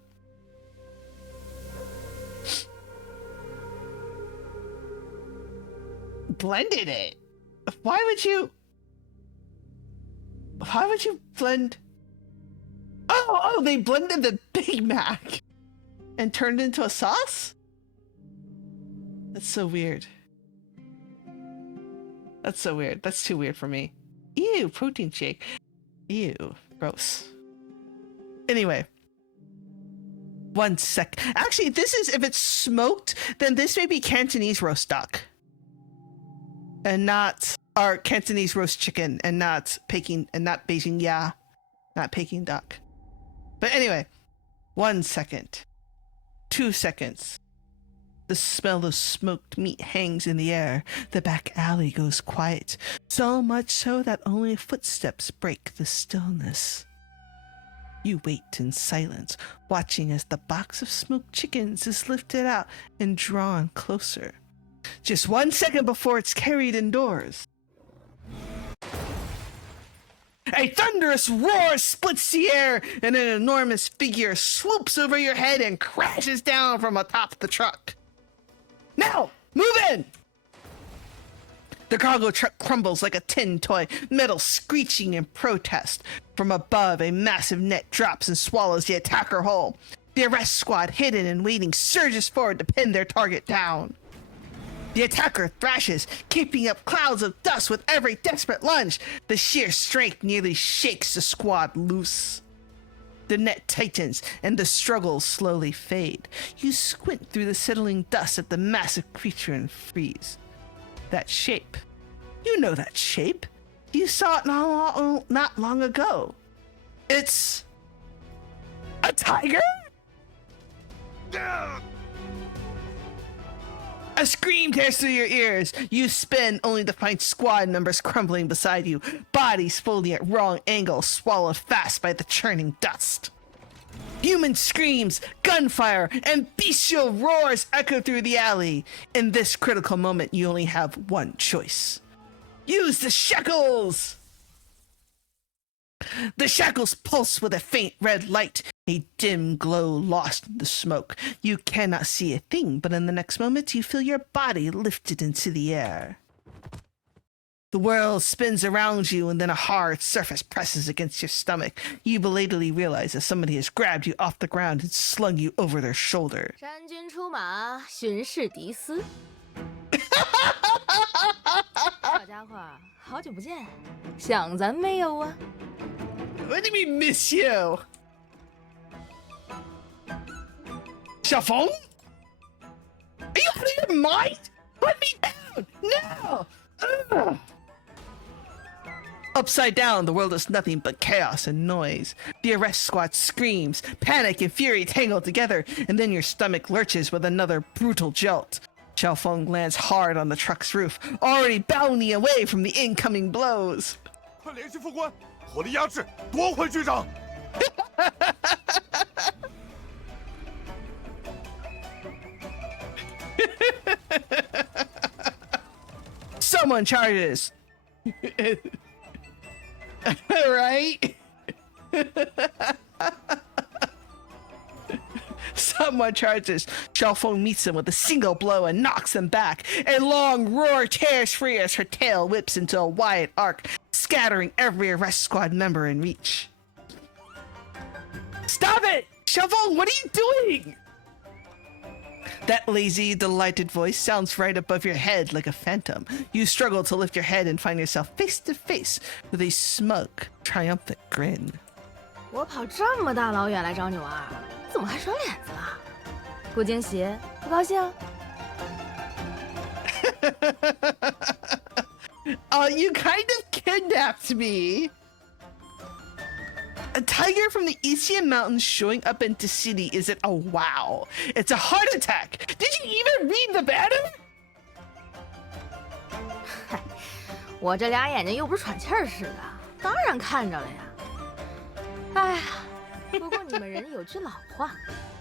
Blended it. Why would you blend? Oh, they blended the Big Mac and turned it into a sauce? That's so weird. That's so weird. That's too weird for me. Ew, protein shake. Ew, gross. Anyway. 1 sec. Actually, this is, if it's smoked, then this may be Cantonese roast duck. And not, or Cantonese roast chicken, and not Peking, and not Beijing, yeah. Not Peking duck. But anyway, 1 second, 2 seconds. The smell of smoked meat hangs in the air. The back alley goes quiet, so much so that only footsteps break the stillness. You wait in silence, watching as the box of smoked chickens is lifted out and drawn closer. Just 1 second before it's carried indoors. A thunderous roar splits the air, and an enormous figure swoops over your head and crashes down from atop the truck. Now, move in! The cargo truck crumbles like a tin toy, metal screeching in protest. From above, a massive net drops and swallows the attacker whole. The arrest squad, hidden and waiting, surges forward to pin their target down. The attacker thrashes, keeping up clouds of dust with every desperate lunge. The sheer strength nearly shakes the squad loose. The net tightens, and the struggles slowly fade. You squint through the settling dust at the massive creature and freeze. That shape. You know that shape. You saw it not long ago. It's a tiger? A scream tears through your ears. You spin only to find squad members crumbling beside you, bodies folding at wrong angles, swallowed fast by the churning dust. Human screams, gunfire, and bestial roars echo through the alley. In this critical moment, you only have one choice. Use the shackles! The shackles pulse with a faint red light, a dim glow lost in the smoke. You cannot see a thing, but in the next moment, you feel your body lifted into the air. The world spins around you, and then a hard surface presses against your stomach. You belatedly realize that somebody has grabbed you off the ground and slung you over their shoulder. 山军出马，巡视迪斯。小家伙，好久不见，想咱没有啊？ What do we miss you? Xiaofeng? Are you out of your mind? Put me down! Now! Ugh. Upside down, the world is nothing but chaos and noise. The arrest squad screams, panic and fury tangled together, and then your stomach lurches with another brutal jolt. Xiaofeng lands hard on the truck's roof, already bounding away from the incoming blows. 快联系副官，火力压制，夺回局长！ Someone charges. Right? Someone charges. Xiaofeng meets him with a single blow and knocks him back. A long roar tears free as her tail whips into a wide arc, scattering every arrest squad member in reach. Stop it! Xiaofeng, what are you doing? That lazy, delighted voice sounds right above your head like a phantom. You struggle to lift your head and find yourself face to face with a smug, triumphant grin. 我跑这么大老远来找你玩，怎么还甩脸子了？不惊喜，不高兴？ You kind of kidnapped me. A tiger from the Isian Mountains showing up into city isn't a wow. It's a heart attack. Did you even read the banner? 嗨，我这俩眼睛又不是喘气儿似的，当然看着了呀。哎呀，不过你们人有句老话，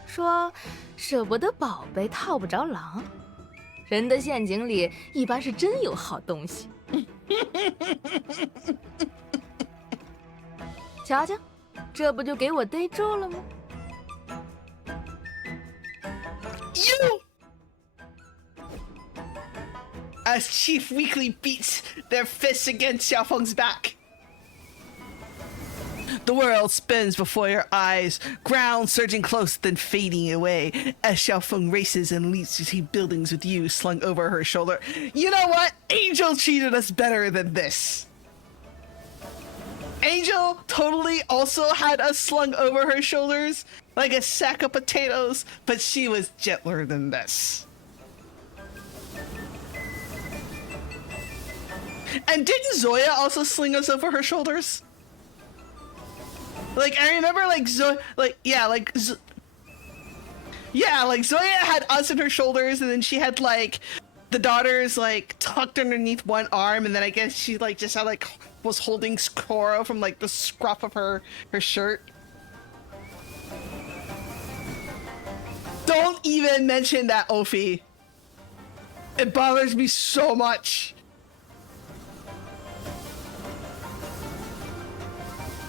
说舍不得宝贝套不着狼。人的陷阱里一般是真有好东西。瞧瞧。 这不就给我逮住了吗 ？You! As Chief Weekly beats their fists against Xiaofeng's back. The world spins before your eyes, ground surging close then fading away as Xiaofeng races and leaps between buildings with you slung over her shoulder. You know what? Angel treated us better than this. Angel totally also had us slung over her shoulders like a sack of potatoes, but she was gentler than this. And didn't Zoya also sling us over her shoulders? Like, I remember, like, Zoya had us in her shoulders, and then she had, like, the daughters, like, tucked underneath one arm, and then I guess she, like, just had, like, was holding Korra from, like, the scruff of her shirt. Don't even mention that, Ophi. It bothers me so much.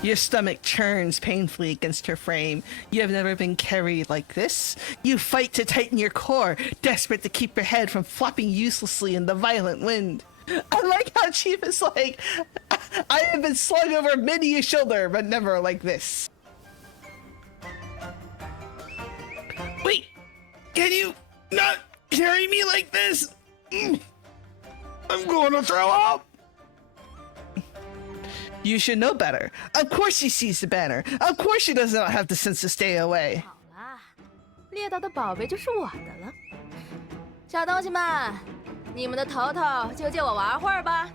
Your stomach churns painfully against her frame. You have never been carried like this. You fight to tighten your core, desperate to keep your head from flopping uselessly in the violent wind. I like how Chief is like, I have been slung over many a shoulder, but never like this. Wait, can you not carry me like this? I'm going to throw up. You should know better. Of course she sees the banner. Of course she does not have the sense to stay away. 好啦，猎到的宝贝就是我的了。小东西们，你们的头头就借我玩会儿吧。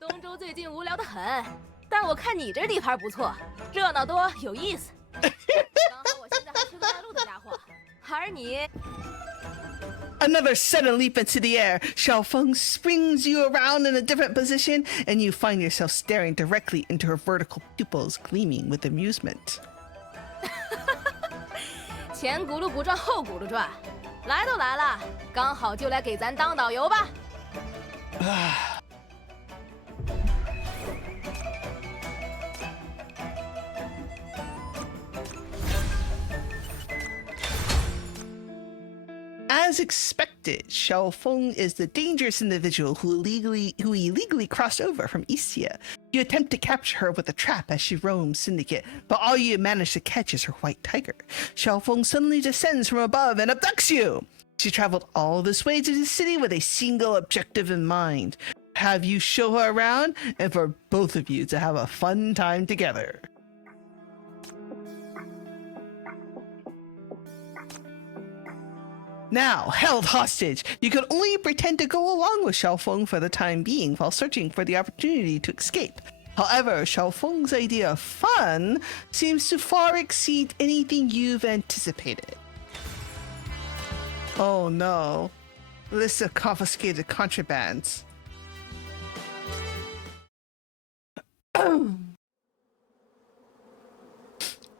东周最近无聊得很，但我看你这地盘不错，热闹多有意思。刚好我现在还缺个带路的家伙，而你。 Another sudden leap into the air. Xiaofeng springs you around in a different position, and you find yourself staring directly into her vertical pupils, gleaming with amusement. 前轱辘不转后轱辘转，来都来了，刚好就来给咱当导游吧。As expected, Xiaofeng is the dangerous individual who illegally crossed over from Ixia. You attempt to capture her with a trap as she roams Syndicate, but all you manage to catch is her white tiger. Xiaofeng suddenly descends from above and abducts you. She traveled all this way to the city with a single objective in mind: have you show her around, and for both of you to have a fun time together. Now, held hostage, you can only pretend to go along with Xiaofeng for the time being while searching for the opportunity to escape. However, Xiaofeng's idea of fun seems to far exceed anything you've anticipated. Oh no. List of confiscated contrabands.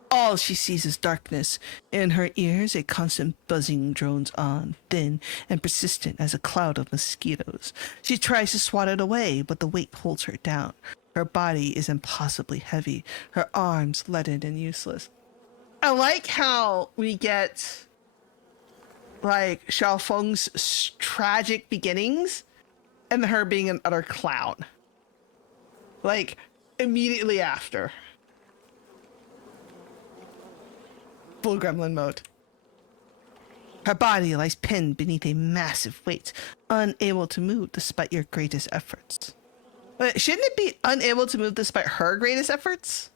All she sees is darkness. In her ears, a constant buzzing drones on, thin and persistent as a cloud of mosquitoes. She tries to swat it away, but the weight holds her down. Her body is impossibly heavy, her arms leaden and useless. I like how we get, like, Xiaofeng's tragic beginnings and her being an utter clown. Like, immediately after. Full gremlin mode. Her body lies pinned beneath a massive weight, unable to move despite your greatest efforts. But shouldn't it be unable to move despite her greatest efforts?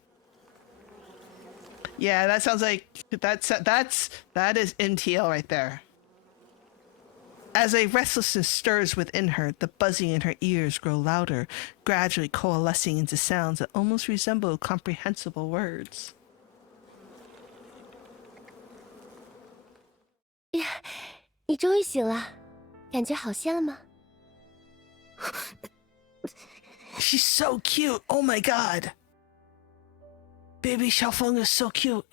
Yeah, that sounds like that is MTL right there. As a restlessness stirs within her, the buzzing in her ears grow louder, gradually coalescing into sounds that almost resemble comprehensible words. 你终于醒了，感觉好些了吗？ She's so cute. Oh my god. Baby Xiaofeng is so cute.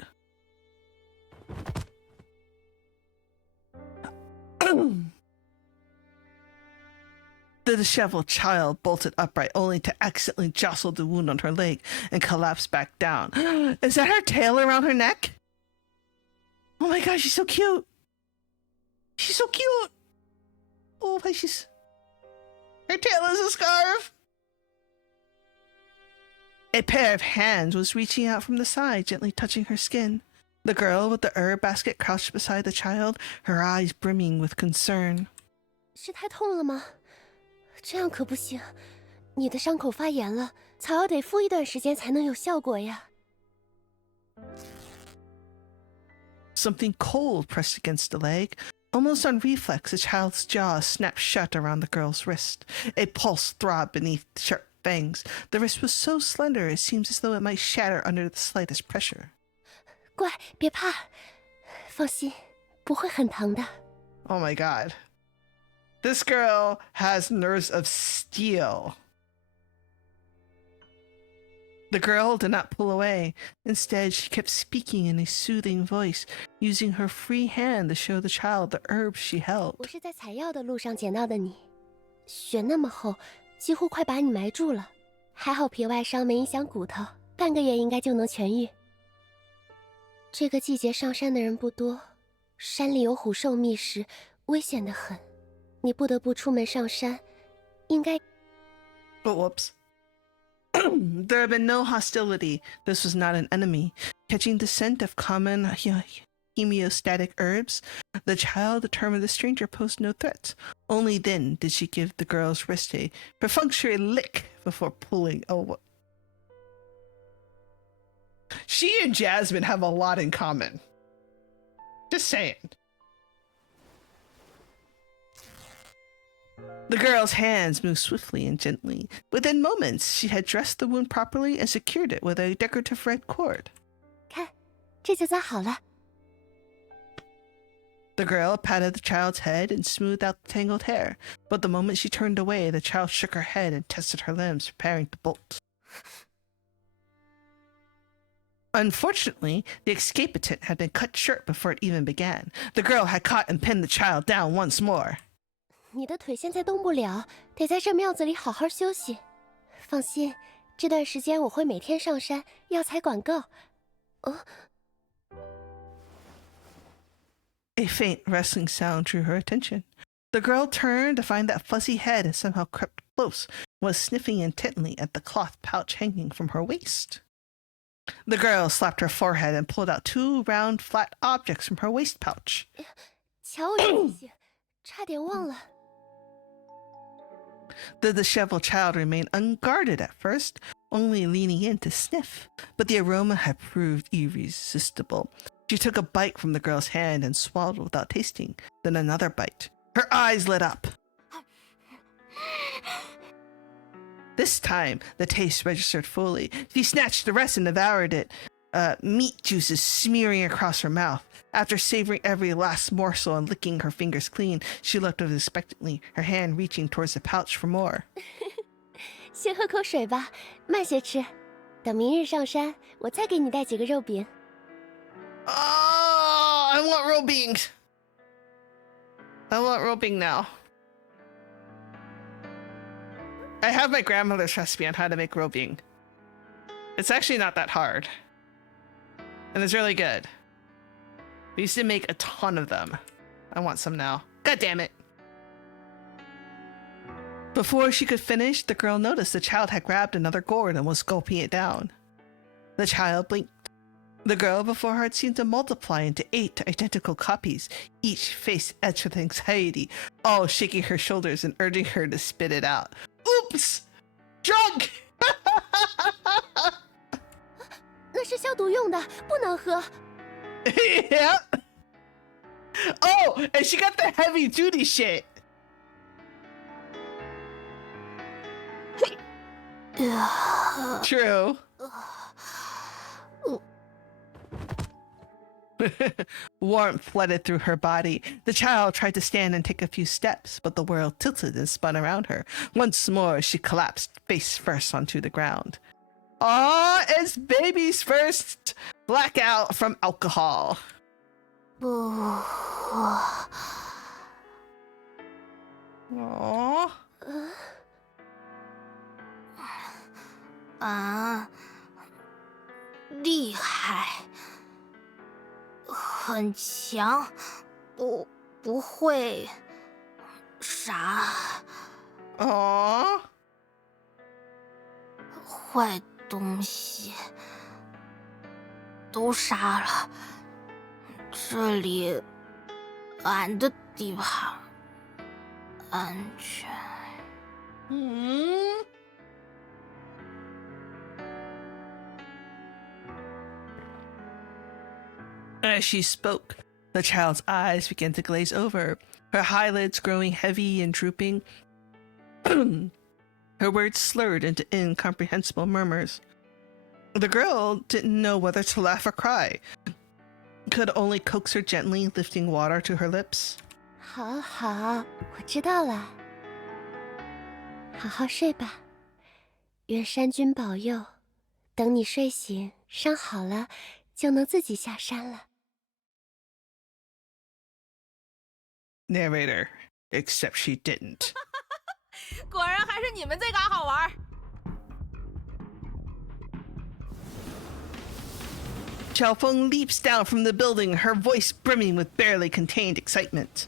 The disheveled child bolted upright only to accidentally jostle the wound on her leg and collapse back down. Is that her tail around her neck? Oh my god, she's so cute. She's so cute. Oh, my, her tail is a scarf. A pair of hands was reaching out from the side, gently touching her skin. The girl with the herb basket crouched beside the child, her eyes brimming with concern. 是太痛了吗？这样可不行，你的伤口发炎了，草药得敷一段时间才能有效果呀。 Something cold pressed against the leg. Almost on reflex, the child's jaw snapped shut around the girl's wrist. A pulse throbbed beneath sharp fangs. The wrist was so slender it seems as though it might shatter under the slightest pressure. 乖，别怕，放心，不会很疼的。 Oh my god. This girl has nerves of steel. The girl did not pull away. Instead, she kept speaking in a soothing voice, using her free hand to show the child the herbs she held. 我是在采药的路上捡到的你，雪那么厚，几乎快把你埋住了，还好皮外伤没影响骨头，半个月应该就能痊愈。这个季节上山的人不多，山里有虎兽觅食，危险得很。你不得不出门上山，应该。But whoops. There had been no hostility. This was not an enemy. Catching the scent of common homeostatic herbs, the child determined the stranger posed no threat. Only then did she give the girl's wrist a perfunctory lick before pulling away. She and Jasmine have a lot in common. Just saying. The girl's hands moved swiftly and gently. Within moments, she had dressed the wound properly and secured it with a decorative red cord. 看，这就扎好了。The girl patted the child's head and smoothed out the tangled hair, but the moment she turned away, the child shook her head and tested her limbs, preparing to bolt. Unfortunately, the escape attempt had been cut short before it even began. The girl had caught and pinned the child down once more. 你的腿现在动不了，得在这庙子里好好休息。放心，这段时间我会每天上山，药材管够。A faint rustling sound drew her attention. The girl turned to find that fuzzy head had somehow crept close and was sniffing intently at the cloth pouch hanging from her waist. The girl slapped her forehead and pulled out 2 round, flat objects from her waist pouch. 瞧我这记性，差点忘了。The disheveled child remained unguarded at first, only leaning in to sniff, but the aroma had proved irresistible. She took a bite from the girl's hand and swallowed without tasting, then another bite. Her eyes lit up. This time, the taste registered fully. She snatched the rest and devoured it, meat juices smearing across her mouth. After savoring every last morsel and licking her fingers clean, she looked up expectantly, her hand reaching towards the pouch for more. 先喝口水吧，慢些吃。等明日上山，我再给你带几个肉饼。Oh, I want robing. I want robing now. I have my grandmother's recipe on how to make robing. It's actually not that hard. And it's really good. We used to make a ton of them. I want some now. God damn it. Before she could finish, the girl noticed the child had grabbed another gourd and was gulping it down. The child blinked. The girl before her had seemed to multiply into 8 identical copies, each face etched with anxiety, all shaking her shoulders and urging her to spit it out. Oops! Drunk! 那是消毒用的，不能喝。Yeah. Oh, and she got the heavy duty shit. True. Warmth flooded through her body. The child tried to stand and take a few steps, but the world tilted and spun around her. Once more, she collapsed face first onto the ground. Aw, it's baby's first blackout from alcohol. 不，我 Aww. 厉害，很强，不会傻， Aww. 坏东西都杀了，这里俺的地盘，安全。As she spoke, the child's eyes began to glaze over, her eyelids growing heavy and drooping. Her words slurred into incomprehensible murmurs. The girl didn't know whether to laugh or cry, could only coax her gently, lifting water to her lips. 好好，我知道了。好好睡吧，愿山君保佑。等你睡醒，伤好了，就能自己下山了。Narrator, except she didn't. 果然还是你们这嘎好玩。Xiaofeng leaps down from the building, her voice brimming with barely contained excitement.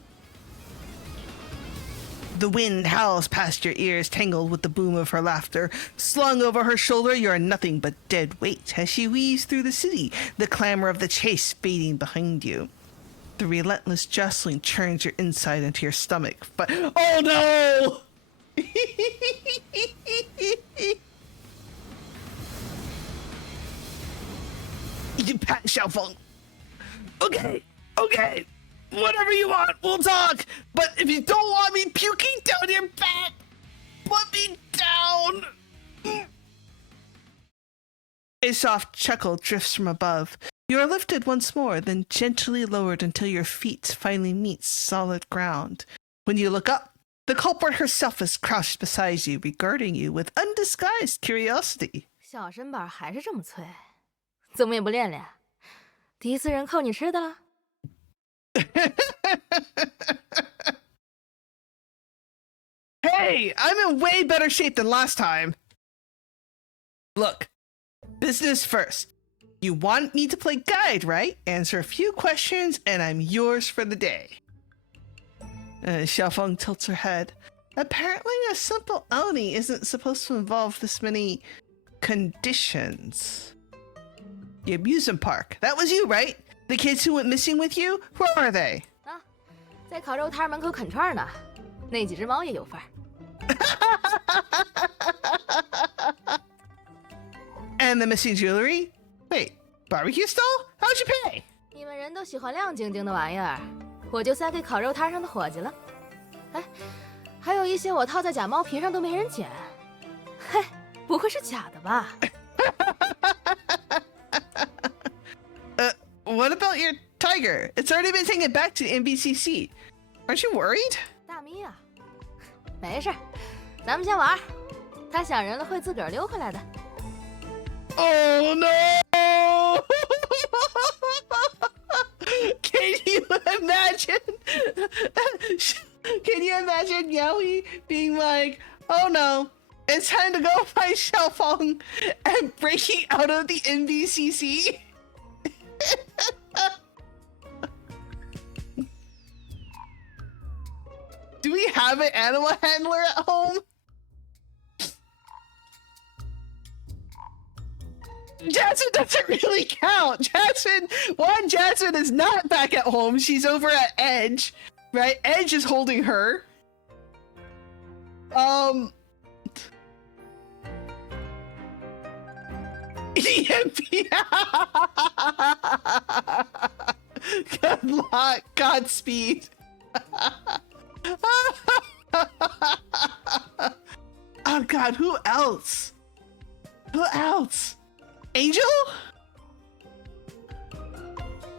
The wind howls past your ears, tangled with the boom of her laughter. Slung over her shoulder, you are nothing but dead weight as she weaves through the city, the clamor of the chase fading behind you. The relentless jostling churns your inside into your stomach, but oh no! You pat Xiaofeng. Okay, whatever you want, we'll talk. But if you don't want me puking down your back, put me down. A soft chuckle drifts from above. You are lifted once more, then gently lowered until your feet finally meet solid ground. When you look up, the culprit herself is crouched beside you, regarding you with undisguised curiosity. 小身板还是这么脆，怎么也不练练？第一次人扣你吃的了？ Hey, I'm in way better shape than last time. Look, business first. You want me to play guide, right? Answer a few questions and I'm yours for the day. Xiaofeng tilts her head. Apparently a simple Oni isn't supposed to involve this many conditions. The amusement park. That was you, right? The kids who went missing with you? Where are they? 啊，在烤肉摊门口啃串呢，那几只猫也有份儿。And the missing jewelry? Wait, barbecue stall? How'd you pay? 你们人都喜欢亮晶晶的玩意儿，我就塞给烤肉摊上的伙计了。哎，还有一些我套在假猫皮上都没人捡。嘿，不会是假的吧？ What about your tiger? It's already been taken back to the NBCC. Aren't you worried? 大咪呀，没事，咱们先玩。他想人了会自个儿溜回来的。 Oh no! Can you imagine? Can you imagine Yaoi being like, "Oh no, it's time to go find Xiaofeng," and breaking out of the NBCC? Do we have an animal handler at home? Jasmine doesn't really count. Jasmine is not back at home. She's over at Edge, right? Edge is holding her. Good luck. Godspeed. Oh God, who else? Who else? Angel?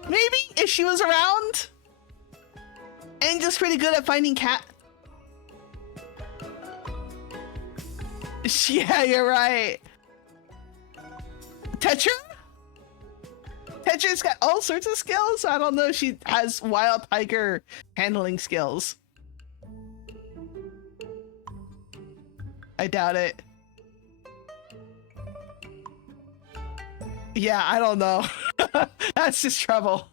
Maybe if she was around? Angel's pretty good at finding cat. Yeah, you're right. Tetra? Tetra's got all sorts of skills. I don't know if she has wild tiger handling skills. I doubt it. Yeah, I don't know. That's just trouble.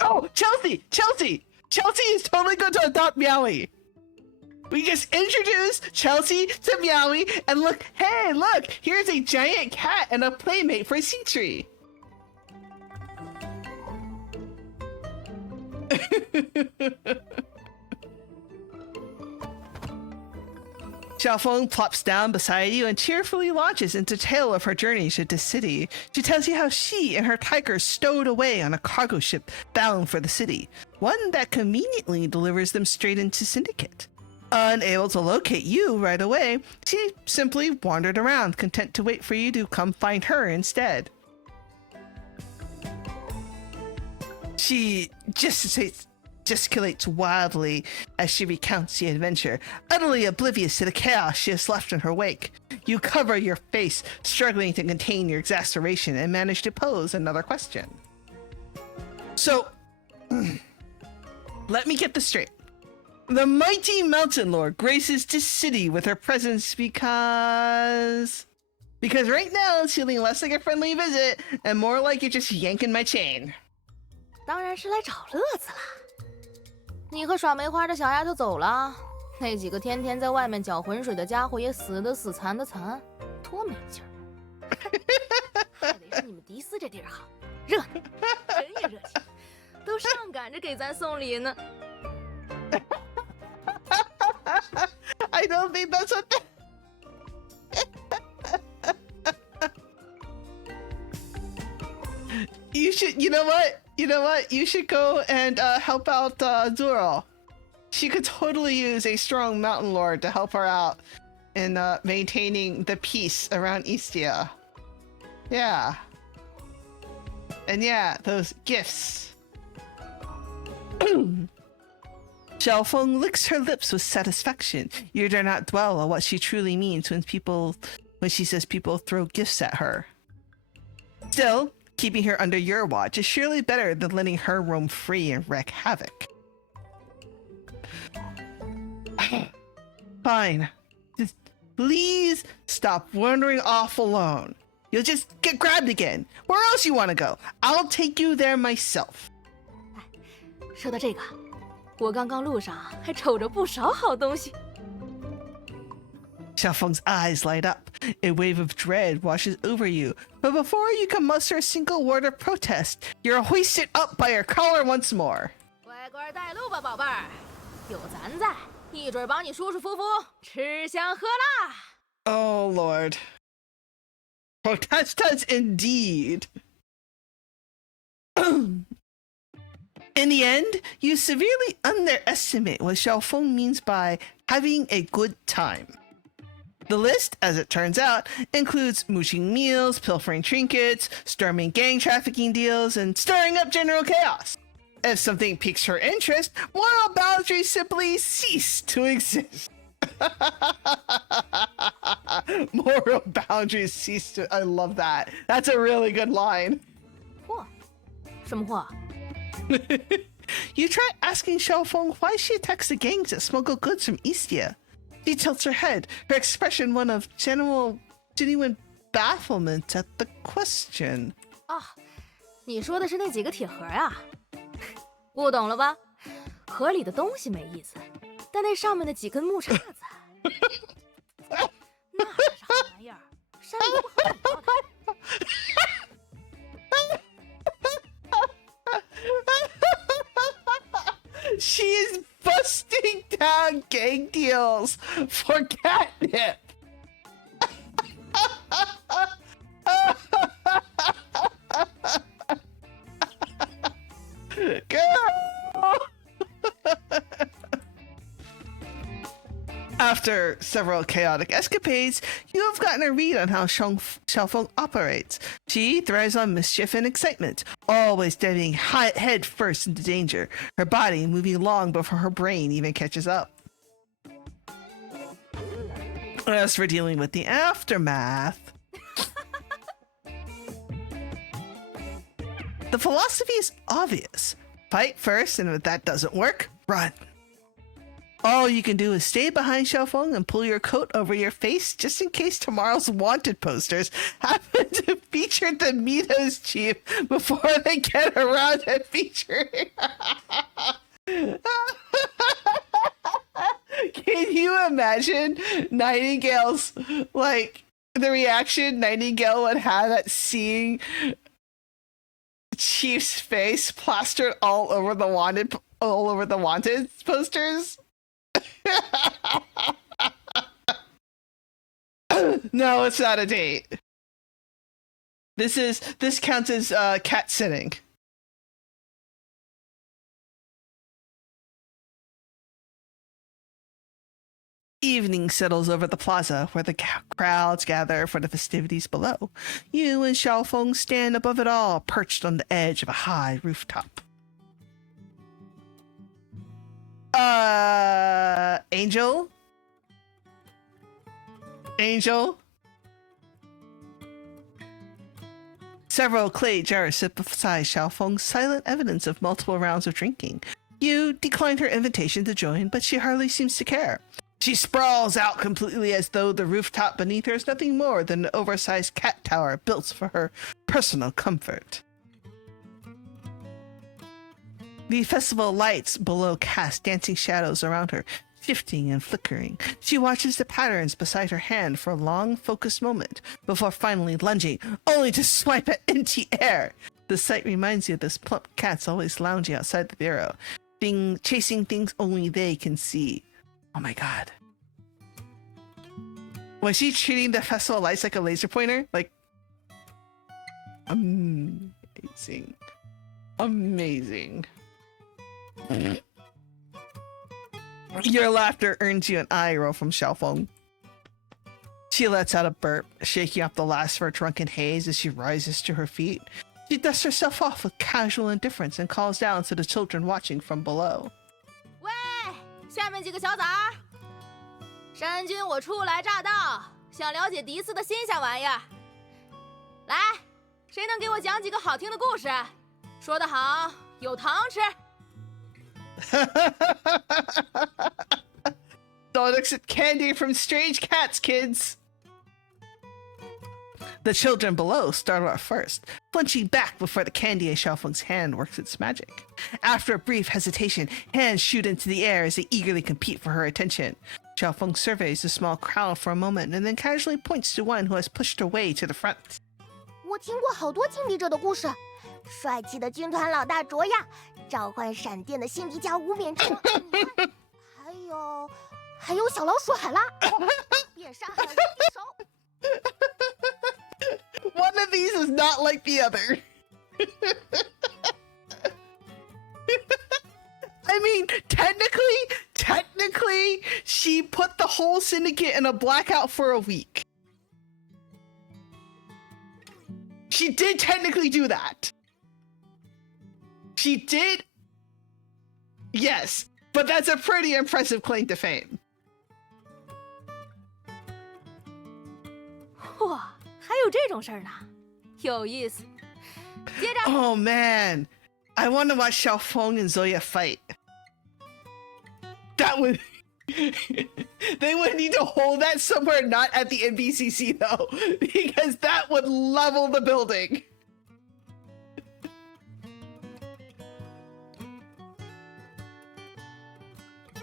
Oh, Chelsea! Chelsea is totally going to adopt Meowie. We just introduced Chelsea to Meowie, and look, hey, look, here's a giant cat and a playmate for Citri. Xiaofeng plops down beside you and cheerfully launches into tale of her journey to the city. She tells you how she and her tiger stowed away on a cargo ship bound for the city, one that conveniently delivers them straight into Syndicate. Unable to locate you right away, she simply wandered around, content to wait for you to come find her instead. She gesticulates wildly as she recounts the adventure, utterly oblivious to the chaos she has left in her wake. You cover your face, struggling to contain your exasperation, and manage to pose another question. So, let me get this straight. The mighty Mountain Lord graces this city with her presence because... Because right now it's feeling less like a friendly visit and more like you're just yanking my chain. 当然是来找乐子了。你和耍梅花的小丫头走了，那几个天天在外面搅浑水的家伙也死的死，残的残，多没劲儿！还得是你们迪斯这地儿好，热闹，人也热情，都上赶着给咱送礼呢。I don't think that's what. You should. You know what? You know what? You should go and help out Zoro. She could totally use a strong mountain lord to help her out in maintaining the peace around Istia. Yeah. And yeah, those gifts. Xiaofeng licks her lips with satisfaction. You dare not dwell on what she truly means when she says people throw gifts at her. Still, keeping her under your watch is surely better than letting her roam free and wreak havoc. Fine. Just please stop wandering off alone. You'll just get grabbed again. Where else you want to go? I'll take you there myself. 说到这个，我刚刚路上还瞅着不少好东西。Xiaofeng's eyes light up. A wave of dread washes over you. But before you can muster a single word of protest, you're hoisted up by her collar once more. 乖乖带路吧，宝贝儿，有咱在，一准帮你舒舒服服吃香喝辣。Oh, Lord. Protestas indeed. In the end, you severely underestimate what Xiaofeng means by having a good time. The list, as it turns out, includes mooching meals, pilfering trinkets, storming gang trafficking deals, and stirring up general chaos. If something piques her interest, moral boundaries simply cease to exist. Moral boundaries cease to... I love that. That's a really good line. 货？什么货？ You try asking Xiaofeng why she attacks the gangs that smuggle goods from Istia. She tilts her head, her expression one of genuine bafflement at the question. 哦，你说的是那几个铁盒啊？不懂了吧？盒里的东西没意思，但那上面的几根木叉子，那可是好玩意儿，山里不好找的。She is busting down gang deals for catnip. Girl. After several chaotic escapades, you have gotten a read on how Xiaofeng operates. She thrives on mischief and excitement, always diving head first into danger, her body moving long before her brain even catches up. As for dealing with the aftermath, the philosophy is obvious. Fight first, and if that doesn't work, run. All you can do is stay behind Xiaofeng and pull your coat over your face just in case tomorrow's wanted posters happen to feature the Mitos chief before they get around to featuring. Can you imagine Nightingale's, like, the reaction Nightingale would have at seeing Chief's face plastered all over the wanted posters? No, it's not a date. This counts as cat sitting. Evening settles over the plaza where the crowds gather for the festivities below. You and Xiaofeng stand above it all, perched on the edge of a high rooftop. Angel? Angel? Several clay jars sit beside Xiaofeng, silent evidence of multiple rounds of drinking. You declined her invitation to join, but she hardly seems to care. She sprawls out completely as though the rooftop beneath her is nothing more than an oversized cat tower built for her personal comfort. The festival lights below cast dancing shadows around her, shifting and flickering. She watches the patterns beside her hand for a long, focused moment before finally lunging, only to swipe at empty air. The sight reminds you of those plump cats always lounging outside the bureau, chasing things only they can see. Oh my god. Was she treating the festival lights like a laser pointer? Like, amazing. Amazing. Your laughter earns you an eye roll from Xiaofeng. She lets out a burp, shaking off the last of her drunken haze as she rises to her feet. She dusts herself off with casual indifference and calls down to the children watching from below. 喂，下面几个小崽儿，山君我初来乍到，想了解迪斯的新鲜玩意儿。来，谁能给我讲几个好听的故事？说得好，有糖吃。Don't accept candy from strange cats, kids. The children below startle at first, flinching back before the candy in Xiaofeng's hand works its magic. After a brief hesitation, hands shoot into the air as they eagerly compete for her attention. Xiaofeng surveys the small crowd for a moment and then casually points to one who has pushed her way to the front. 我听过好多经历者的故事，帅气的军团老大卓亚，召唤闪电的辛迪加无冕之王，还有小老鼠海拉，变杀海无敌手。One of these is not like the other. I mean, technically, she put the whole syndicate in a blackout for a week. She did technically do that. She did. Yes, but that's a pretty impressive claim to fame. 哇，还有这种事儿呢，有意思。接着。Oh man, I want to watch Xiaofeng and Zoya fight. That would. They would need to hold that somewhere not at the NBCC though, because that would level the building.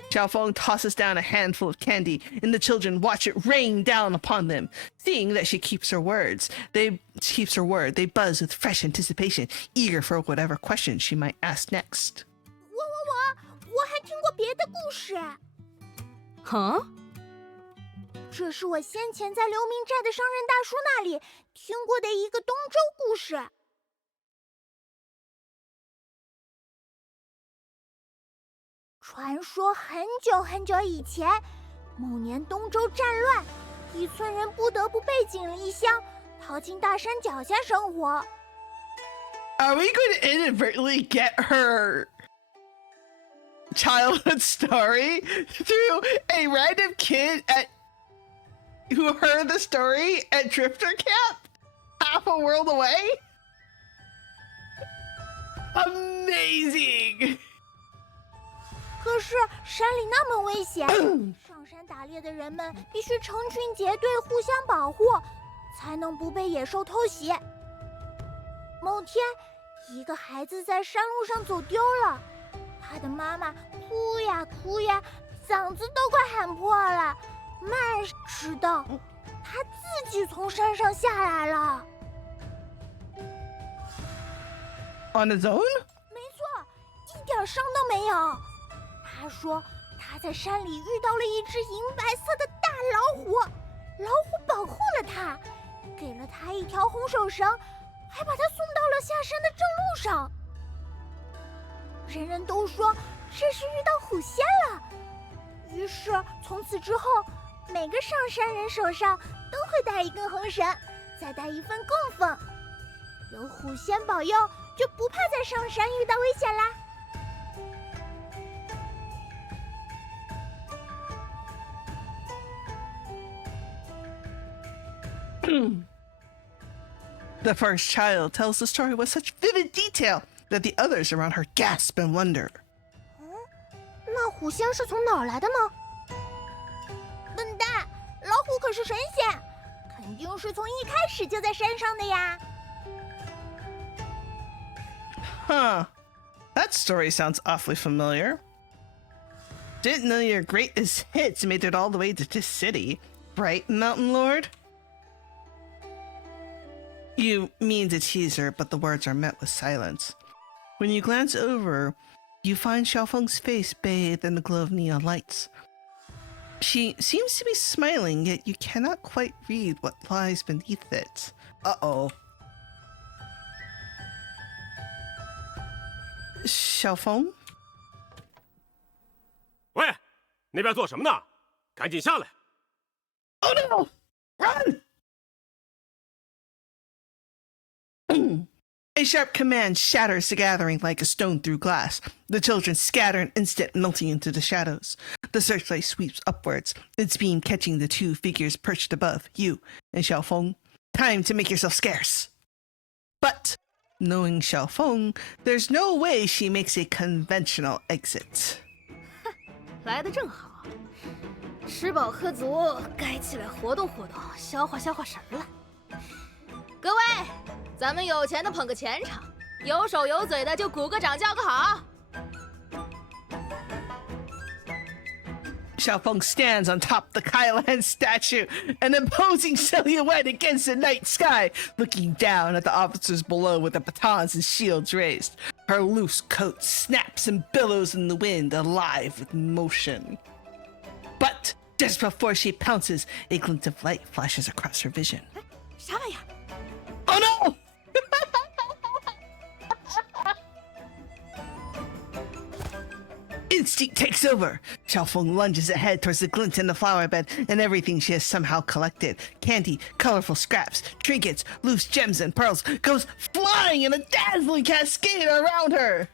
Xiaofeng tosses down a handful of candy, and the children watch it rain down upon them. Seeing that she keeps her word, they buzz with fresh anticipation, eager for whatever question she might ask next. 我还听过别的故事。这是我先前在流明寨的商人大叔那里听过的一个东周故事。传说很久很久以前，某年东周战乱，一村人不得不背井离乡，逃进大山脚下生活。Are we going to inadvertently get her childhood story through a random kid who heard the story at Drifter Camp half a world away? Amazing! 可是山里那么危险，上山打猎的人们必须成群结队互相保护，才能不被野兽偷袭。某天，一个孩子在山路上走丢了，他的妈妈哭呀哭呀，嗓子都快喊破了。慢直到他自己从山上下来了。On his own? 没错，一点伤都没有。他说他在山里遇到了一只银白色的大老虎，老虎保护了他，给了他一条红手绳，还把他送到了下山的正路上。人人都说这是遇到虎仙了，于是从此之后，每个上山人手上都会带一根红绳，再带一份供奉。有虎仙保佑，就不怕在上山遇到危险啦。The first child tells the story with such vivid detail that the others around her gasp in wonder. 那虎仙是从哪儿来的呢？虎可是神仙，肯定是从一开始就在山上的呀。Huh. That story sounds awfully familiar. Didn't know your greatest hits made it all the way to this city, right, Mountain Lord? You mean to tease her, but the words are met with silence. When you glance over, you find Xiaofeng's face bathed in the glow of neon lights. She seems to be smiling, yet you cannot quite read what lies beneath it. Uh-oh. Xiaofeng? 喂，那边做什么呢？赶紧下来！ Oh no! Run! A sharp command shatters the gathering like a stone through glass. The children scatter in instant, melting into the shadows. The searchlight sweeps upwards, its beam catching the two figures perched above, you and Xiaofeng. Time to make yourself scarce. But, knowing Xiaofeng, there's no way she makes a conventional exit. 来得正好，吃饱喝足，该起来活动活动，消化消化神了。各位，咱们有钱的捧个钱场，有手有嘴的就鼓个掌叫个好。 Xiaofeng stands on top the Kailan statue, an imposing silhouette against the night sky, looking down at the officers below with their batons and shields raised. Her loose coat snaps and billows in the wind, alive with motion. But just before she pounces, a glint of light flashes across her vision. 啥玩意儿？ Oh no! Instinct takes over. Xiaofeng lunges ahead towards the glint in the flower bed and everything she has somehow collected. Candy, colorful scraps, trinkets, loose gems and pearls goes flying in a dazzling cascade around her.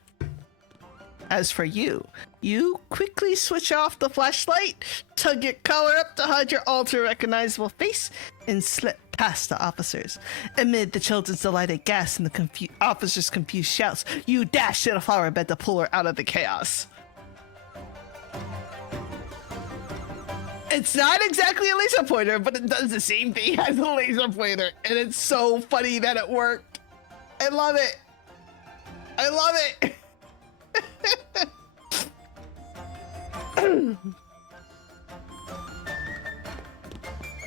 As for you, you quickly switch off the flashlight, tug your collar up to hide your ultra-recognizable face, and slip past the officers. Amid the children's delighted gasps and the officers' confused shouts, you dash to the flower bed to pull her out of the chaos. It's not exactly a laser pointer, but it does the same thing as a laser pointer, and it's so funny that it worked. I love it. I love it.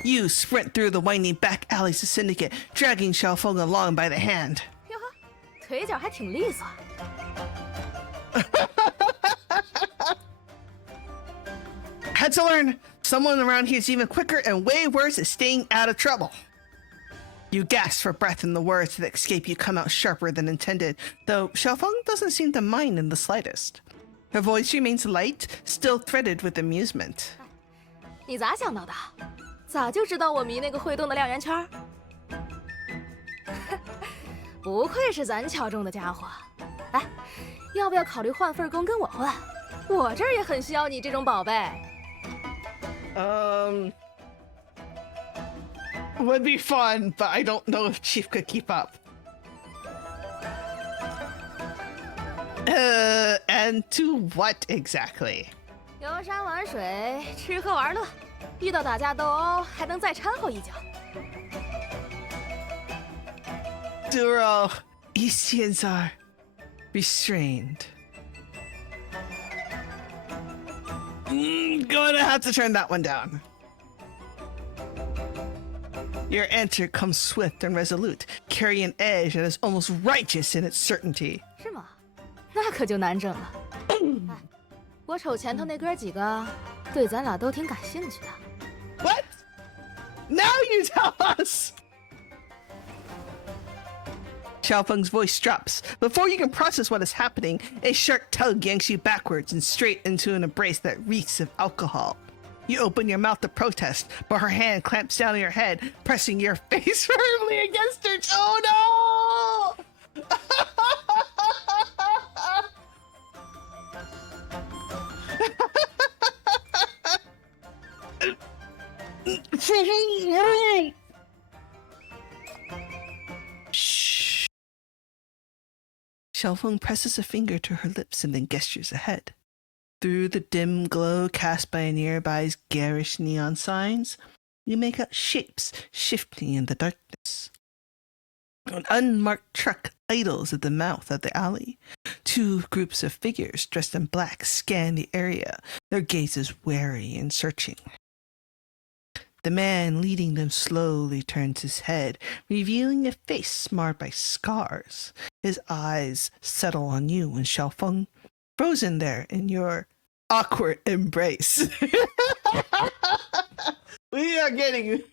You sprint through the winding back alleys of Syndicate, dragging Xiaofeng along by the hand. 哟呵，腿脚还挺利索。 Had to learn. Someone around here is even quicker and way worse at staying out of trouble. You gasp for breath and the words that escape you come out sharper than intended, though Xiaofeng doesn't seem to mind in the slightest. Her voice remains light, still threaded with amusement. 你咋想到的？早就知道我迷那个会动的亮圆圈。不愧是咱敲中的家伙。哎，要不要考虑换份工跟我混？我这儿也很需要你这种宝贝。 Would be fun, but I don't know if Chief could keep up. And to what exactly? 游山玩水，吃喝玩乐，遇到打架斗殴还能再掺和一脚。Duro, Istians are restrained. Gonna have to turn that one down. Your answer comes swift and resolute, carrying an edge that is almost righteous in its certainty. 是吗？那可就难整了。哎，我瞅前头那哥几个，对咱俩都挺感兴趣的。What? Now you tell us! Xiaofeng's voice drops. Before you can process what is happening, a sharp tug yanks you backwards and straight into an embrace that reeks of alcohol. You open your mouth to protest, but her hand clamps down on your head, pressing your face firmly against her. Oh no! Shh. Xiaofeng presses a finger to her lips and then gestures ahead. Through the dim glow cast by nearby's garish neon signs, you make out shapes shifting in the darkness. An unmarked truck idles at the mouth of the alley. Two groups of figures dressed in black scan the area, their gazes wary and searching. The man leading them slowly turns his head, revealing a face marred by scars. His eyes settle on you and Xiaofeng, frozen there in your awkward embrace. We are getting...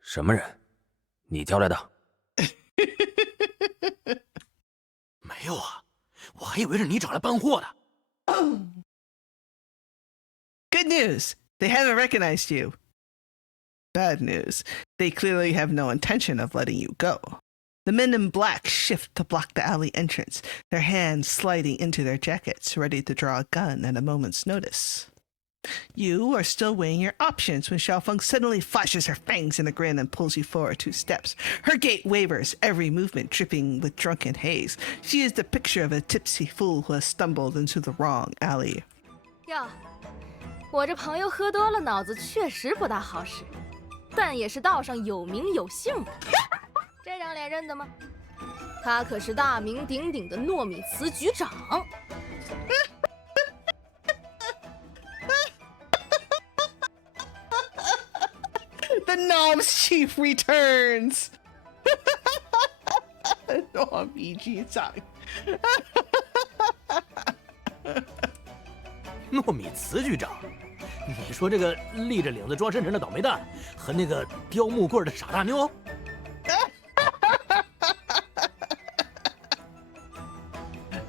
什么人？你叫来的？没有啊，我还以为是你找来搬货的。Good news! They haven't recognized you. Bad news. They clearly have no intention of letting you go. The men in black shift to block the alley entrance, their hands sliding into their jackets, ready to draw a gun at a moment's notice. You are still weighing your options when Xiaofeng suddenly flashes her fangs in a grin and pulls you forward 2 steps. Her gait wavers, every movement dripping with drunken haze. She is the picture of a tipsy fool who has stumbled into the wrong alley. 哟，我这朋友喝多了，脑子确实不大好使，但也是道上有名有姓的。这张脸认得吗？他可是大名鼎鼎的糯米糍局长。The Nom's chief returns! 糯米局长。糯米糍局长，你说这个立着领子装深沉的倒霉蛋和那个叼木棍的傻大妞？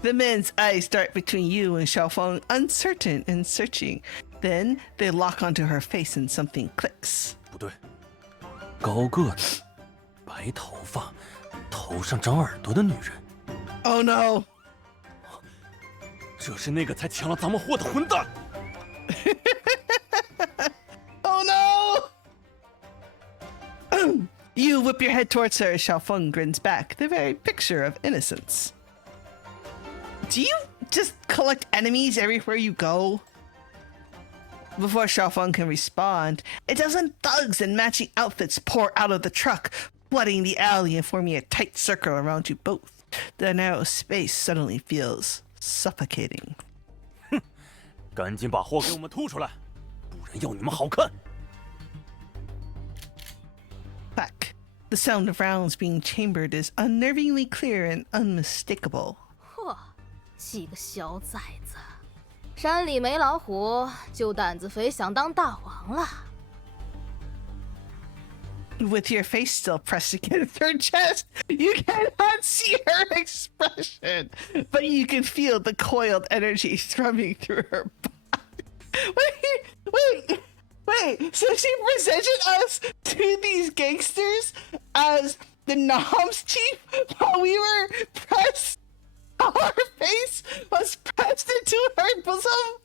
The men's eyes dart between you and Xiaofeng, uncertain and searching. Then they lock onto her face and something clicks. 不对，高个子，白头发，头上长耳朵的女人。 Oh no! 这是那个才抢了咱们货的混蛋！ Oh no! You whip your head towards her as Xiaofeng grins back, the very picture of innocence. Do you just collect enemies everywhere you go? Before Xiaofeng can respond, a dozen thugs in matching outfits pour out of the truck, flooding the alley and forming a tight circle around you both. The narrow space suddenly feels suffocating. 赶紧把货给我们吐出来，不然要你们好看！ Back. The sound of rounds being chambered is unnervingly clear and unmistakable. 嚯，几个小崽子，山里没老虎，就胆子肥，想当大王了。 With your face still pressed against her chest, you cannot see her expression, but you can feel the coiled energy thrumming through her body. Wait. So she presented us to these gangsters as the Nom's chief while we were pressed. Our face was pressed into her bosom.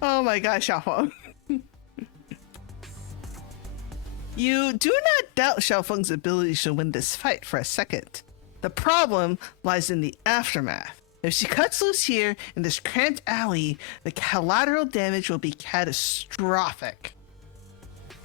Oh my gosh, Xiaofeng. You do not doubt Xiaofeng's ability to win this fight for a second. The problem lies in the aftermath. If she cuts loose here in this cramped alley, the collateral damage will be catastrophic.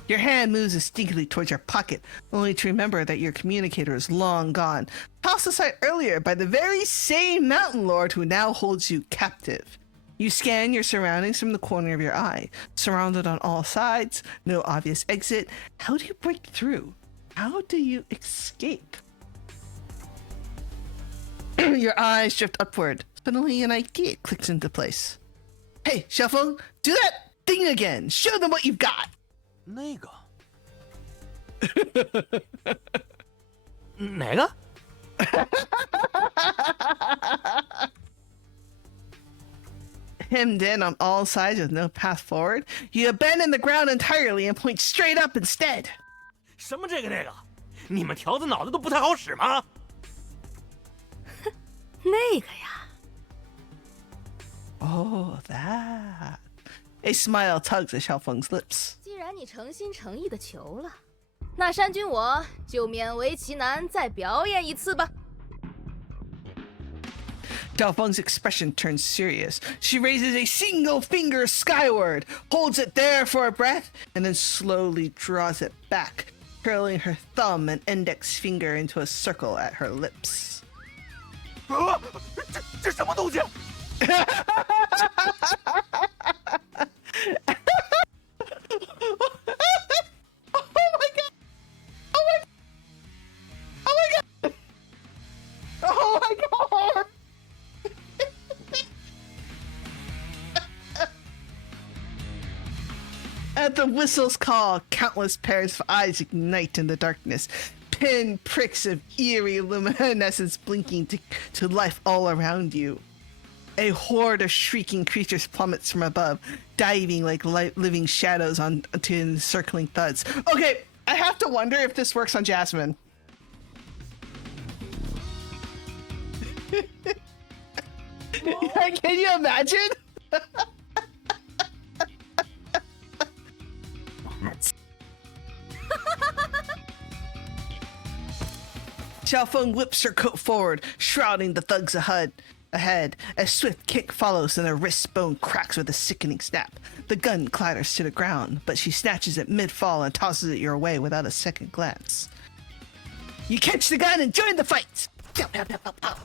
Your hand moves instinctively towards your pocket, only to remember that your communicator is long gone, tossed aside earlier by the very same mountain lord who now holds you captive. You scan your surroundings from the corner of your eye. Surrounded on all sides, no obvious exit. How do you break through? How do you escape? Your eyes drift upward. Suddenly an idea clicks into place. Hey, Xiaofeng, do that thing again. Show them what you've got. 那个，哪个？ Hemmed in on all sides with no path forward, you abandon the ground entirely and point straight up instead. 什么这个？你们条子脑子都不太好使吗？那个呀， Oh, that. A smile tugs at Xiaofeng's lips. 既然你诚心诚意的求了，那山君我就勉为其难再表演一次吧。Xiaofeng's expression turns serious. She raises a single finger skyward, holds it there for a breath, and then slowly draws it back, curling her thumb and index finger into a circle at her lips. 这什么东西？Oh my god! At the whistle's call, countless pairs of eyes ignite in the darkness, pin pricks of eerie luminescence blinking to life all around you. A horde of shrieking creatures plummets from above, diving like living shadows onto encircling thuds. Okay, I have to wonder if this works on Jasmine. Can you imagine? Xiaofeng whips her coat forward, shrouding the thugs ahead. A swift kick follows and her wrist bone cracks with a sickening snap. The gun clatters to the ground, but she snatches it mid-fall and tosses it your way without a second glance. You catch the gun and join the fight! Pow, pow, pow, pow, pow.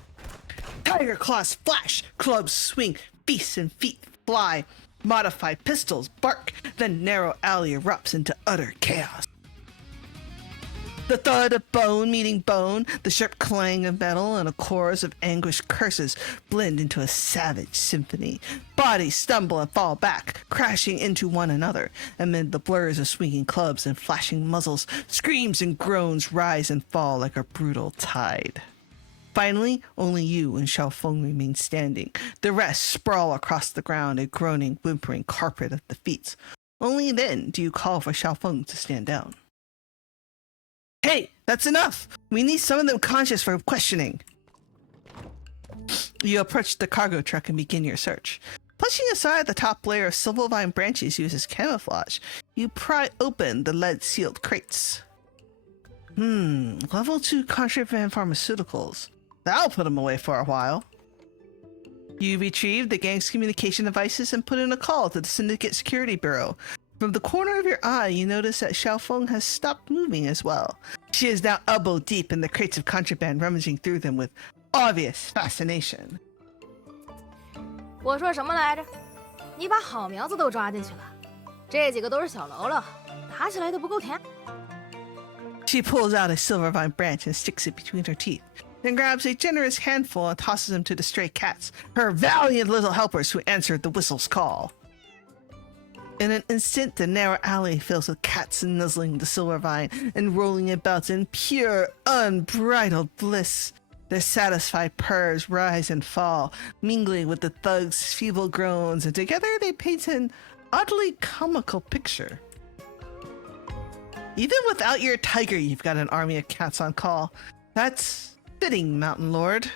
Tiger claws flash, clubs swing, fists and feet fly. Modified pistols bark, then narrow alley erupts into utter chaos. The thud of bone meeting bone, the sharp clang of metal, and a chorus of anguished curses blend into a savage symphony. Bodies stumble and fall back, crashing into one another. Amid the blurs of swinging clubs and flashing muzzles, screams and groans rise and fall like a brutal tide. Finally, only you and Xiaofeng remain standing. The rest sprawl across the ground, a groaning, whimpering carpet at the feet. Only then do you call for Xiaofeng to stand down. Hey, that's enough! We need some of them conscious for questioning. You approach the cargo truck and begin your search. Pushing aside the top layer of Silvervine branches used as camouflage, you pry open the lead-sealed crates. Level 2 contraband pharmaceuticals. That'll put them away for a while. You retrieve the gang's communication devices and put in a call to the Syndicate Security Bureau. From the corner of your eye, you notice that Xiaofeng has stopped moving as well. She is now elbow deep in the crates of contraband, rummaging through them with obvious fascination. 我说什么来着？你把好苗子都抓进去了，这几个都是小喽啰，打起来都不够甜。 She pulls out a Silvervine branch and sticks it between her teeth, then grabs a generous handful and tosses them to the stray cats, her valiant little helpers who answered the whistle's call. In an instant, the narrow alley fills with cats nuzzling the Silvervine and rolling about in pure, unbridled bliss. Their satisfied purrs rise and fall, mingling with the thugs' feeble groans, and together they paint an oddly comical picture. Even without your tiger, you've got an army of cats on call. That's fitting, Mountain Lord.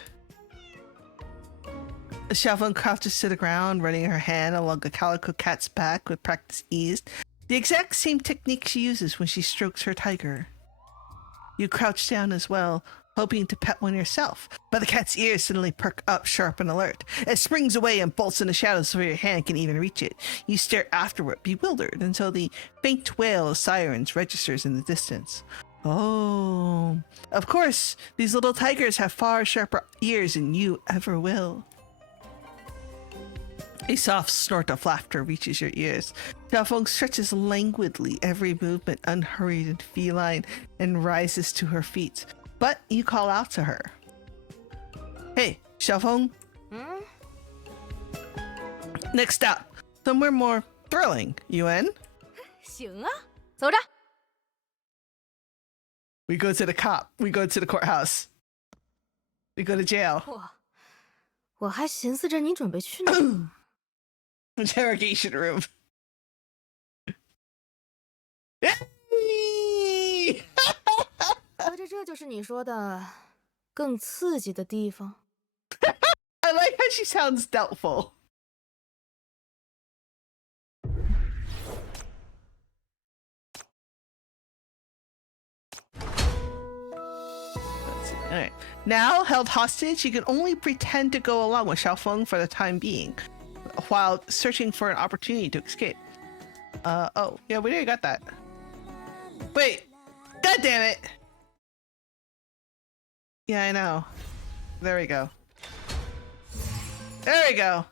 Xiaofeng crouches to the ground, running her hand along the calico cat's back with practiced ease, the exact same technique she uses when she strokes her tiger. You crouch down as well, hoping to pet one yourself, but the cat's ears suddenly perk up sharp and alert. It springs away and bolts in the shadows before your hand can even reach it. You stare afterward, bewildered, until the faint wail of sirens registers in the distance. Oh, of course, these little tigers have far sharper ears than you ever will. A soft snort of laughter reaches your ears. Xiaofeng stretches languidly, every movement unhurried and feline, and rises to her feet. But you call out to her. Hey, Xiaofeng. Next stop, somewhere more thrilling. Yuan? 行啊，走着。 We go to the cop. We go to the courthouse. We go to jail. 我还寻思着你准备去哪儿。Interrogation room. Yay! 合着这就是你说的更刺激的地方。I like how she sounds doubtful. All right. Now, held hostage, you can only pretend to go along with Xiaofeng for the time being, while searching for an opportunity to escape. Oh, yeah, we already got that. Wait, god damn it! Yeah, I know. There we go. There we go.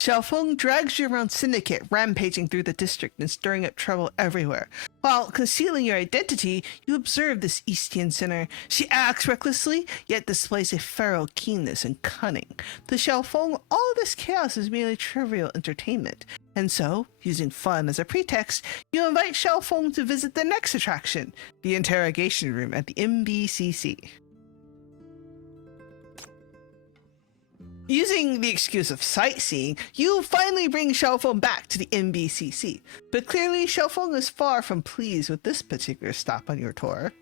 Xiaofeng drags you around Syndicate, rampaging through the district and stirring up trouble everywhere. While concealing your identity, you observe this Eastian sinner. She acts recklessly, yet displays a feral keenness and cunning. To Xiaofeng, all of this chaos is merely trivial entertainment. And so, using fun as a pretext, you invite Xiaofeng to visit the next attraction, the interrogation room at the MBCC. Using the excuse of sightseeing, you finally bring Xiaofeng back to the MBCC, but clearly Xiaofeng is far from pleased with this particular stop on your tour.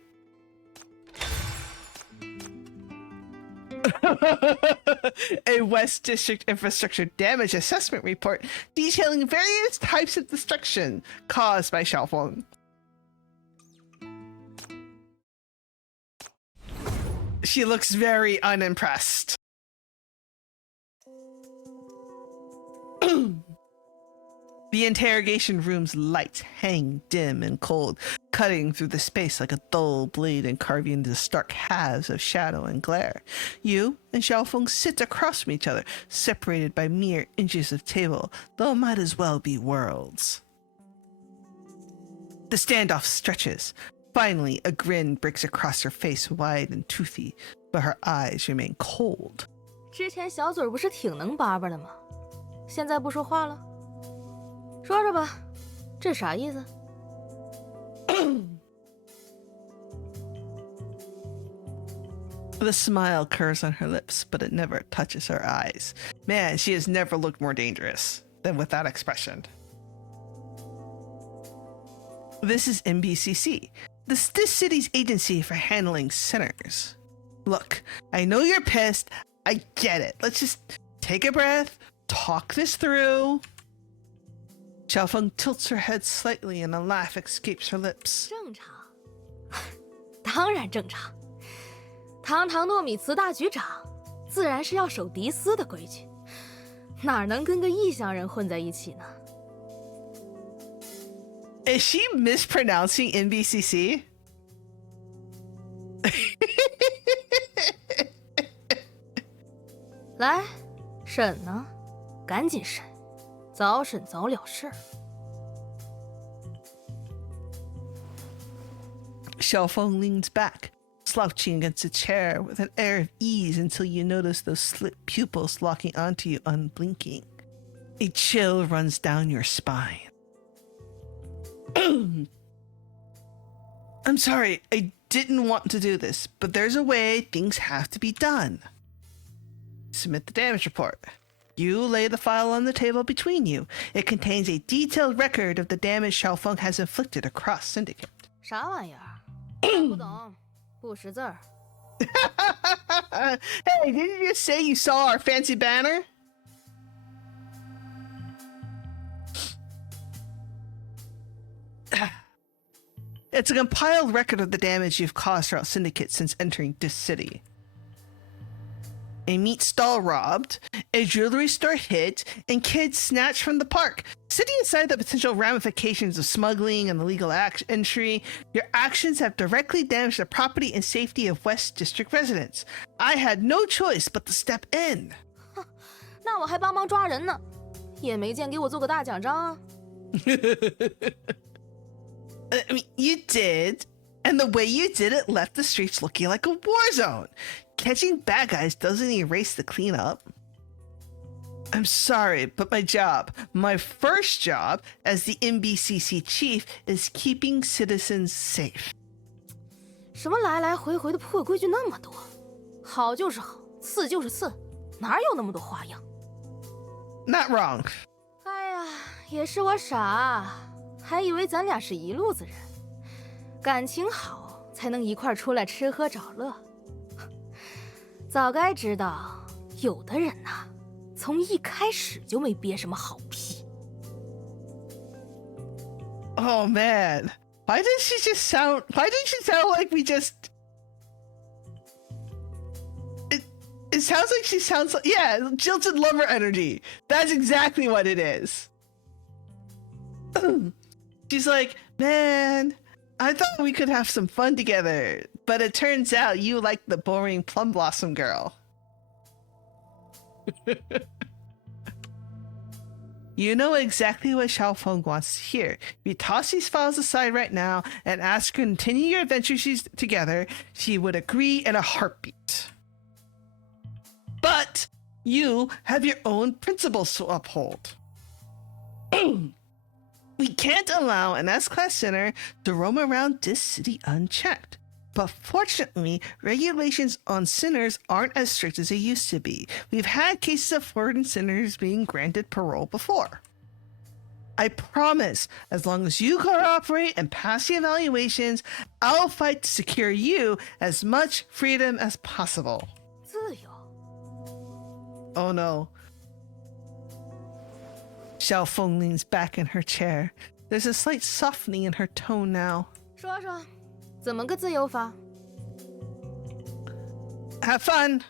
A West District Infrastructure Damage Assessment report detailing various types of destruction caused by Xiaofeng. She looks very unimpressed. The interrogation room's lights hang dim and cold, cutting through the space like a dull blade and carving into stark halves of shadow and glare. You and Xiaofeng sit across from each other, separated by mere inches of table, though it might as well be worlds. The standoff stretches. Finally, a grin breaks across her face, wide and toothy, but her eyes remain cold. 之前小嘴不是挺能叭叭的吗？现在不说话了？说说吧，这啥意思？ The smile curves on her lips, but it never touches her eyes. Man, she has never looked more dangerous than with that expression. This is MBCC, this city's agency for handling sinners. Look, I know you're pissed. I get it. Let's just take a breath, talk this through. Xiaofeng tilts her head slightly and a laugh escapes her lips. 正常，当然正常。堂堂糯米糍大局长，自然是要守嫡司的规矩，哪能跟个异乡人混在一起呢？ Is she mispronouncing NBCC? 来，审呢，赶紧审，早审早了事。 Xiaofeng leans back, slouching against a chair with an air of ease until you notice those slit pupils locking onto you unblinking. A chill runs down your spine. I'm sorry, I didn't want to do this, but there's a way things have to be done. Submit the damage report. You lay the file on the table between you. It contains a detailed record of the damage Xiaofeng has inflicted across Syndicate. 啥玩意儿？不懂，不识字儿。 Hey, didn't you just say you saw our fancy banner? It's a compiled record of the damage you've caused throughout Syndicate since entering this city. A meat stall robbed, a jewelry store hit, and kids snatched from the park. Sitting aside the potential ramifications of smuggling and illegal entry, your actions have directly damaged the property and safety of West District residents. I had no choice but to step in. 那我还帮忙抓人呢，也没见给我做个大奖章啊。I mean, you did, and the way you did it left the streets looking like a war zone. Catching bad guys doesn't erase the cleanup. I'm sorry, but my first job as the MBCC chief is keeping citizens safe. 什么来来回回的破规矩那么多，好就是好，刺就是刺，哪有那么多花样？ Not wrong. 哎呀，也是我傻，还以为咱俩是一路子人，感情好才能一块出来吃喝找乐。早该知道，有的人呐，从一开始就没憋什么好屁。Oh man, why did she sound like we just? It sounds like she sounds like, yeah, jilted lover energy. That's exactly what it is. She's like, man, I thought we could have some fun together, but it turns out you like the boring plum blossom girl. You know exactly what Xiaofeng wants to hear. If you toss these files aside right now and ask her to continue your adventures together, she would agree in a heartbeat. But you have your own principles to uphold. We can't allow an S-class sinner to roam around this city unchecked. But fortunately, regulations on sinners aren't as strict as they used to be. We've had cases of foreign sinners being granted parole before. I promise, as long as you cooperate and pass the evaluations, I'll fight to secure you as much freedom as possible. 自由。 Oh no. Xiaofeng leans back in her chair. There's a slight softening in her tone now. 说说，怎么个自由法？ Have fun!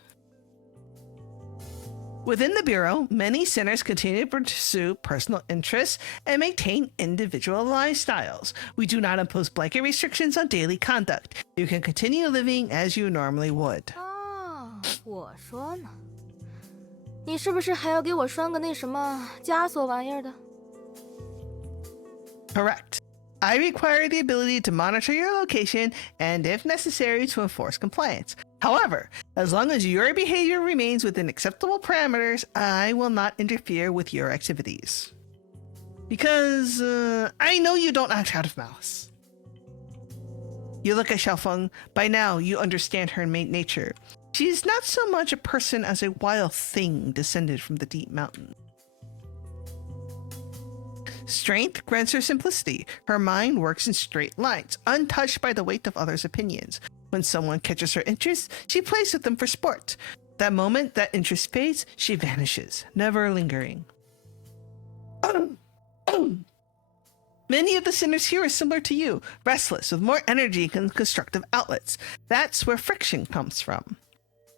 Within the Bureau, many sinners continue to pursue personal interests and maintain individual lifestyles. We do not impose blanket restrictions on daily conduct. You can continue living as you normally would. 啊，我说呢，你是不是还要给我拴个那什么枷锁玩意儿的？ Correct. I require the ability to monitor your location and, if necessary, to enforce compliance. However, as long as your behavior remains within acceptable parameters, I will not interfere with your activities. Because I know you don't act out of malice. You look at Xiaofeng. By now, you understand her innate nature. She is not so much a person as a wild thing descended from the deep mountain. Strength grants her simplicity. Her mind works in straight lines, untouched by the weight of others' opinions. When someone catches her interest, she plays with them for sport. That moment that interest fades, she vanishes, never lingering. Many of the sinners here are similar to you, restless, with more energy and constructive outlets. That's where friction comes from.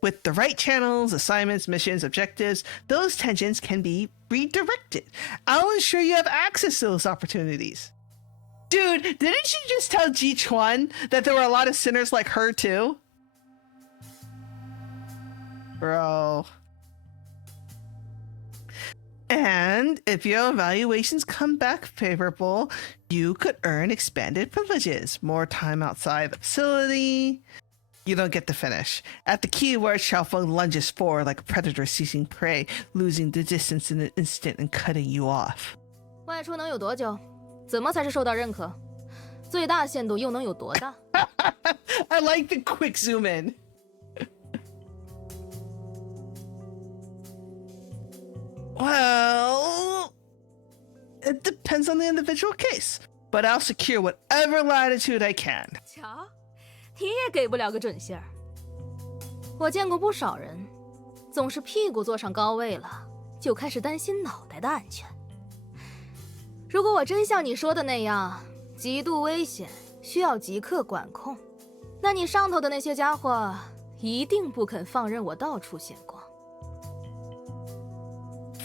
With the right channels, assignments, missions, objectives, those tensions can be redirected. I'll ensure you have access to those opportunities. Dude, didn't she just tell Ji Chuan that there were a lot of sinners like her too? Bro. And if your evaluations come back favorable, you could earn expanded privileges, more time outside the facility. You don't get to finish. At the keyword, Xiaofeng lunges forward like a predator seizing prey, losing the distance in an instant and cutting you off. 外出能有多久？怎么才是受到认可？最大限度又能有多大？ I like the quick zoom in. Well, it depends on the individual case, but I'll secure whatever latitude I can. 瞧，你也给不了个准信儿。我见过不少人，总是屁股坐上高位了，就开始担心脑袋的安全。如果我真像你说的那样，极度危险，需要即刻管控，那你上头的那些家伙一定不肯放任我到处闲逛。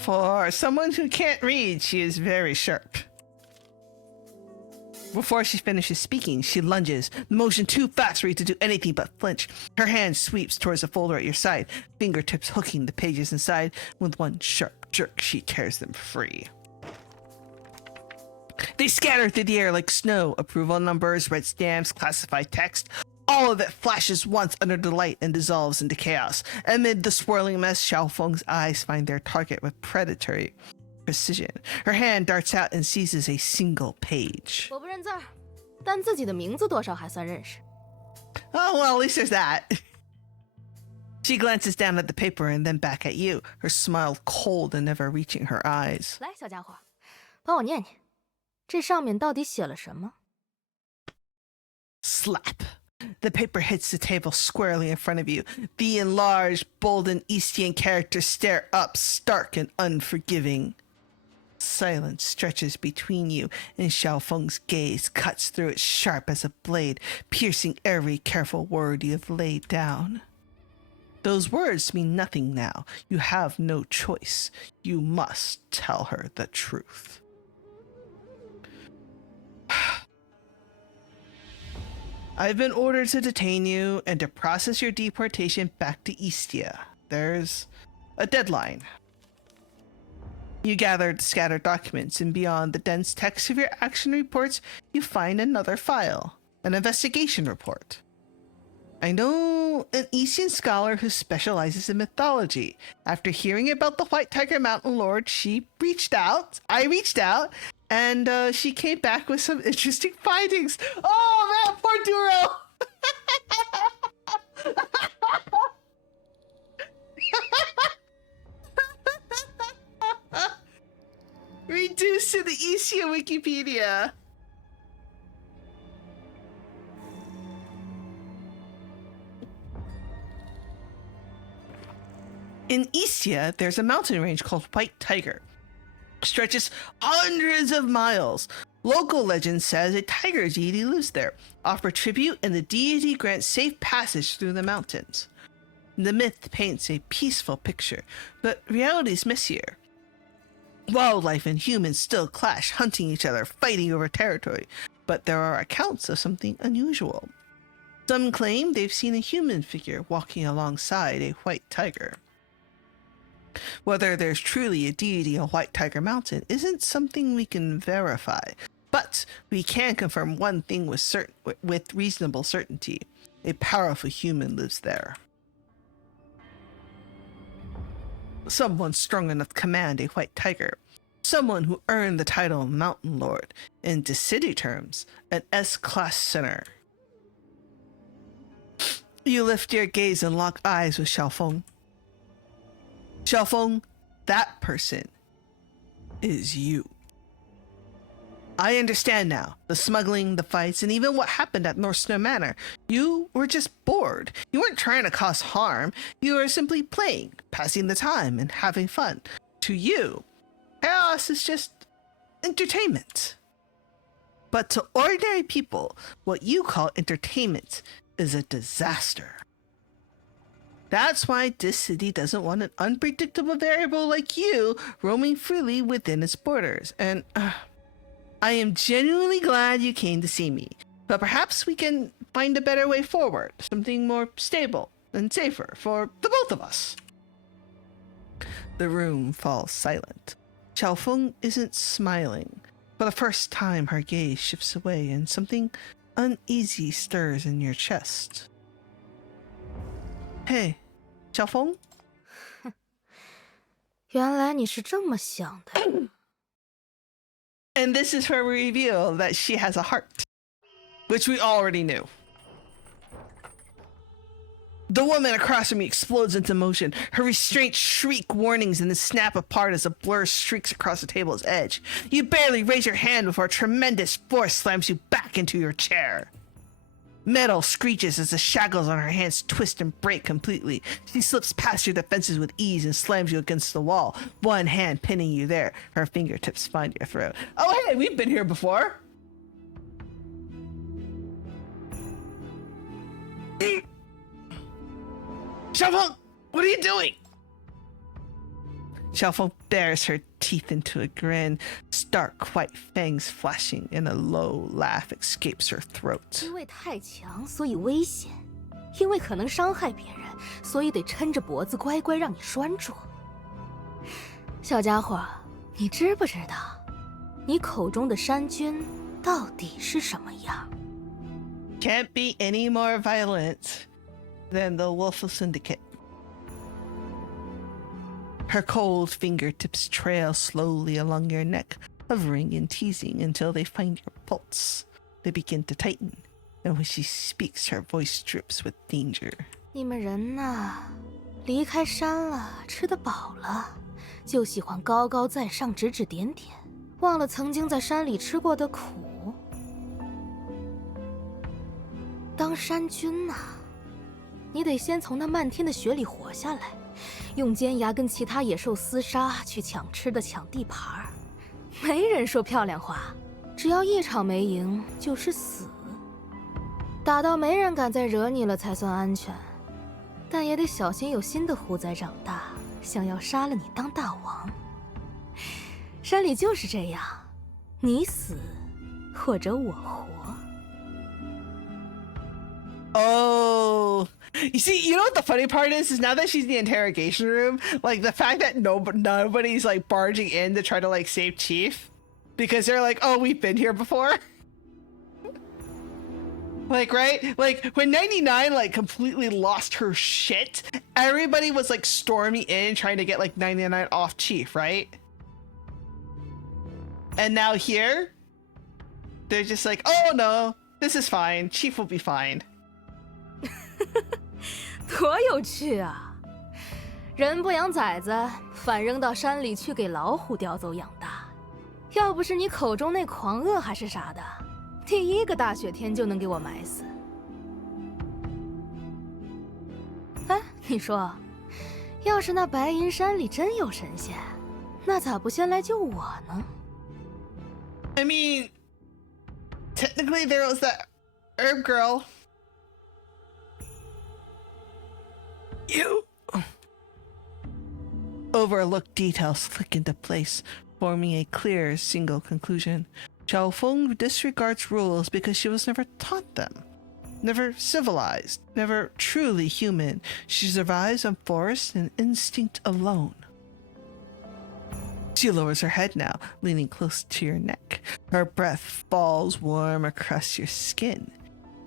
For someone who can't read, she is very sharp. Before she finishes speaking, she lunges, the motion too fast for you to do anything but flinch. Her hand sweeps towards the folder at your side, fingertips hooking the pages inside. With one sharp jerk, she tears them free. They scatter through the air like snow. Approval numbers, red stamps, classified text. All of it flashes once under the light and dissolves into chaos. Amid the swirling mess, Xiaofeng's eyes find their target with predatory precision. Her hand darts out and seizes a single page. 我不认字儿，但自己的名字多少还算认识。 Oh, well, at least there's that. She glances down at the paper and then back at you, her smile cold and never reaching her eyes. 来，小家伙，帮我念念，这上面到底写了什么？ Slap. The paper hits the table squarely in front of you. The enlarged, bolden Eastian characters stare up, stark and unforgiving. Silence stretches between you, and Xiaofeng's gaze cuts through it sharp as a blade, piercing every careful word you have laid down. Those words mean nothing now. You have no choice. You must tell her the truth. I've been ordered to detain you and to process your deportation back to Eastia. There's a deadline. You gathered scattered documents, and beyond the dense text of your action reports, you find another file, an investigation report. I know an Eastian scholar who specializes in mythology. After hearing about the White Tiger Mountain Lord, I reached out, and she came back with some interesting findings. Oh man, poor Duro! Reduced to the Eastia Wikipedia. In Eastia, there's a mountain range called White Tiger. Stretches hundreds of miles. Local legend says a tiger deity lives there. Offer tribute, and the deity grants safe passage through the mountains. The myth paints a peaceful picture, but reality's messier. Wildlife and humans still clash, hunting each other, fighting over territory, but there are accounts of something unusual. Some claim they've seen a human figure walking alongside a white tiger. Whether there's truly a deity on White Tiger Mountain isn't something we can verify, but we can confirm one thing with reasonable certainty. A powerful human lives there. Someone strong enough to command a white tiger. Someone who earned the title Mountain Lord. In city terms, an S-class sinner. You lift your gaze and lock eyes with Xiaofeng. Xiaofeng, that person is you. I understand now. The smuggling, the fights, and even what happened at North Snow Manor. You were just bored. You weren't trying to cause harm. You were simply playing, passing the time, and having fun. To you, chaos is just entertainment. But to ordinary people, what you call entertainment is a disaster. That's why this city doesn't want an unpredictable variable like you roaming freely within its borders. And I am genuinely glad you came to see me, but perhaps we can find a better way forward, something more stable and safer for the both of us. The room falls silent. Xiaofeng isn't smiling. For the first time, her gaze shifts away and something uneasy stirs in your chest. Hey, Xiaofeng? 原来你是这么想的。 And this is her reveal that she has a heart, which we already knew. The woman across from me explodes into motion. Her restraints shriek warnings and then snap apart as a blur streaks across the table's edge. You barely raise your hand before a tremendous force slams you back into your chair. Metal screeches as the shackles on her hands twist and break completely. She slips past your defenses with ease and slams you against the wall, one hand pinning you there. Her fingertips find your throat. Oh, hey, we've been here before. Xiaofeng, what are you doing? Xiaofeng bares her teeth into a grin. Stark white fangs flashing, and a low laugh escapes her throat. 因为太强，所以危险；因为可能伤害别人，所以得抻着脖子乖乖让你拴住。小家伙，你知不知道，你口中的山君到底是什么样？ Can't be any more violent than the Wolf Syndicate. Her cold fingertips trail slowly along your neck, hovering and teasing until they find your pulse. They begin to tighten, and when she speaks, her voice drips with danger. 你们人呐，离开山了，吃得饱了，就喜欢高高在上，指指点点，忘了曾经在山里吃过的苦。当山君呐，你得先从那漫天的雪里活下来，用尖牙跟其他野兽厮杀，去抢吃的、抢地盘儿。没人说漂亮话，只要一场没赢就是死。打到没人敢再惹你了才算安全，但也得小心有新的虎崽长大，想要杀了你当大王。山里就是这样，你死或者我活。Oh, you see, you know what the funny part is now that she's in the interrogation room, like the fact that nobody's like barging in to try to like save Chief, because they're like, oh, we've been here before. Like, right? Like when 99 like completely lost her shit, everybody was like storming in trying to get like 99 off Chief, right? And now here, they're just like, oh no, this is fine. Chief will be fine. 多有趣啊！人不养崽子，反扔到山里去给老虎叼走养大。要不是你口中那狂恶还是啥的，第一个大雪天就能给我埋死。哎，你说，要是那白银山里真有神仙，那咋不先来救我呢？ I mean, technically there was that herb girl. You overlooked details click into place, forming a clear single conclusion. Xiao Feng disregards rules because she was never taught them. Never civilized, never truly human. She survives on force and instinct alone. She lowers her head now, leaning close to your neck. Her breath falls warm across your skin.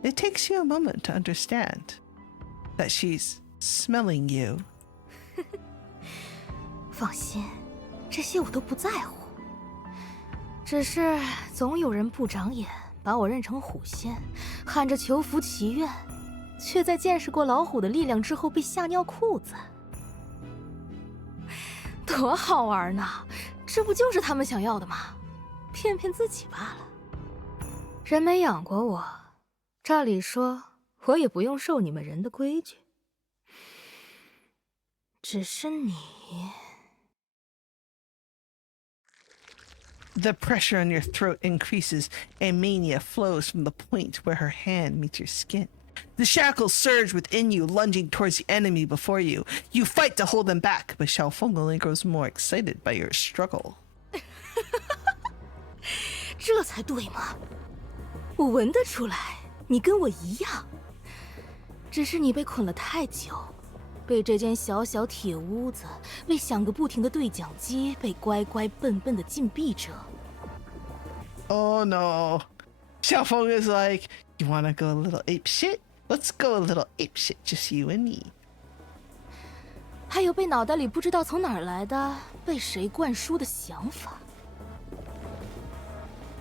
It takes you a moment to understand that she's smelling you. 放心，这些我都不在乎。只是总有人不长眼，把我认成虎仙，喊着求福祈愿，却在见识过老虎的力量之后被吓尿裤子。多好玩呢！这不就是他们想要的吗？骗骗自己罢了。人没养过我，照理说我也不用受你们人的规矩。只是你。 The pressure on your throat increases, and mania flows from the point where her hand meets your skin. The shackles surge within you, lunging towards the enemy before you. You fight to hold them back, but Xiao Feng only grows more excited by your struggle. 这才对嘛！我闻得出来，你跟我一样。只是你被捆了太久，被这间小小铁屋子，被响个不停的对讲机，被乖乖笨笨的禁闭着。Oh no. Xiao Feng is like, you wanna go a little ape shit? Let's go a little ape shit, just you and me. 还有被脑袋里不知道从哪儿来的、被谁灌输的想法。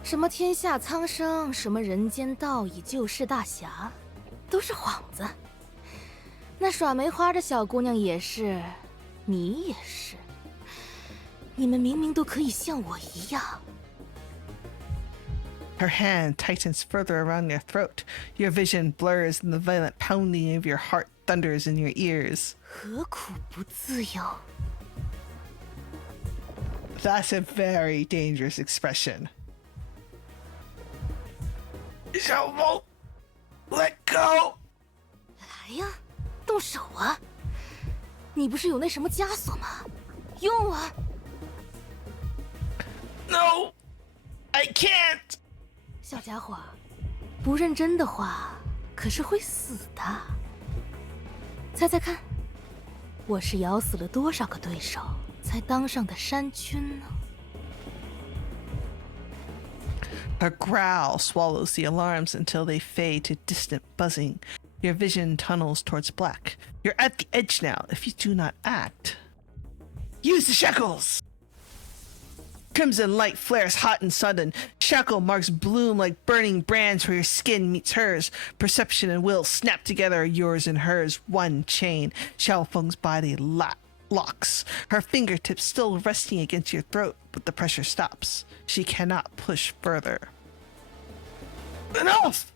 什么天下苍生，什么人间道义，救世大侠，都是幌子。那耍梅花的小姑娘也是，你也是。你们明明都可以像我一样。 Her hand tightens further around your throat. Your vision blurs and the violent pounding of your heart thunders in your ears. 何苦不自由？ That's a very dangerous expression. Xiao Feng, let go! 来呀，动手啊！你不是有那什么枷锁吗？用啊 No, I can't. 小家伙，不认真的话，可是会死的。猜猜看，我是咬死了多少个对手才当上的山君呢？ A growl swallows the alarms until they fade to distant buzzing. Your vision tunnels towards black. You're at the edge now if you do not act. Use the shackles! Crimson light flares hot and sudden. Shackle marks bloom like burning brands where your skin meets hers. Perception and will snap together, yours and hers, one chain. Xiao Feng's body locks, her fingertips still resting against your throat, but the pressure stops. She cannot push further. Enough!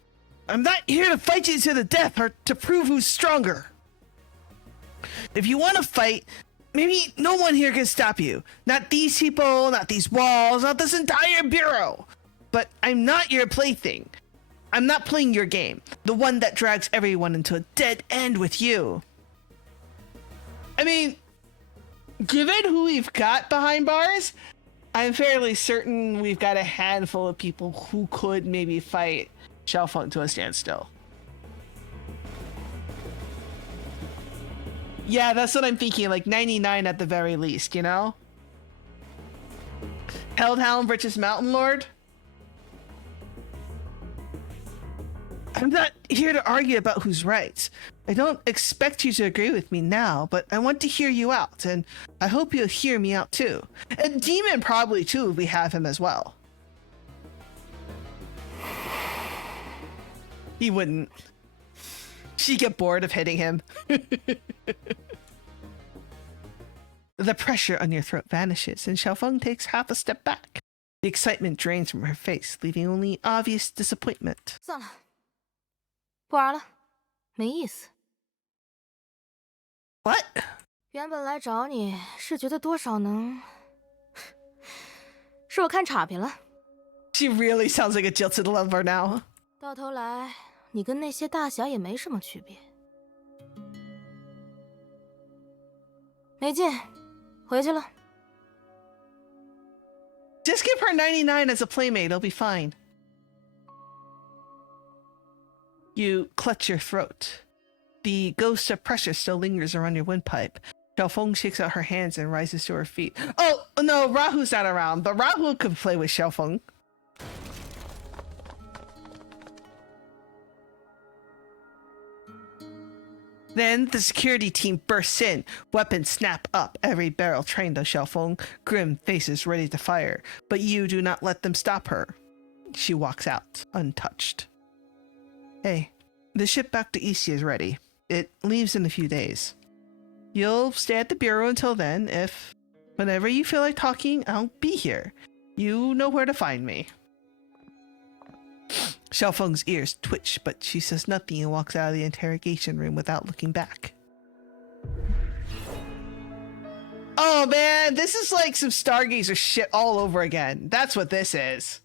I'm not here to fight you to the death or to prove who's stronger. If you want to fight, maybe no one here can stop you. Not these people, not these walls, not this entire bureau. But I'm not your plaything. I'm not playing your game. The one that drags everyone into a dead end with you. I mean, given who we've got behind bars, I'm fairly certain we've got a handful of people who could maybe fight Xiaofeng to a standstill. Yeah, that's what I'm thinking, like 99 at the very least, you know? Hellhound versus Mountain Lord? I'm not here to argue about who's right. I don't expect you to agree with me now, but I want to hear you out, and I hope you'll hear me out too. And Demon probably too, if we have him as well. He wouldn't. She'd get bored of hitting him. The pressure on your throat vanishes, and Xiaofeng takes half a step back. The excitement drains from her face, leaving only obvious disappointment. 算了，不玩了，没意思。What? 原本来找你是觉得多少能，是我看岔劈了。She really sounds like a jilted lover now. 到头来，你跟那些大侠也没什么区别。没劲，回去了。Just give her 99 as a playmate, it'll be fine. You clutch your throat. The ghost of pressure still lingers around your windpipe. Xiaofeng shakes out her hands and rises to her feet. Oh, no, Rahu's not around, but Rahu could play with Xiaofeng. Then the security team bursts in. Weapons snap up, every barrel trained on Xiaofeng, grim faces ready to fire. But you do not let them stop her. She walks out, untouched. Hey, the ship back to Ixia is ready. It leaves in a few days. You'll stay at the bureau until then. Whenever you feel like talking, I'll be here. You know where to find me. Xiaofeng's ears twitch, but she says nothing and walks out of the interrogation room without looking back. Oh man, this is like some Stargazer shit all over again. That's what this is.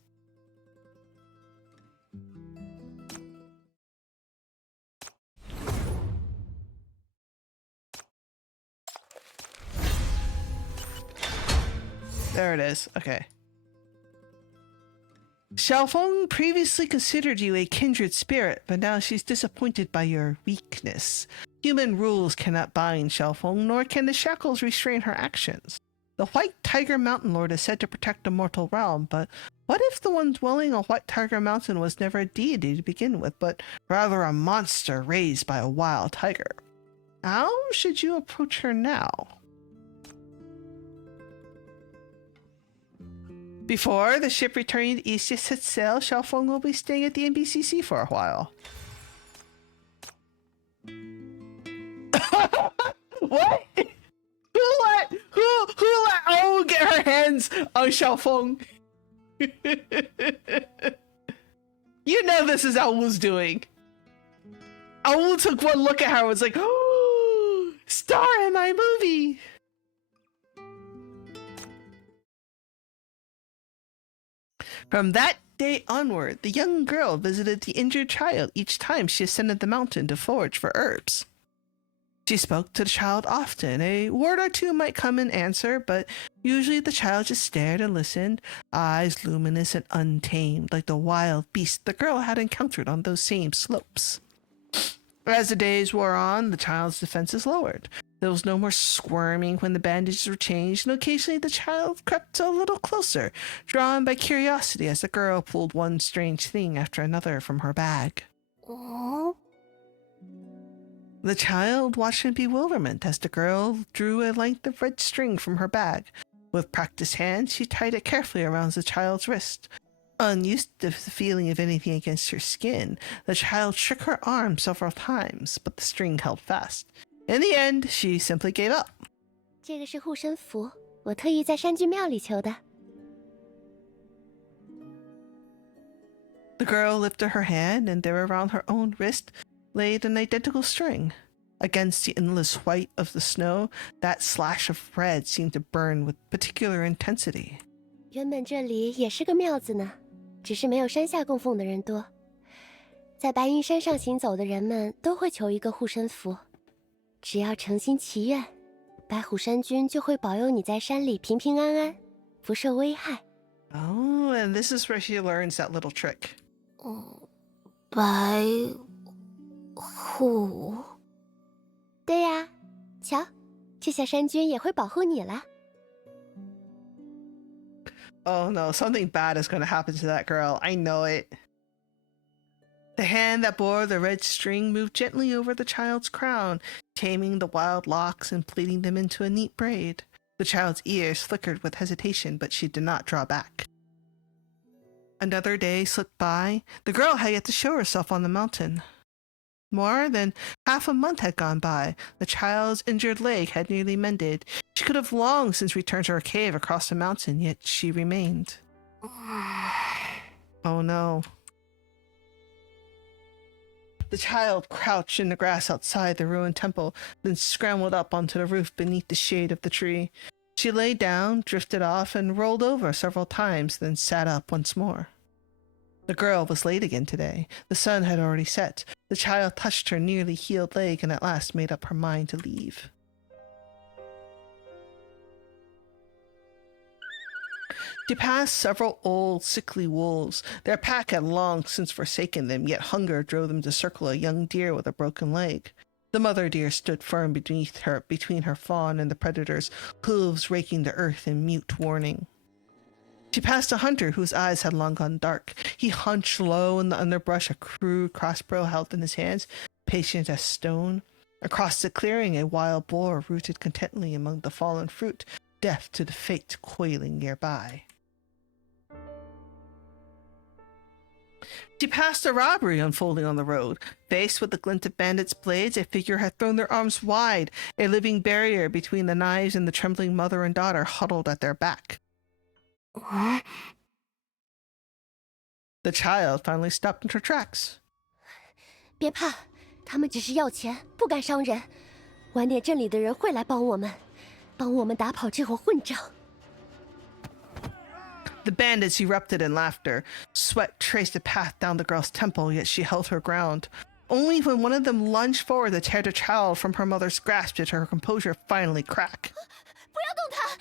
There it is. Okay. Xiaofeng previously considered you a kindred spirit, but now she's disappointed by your weakness. Human rules cannot bind Xiaofeng, nor can the shackles restrain her actions. The White Tiger Mountain Lord is said to protect the mortal realm, but what if the one dwelling on White Tiger Mountain was never a deity to begin with, but rather a monster raised by a wild tiger? How should you approach her now? Before the ship returning to Ixia sets sail, Xiaofeng will be staying at the NBCC for a while. What? Who let Owl get her hands on Xiaofeng? You know this is Owl's doing. Owl took one look at her and was like, oh, star in my movie. From that day onward, the young girl visited the injured child each time she ascended the mountain to forage for herbs. She spoke to the child often. A word or two might come in answer, but usually the child just stared and listened, eyes luminous and untamed, like the wild beast the girl had encountered on those same slopes. As the days wore on, the child's defenses lowered. There was no more squirming when the bandages were changed, and occasionally the child crept a little closer, drawn by curiosity as the girl pulled one strange thing after another from her bag. Oh? The child watched in bewilderment as the girl drew a length of red string from her bag. With practiced hands, she tied it carefully around the child's wrist. Unused to the feeling of anything against her skin, the child shook her arm several times, but the string held fast. In the end, she simply gave up. 这个是护身符，我特意在山居庙里求的。The girl lifted her hand, and there around her own wrist laid an identical string. Against the endless white of the snow, that slash of red seemed to burn with particular intensity. 原本这里也是个庙子呢，只是没有山下供奉的人多。在白云山上行走的人们都会求一个护身符，只要诚心祈愿，白虎山君就会保佑你在山里平平安安，不受危害。Oh, and this is where she learns that little trick. 白虎。对呀，瞧，这下山君也会保护你了。Oh no, something bad is going to happen to that girl. I know it. The hand that bore the red string moved gently over the child's crown, taming the wild locks and plaiting them into a neat braid. The child's ears flickered with hesitation, but she did not draw back. Another day slipped by. The girl had yet to show herself on the mountain. More than half a month had gone by. The child's injured leg had nearly mended. She could have long since returned to her cave across the mountain, yet she remained. Oh no. The child crouched in the grass outside the ruined temple, then scrambled up onto the roof beneath the shade of the tree. She lay down, drifted off, and rolled over several times, then sat up once more. The girl was late again today. The sun had already set. The child touched her nearly healed leg and at last made up her mind to leave. She passed several old, sickly wolves. Their pack had long since forsaken them, yet hunger drove them to circle a young deer with a broken leg. The mother deer stood firm between her fawn and the predator's hooves raking the earth in mute warning. She passed a hunter whose eyes had long gone dark. He hunched low in the underbrush, a crude crossbow held in his hands, patient as stone. Across the clearing, a wild boar rooted contentedly among the fallen fruit, deaf to the fate coiling nearby. She passed a robbery unfolding on the road. Faced with the glint of bandits' blades, a figure had thrown their arms wide, a living barrier between the knives and the trembling mother and daughter huddled at their back. The child finally stopped in her tracks. 别怕，他们只是要钱，不敢伤人。晚点镇里的人会来帮我们打跑这伙混账。The bandits erupted in laughter. Sweat traced a path down the girl's temple, yet she held her ground. Only when one of them lunged forward to tear the child from her mother's grasp did her composure finally crack. 不要动他！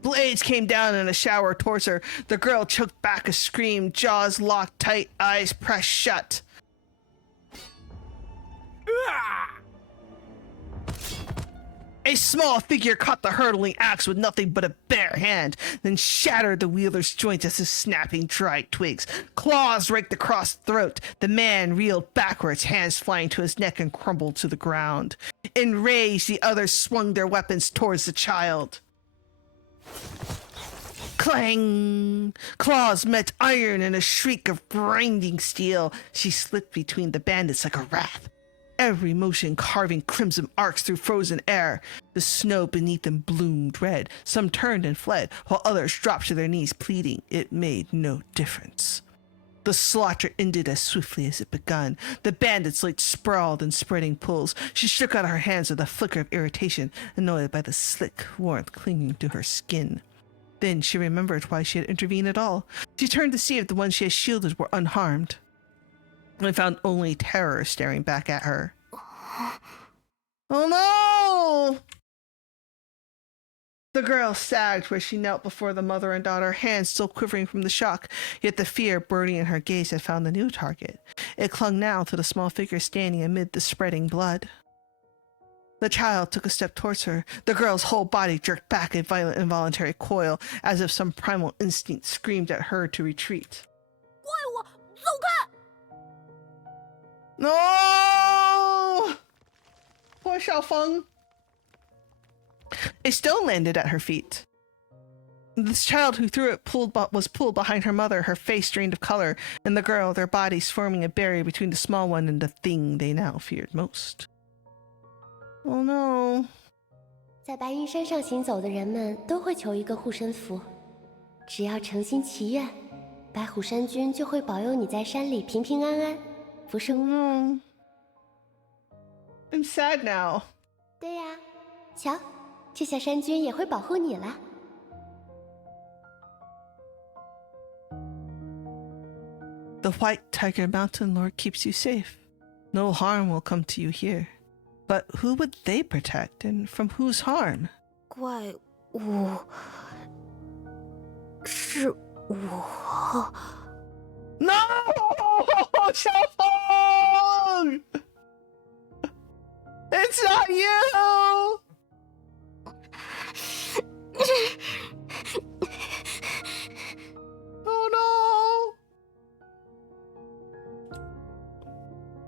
Blades came down in a shower towards her. The girl choked back a scream, jaws locked tight, eyes pressed shut. A small figure caught the hurtling axe with nothing but a bare hand, then shattered the wielder's joints as if snapping dried twigs. Claws raked across the throat. The man reeled backwards, hands flying to his neck, and crumbled to the ground. Enraged, the others swung their weapons towards the child. Clang! Claws met iron in a shriek of grinding steel. She slipped between the bandits like a wrath, every motion carving crimson arcs through frozen air. The snow beneath them bloomed red. Some turned and fled, while others dropped to their knees pleading. It made no difference. The slaughter ended as swiftly as it begun. The bandits lay sprawled in spreading pools. She shook out her hands with a flicker of irritation, annoyed by the slick warmth clinging to her skin. Then she remembered why she had intervened at all. She turned to see if the ones she had shielded were unharmed, and found only terror staring back at her. Oh no! The girl sagged where she knelt before the mother and daughter, hands still quivering from the shock, yet the fear burning in her gaze had found a new target. It clung now to the small figure standing amid the spreading blood. The child took a step towards her. The girl's whole body jerked back a violent involuntary coil, as if some primal instinct screamed at her to retreat. 怪我，走开！ No! Poor Xiaofeng. A stone landed at her feet. This child who threw it was pulled behind her mother, her face drained of color, and the girl, their bodies forming a barrier between the small one and the thing they now feared most. Oh no. 在白云山上行走的人们都会求一个护身符，只要诚心祈愿，白虎山君就会保佑你在山里平平安安，福生。I'm sad now. 对呀，瞧，这下山君也会保护你了。The White Tiger Mountain Lord keeps you safe. No harm will come to you here. But who would they protect, and from whose harm? 怪物是我。No! 小风! It's not you! Oh no!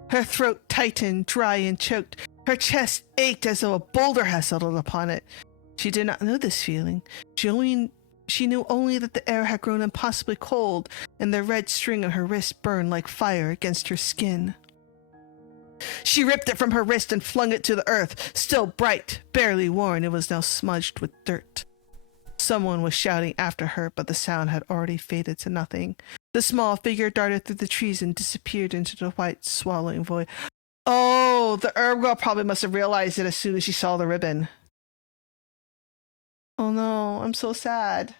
Her throat tightened, dry and choked. Her chest ached as though a boulder had settled upon it. She did not know this feeling. She knew only that the air had grown impossibly cold, and the red string on her wrist burned like fire against her skin. She ripped it from her wrist and flung it to the earth. Still bright, barely worn, it was now smudged with dirt. Someone was shouting after her, but the sound had already faded to nothing. The small figure darted through the trees and disappeared into the white, swallowing void. Oh, the herb girl probably must have realized it as soon as she saw the ribbon. Oh no, I'm so sad.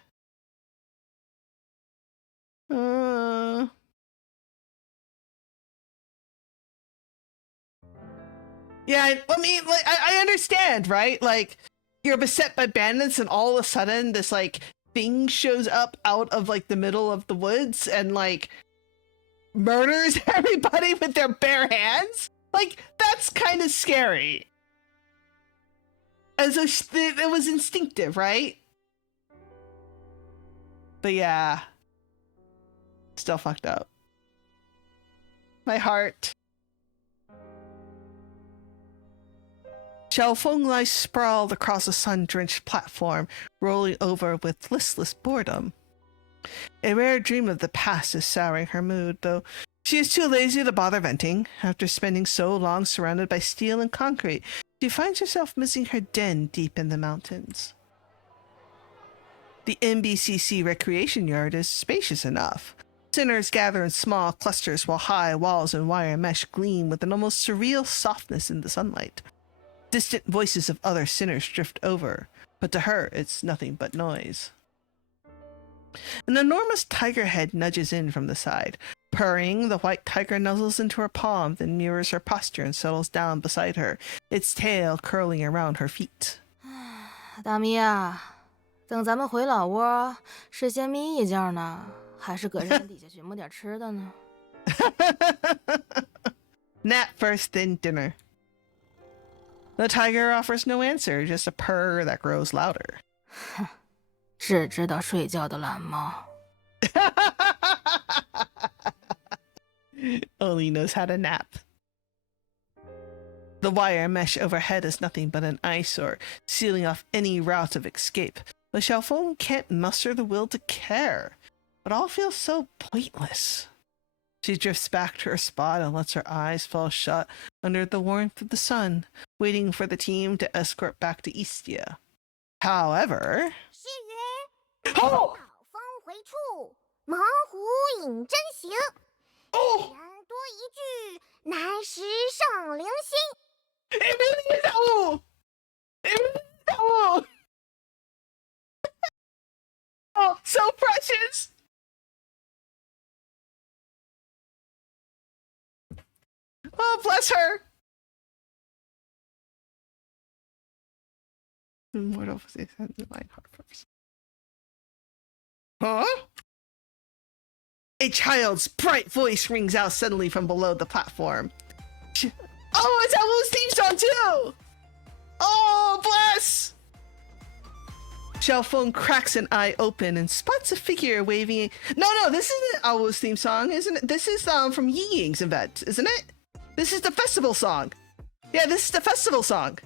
Yeah, I mean, like, I understand, right? Like, you're beset by bandits and all of a sudden this, like, thing shows up out of, like, the middle of the woods and, like, murders everybody with their bare hands? Like, that's kind of scary. As it was instinctive, right? But yeah. Still fucked up. My heart. Xiaofeng lies sprawled across a sun-drenched platform, rolling over with listless boredom. A rare dream of the past is souring her mood, though she is too lazy to bother venting. After spending so long surrounded by steel and concrete, she finds herself missing her den deep in the mountains. The NBCC recreation yard is spacious enough. Sinners gather in small clusters while high walls and wire mesh gleam with an almost surreal softness in the sunlight. Distant voices of other sinners drift over, but to her it's nothing but noise. An enormous tiger head nudges in from the side. Purring, the white tiger nuzzles into her palm, then mirrors her posture and settles down beside her, its tail curling around her feet. 大咪呀，等咱们回老窝，是先眯一觉呢，还是搁山底下寻摸点吃的呢？ Nap first, then dinner. The tiger offers no answer, just a purr that grows louder. 只知道睡觉的懒猫。Only knows how to nap. The wire mesh overhead is nothing but an eyesore, sealing off any route of escape. But Xiaofeng can't muster the will to care. It all feels so pointless. She drifts back to her spot and lets her eyes fall shut under the warmth of the sun, waiting for the team to escort back to Istia. However... 是云， Oh! 风回处，猛虎引真行。 Oh! 人多一句，难识圣灵心。 It really is Owl! It really is Owl! Oh, so precious! Oh, bless her! Immortal faith and divine heart purpose. Huh? A child's bright voice rings out suddenly from below the platform. Oh, it's Owl's theme song too! Oh, bless! Xiaofeng cracks an eye open and spots a figure waving. No, this isn't Owl's theme song, isn't it? This is from Yi Ying's event, isn't it? This is the festival song. Yeah, this is the festival song.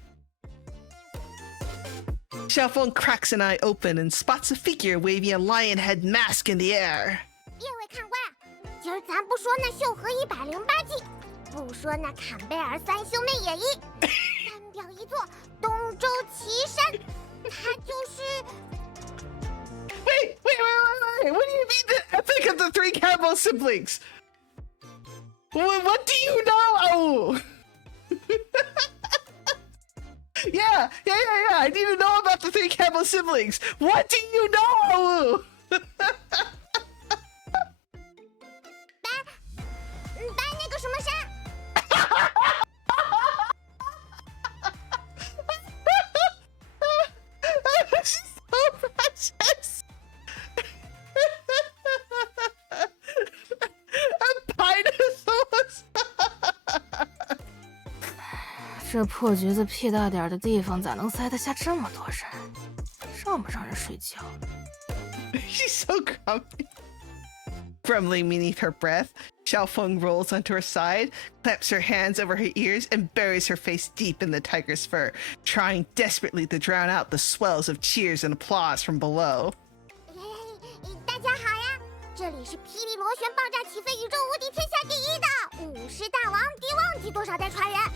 Xiaofeng cracks an eye open and spots a figure waving a lion head mask in the air. 列位看官，今儿咱不说那秀禾108计，不说那坎贝尔三兄妹演绎，单表一座东周岐山，它就是。 Wait! What do you mean the epic of the 3 three Campbell siblings? What do you know? Oh. Yeah. I need to know about the three Campbell siblings. What do you know? 搬那个什么山。She's so precious. Dinosaurs. 这破局子屁大点的地方，咋能塞得下这么多人？让不让人睡觉？ She's so grumpy. Grumbling beneath her breath, Xiaofeng rolls onto her side, claps her hands over her ears, and buries her face deep in the tiger's fur, trying desperately to drown out the swells of cheers and applause from below. 大家好呀，这里是霹雳螺旋爆炸起飞宇宙无敌天下第一的50大王敌忘记多少代传人。哦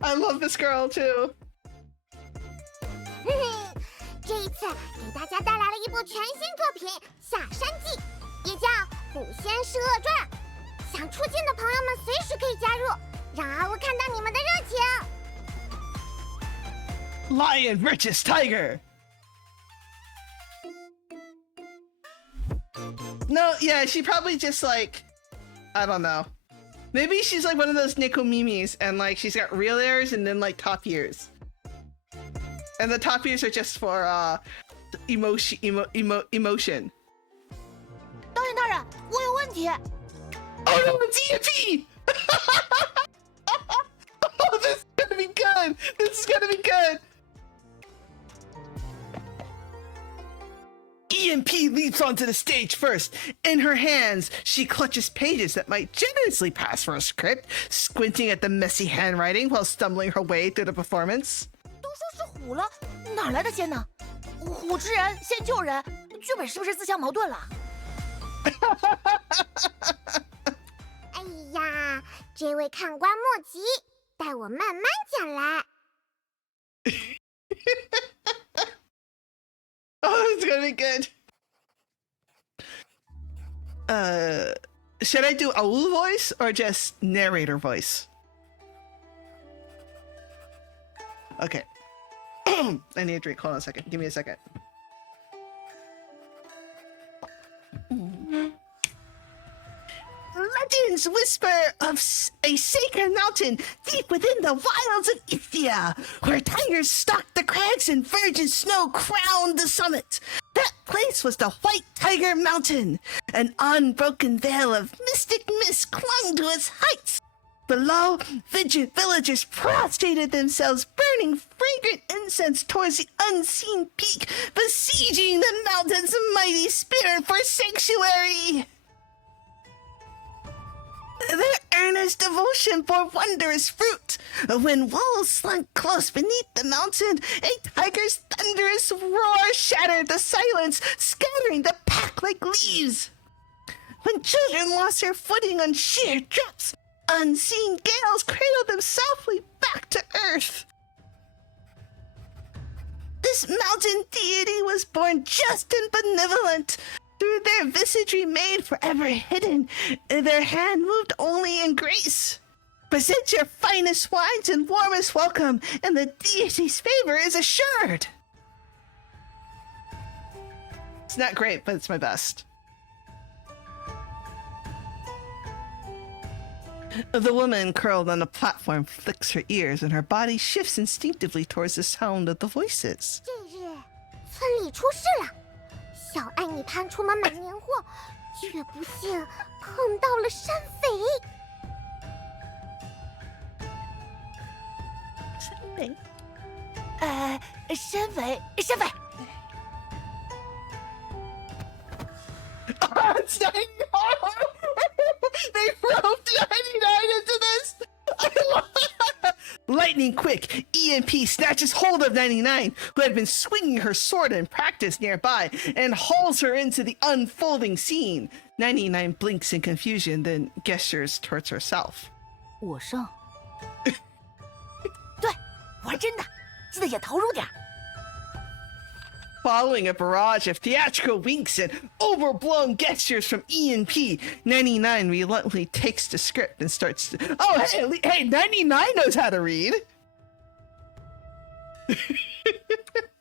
I love this girl too. 嘿嘿，这一次给大家带来了一部全新作品《下山记》，也叫《虎仙释恶传》。想出镜的朋友们随时可以加入，让阿乌看到你们的热情。Lion versus Tiger. No, yeah, she probably just like, I don't know. Maybe she's like one of those Nico Mimis and like she's got real ears and then like top ears. And the top ears are just for emotion. 导演大人，我有问题。 Oh no, it's EMP! Oh, this is gonna be good! This is gonna be good! EMP leaps onto the stage first. In her hands, she clutches pages that might generously pass for a script, squinting at the messy handwriting while stumbling her way through the performance. 都说是虎了，哪来的仙呢？虎之人先救人，剧本是不是自相矛盾了？哎呀，这位看官莫急，待我慢慢讲来。Oh, it's gonna be good. Should I do Aul voice or just narrator voice? Okay. I need a drink. Hold on a second. Give me a second. Legends whisper of a sacred mountain deep within the wilds of Ithia, where tigers stalked the crags and virgin snow crowned the summit. That place was the White Tiger Mountain. An unbroken veil of mystic mist clung to its heights. Below, villagers prostrated themselves, burning fragrant incense towards the unseen peak, besieging the mountain's mighty spirit for sanctuary. Their earnest devotion bore wondrous fruit. When wolves slunk close beneath the mountain, a tiger's thunderous roar shattered the silence, scattering the pack like leaves. When children lost their footing on sheer drops, unseen gales cradled them softly back to earth. This mountain deity was born just and benevolent. Through their visage remained forever hidden, their hand moved only in grace. Present your finest wines and warmest welcome, and the deity's favor is assured. It's not great, but it's my best. The woman curled on the platform flicks her ears, and her body shifts instinctively towards the sound of the voices. 这日，村里出事了。小爱你盘出满年货，却不幸碰到了山匪。山匪？山匪！ Oh, it's 99! They roped 99 into this! I love it! Lightning quick, EMP snatches hold of 99, who had been swinging her sword in practice nearby, and hauls her into the unfolding scene. 99 blinks in confusion, then gestures towards herself. 我上。对，玩真的，记得也投入点。Following a barrage of theatrical winks and overblown gestures from ENP, 99 reluctantly takes the script and starts to... Oh, hey, 99 knows how to read!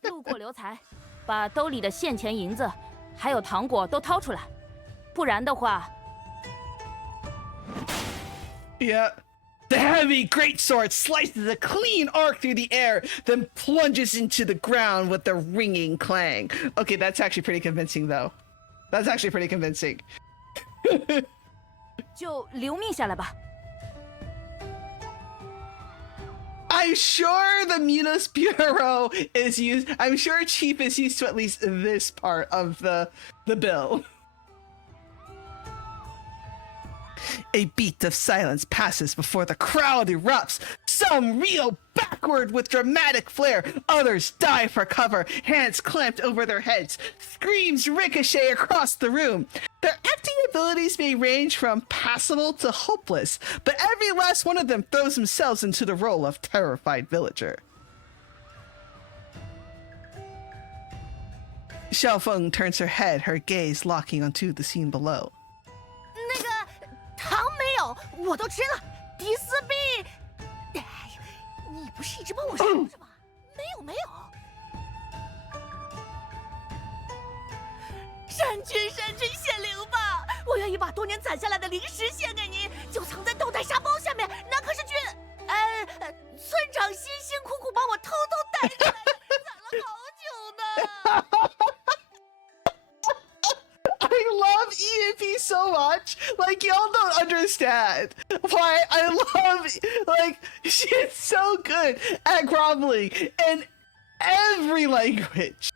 路过刘才，把兜里的现钱、银子，还有糖果都掏出来，不然的话。 Yeah. The heavy greatsword slices a clean arc through the air, then plunges into the ground with a ringing clang. Okay, that's actually pretty convincing, though. That's actually pretty convincing. 就留命下来吧。 I'm sure the Munos Bureau is used. I'm sure Chief is used to at least this part of the bill. A beat of silence passes before the crowd erupts. Some reel backward with dramatic flair. Others dive for cover, hands clamped over their heads. Screams ricochet across the room. Their acting abilities may range from passable to hopeless, but every last one of them throws themselves into the role of terrified villager. Xiaofeng turns her head, her gaze locking onto the scene below. 那个糖没有，我都吃了。迪斯币，哎，你不是一直帮我收着吗？没有没有。山君显灵吧！我愿意把多年攒下来的零食献给您，就藏在豆袋沙包下面。那可是村长辛辛苦苦帮我偷偷带进来的，攒了好久呢。 I love EMP so much. Like, y'all don't understand why I love, like, she's so good at groveling in every language.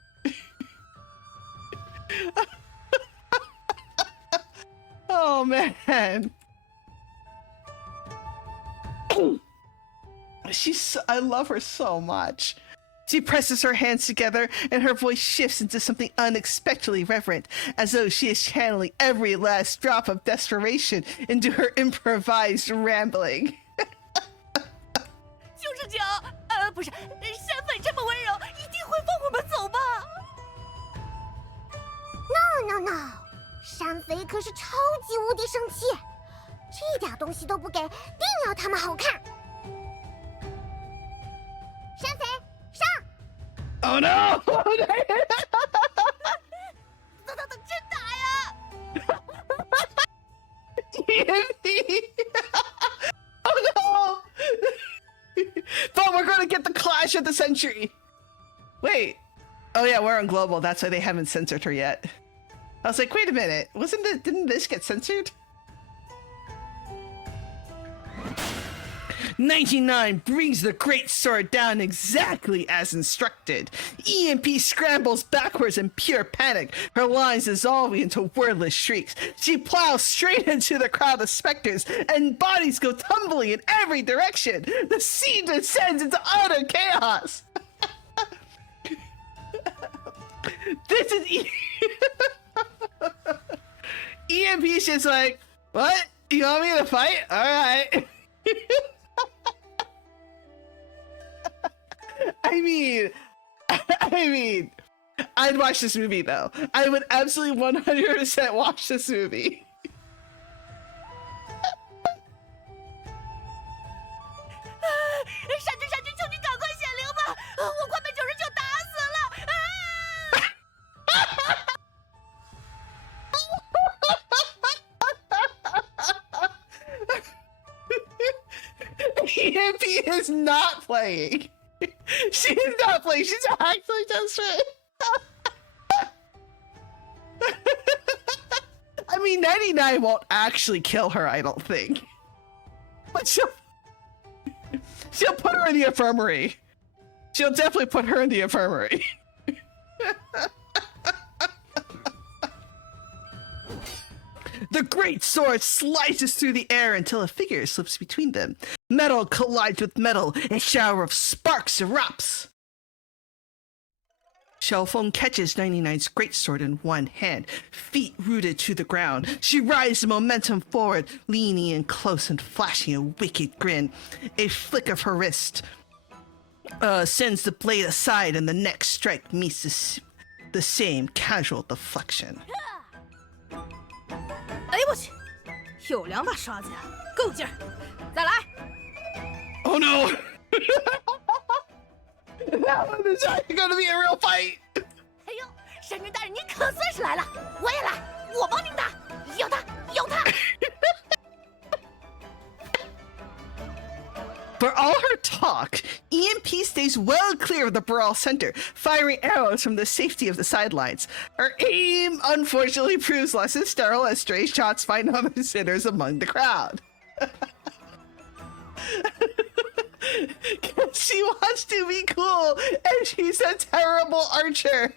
Oh, man. I love her so much. She presses her hands together and her voice shifts into something unexpectedly reverent, as though she is channeling every last drop of desperation into her improvised rambling. 就是讲，不是，山匪这么温柔，一定会放我们走吧 ？No no no， 山匪可是超级无敌生气，这点东西都不给，定要他们好看。山匪。 Oh no! 等真打呀 EMP! Oh no! But we're gonna get the clash of the century! Wait. Oh yeah, we're on global, that's why they haven't censored her yet. I was like, wait a minute, didn't this get censored? 99 brings the great sword down exactly as instructed. EMP scrambles backwards in pure panic, her lines dissolving into wordless shrieks. She plows straight into the crowd of specters, and bodies go tumbling in every direction. The scene descends into utter chaos. This is EMP's just like, what? You want me to fight? All right. I mean, I'd watch this movie though. I would absolutely 100% watch this movie. 山君，求你赶快显灵吧！我快被99打死了！ EMP is not playing. She's not playing. She's actually desperate. I mean, 99 won't actually kill her, I don't think. But she'll put her in the infirmary. She'll definitely put her in the infirmary. The great sword slices through the air until a figure slips between them. Metal collides with metal. A shower of sparks erupts. Xiaofeng catches 99's greatsword in one hand, feet rooted to the ground. She rides the momentum forward, leaning in close and flashing a wicked grin. A flick of her wrist sends the blade aside, and the next strike meets the same casual deflection. 哎呦我去，有2把刷子呀，够劲儿！再来。 Oh no! Now it's gonna be a real fight. 哎呦，山君大人您可算是来了，我也来，我帮您打，有他，有他。For all her talk, EMP stays well clear of the brawl center, firing arrows from the safety of the sidelines. Her aim, unfortunately, proves less than sterile as stray shots find other sinners among the crowd. She wants to be cool, and she's a terrible archer.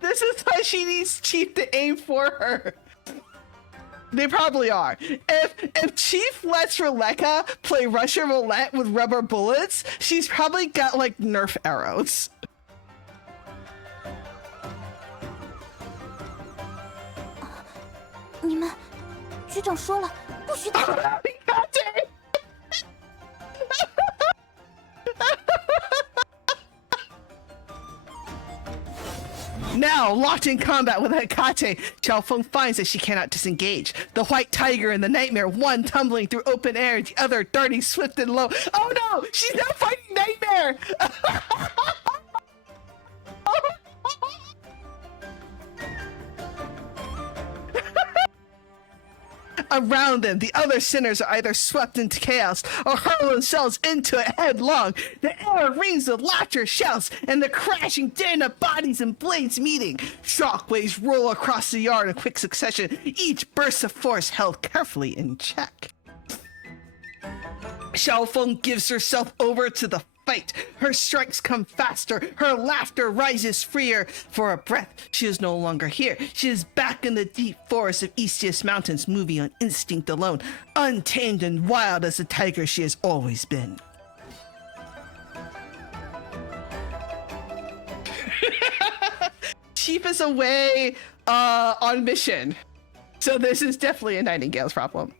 This is why she needs Chief to aim for her. They probably are. If Chief lets Rebecca play Russian roulette with rubber bullets, she's probably got like Nerf arrows. 你们，局长说了，不许打。Now, locked in combat with Hecate, Xiaofeng finds that she cannot disengage. The white tiger and the nightmare, one tumbling through open air, the other darting swift and low. Oh no! She's now fighting Nightmare! Around them, the other sinners are either swept into chaos or hurl themselves into it headlong. The air rings with laughter, shouts, and the crashing din of bodies and blades meeting. Shockwaves roll across the yard in quick succession, each burst of force held carefully in check. Xiaofeng gives herself over to the fight. Her strikes come faster. Her laughter rises freer. For a breath, she is no longer here. She is back in the deep forest of Eastius Mountains, moving on instinct alone, untamed and wild as the tiger she has always been. Chief is away on mission. So this is definitely a Nightingale's problem.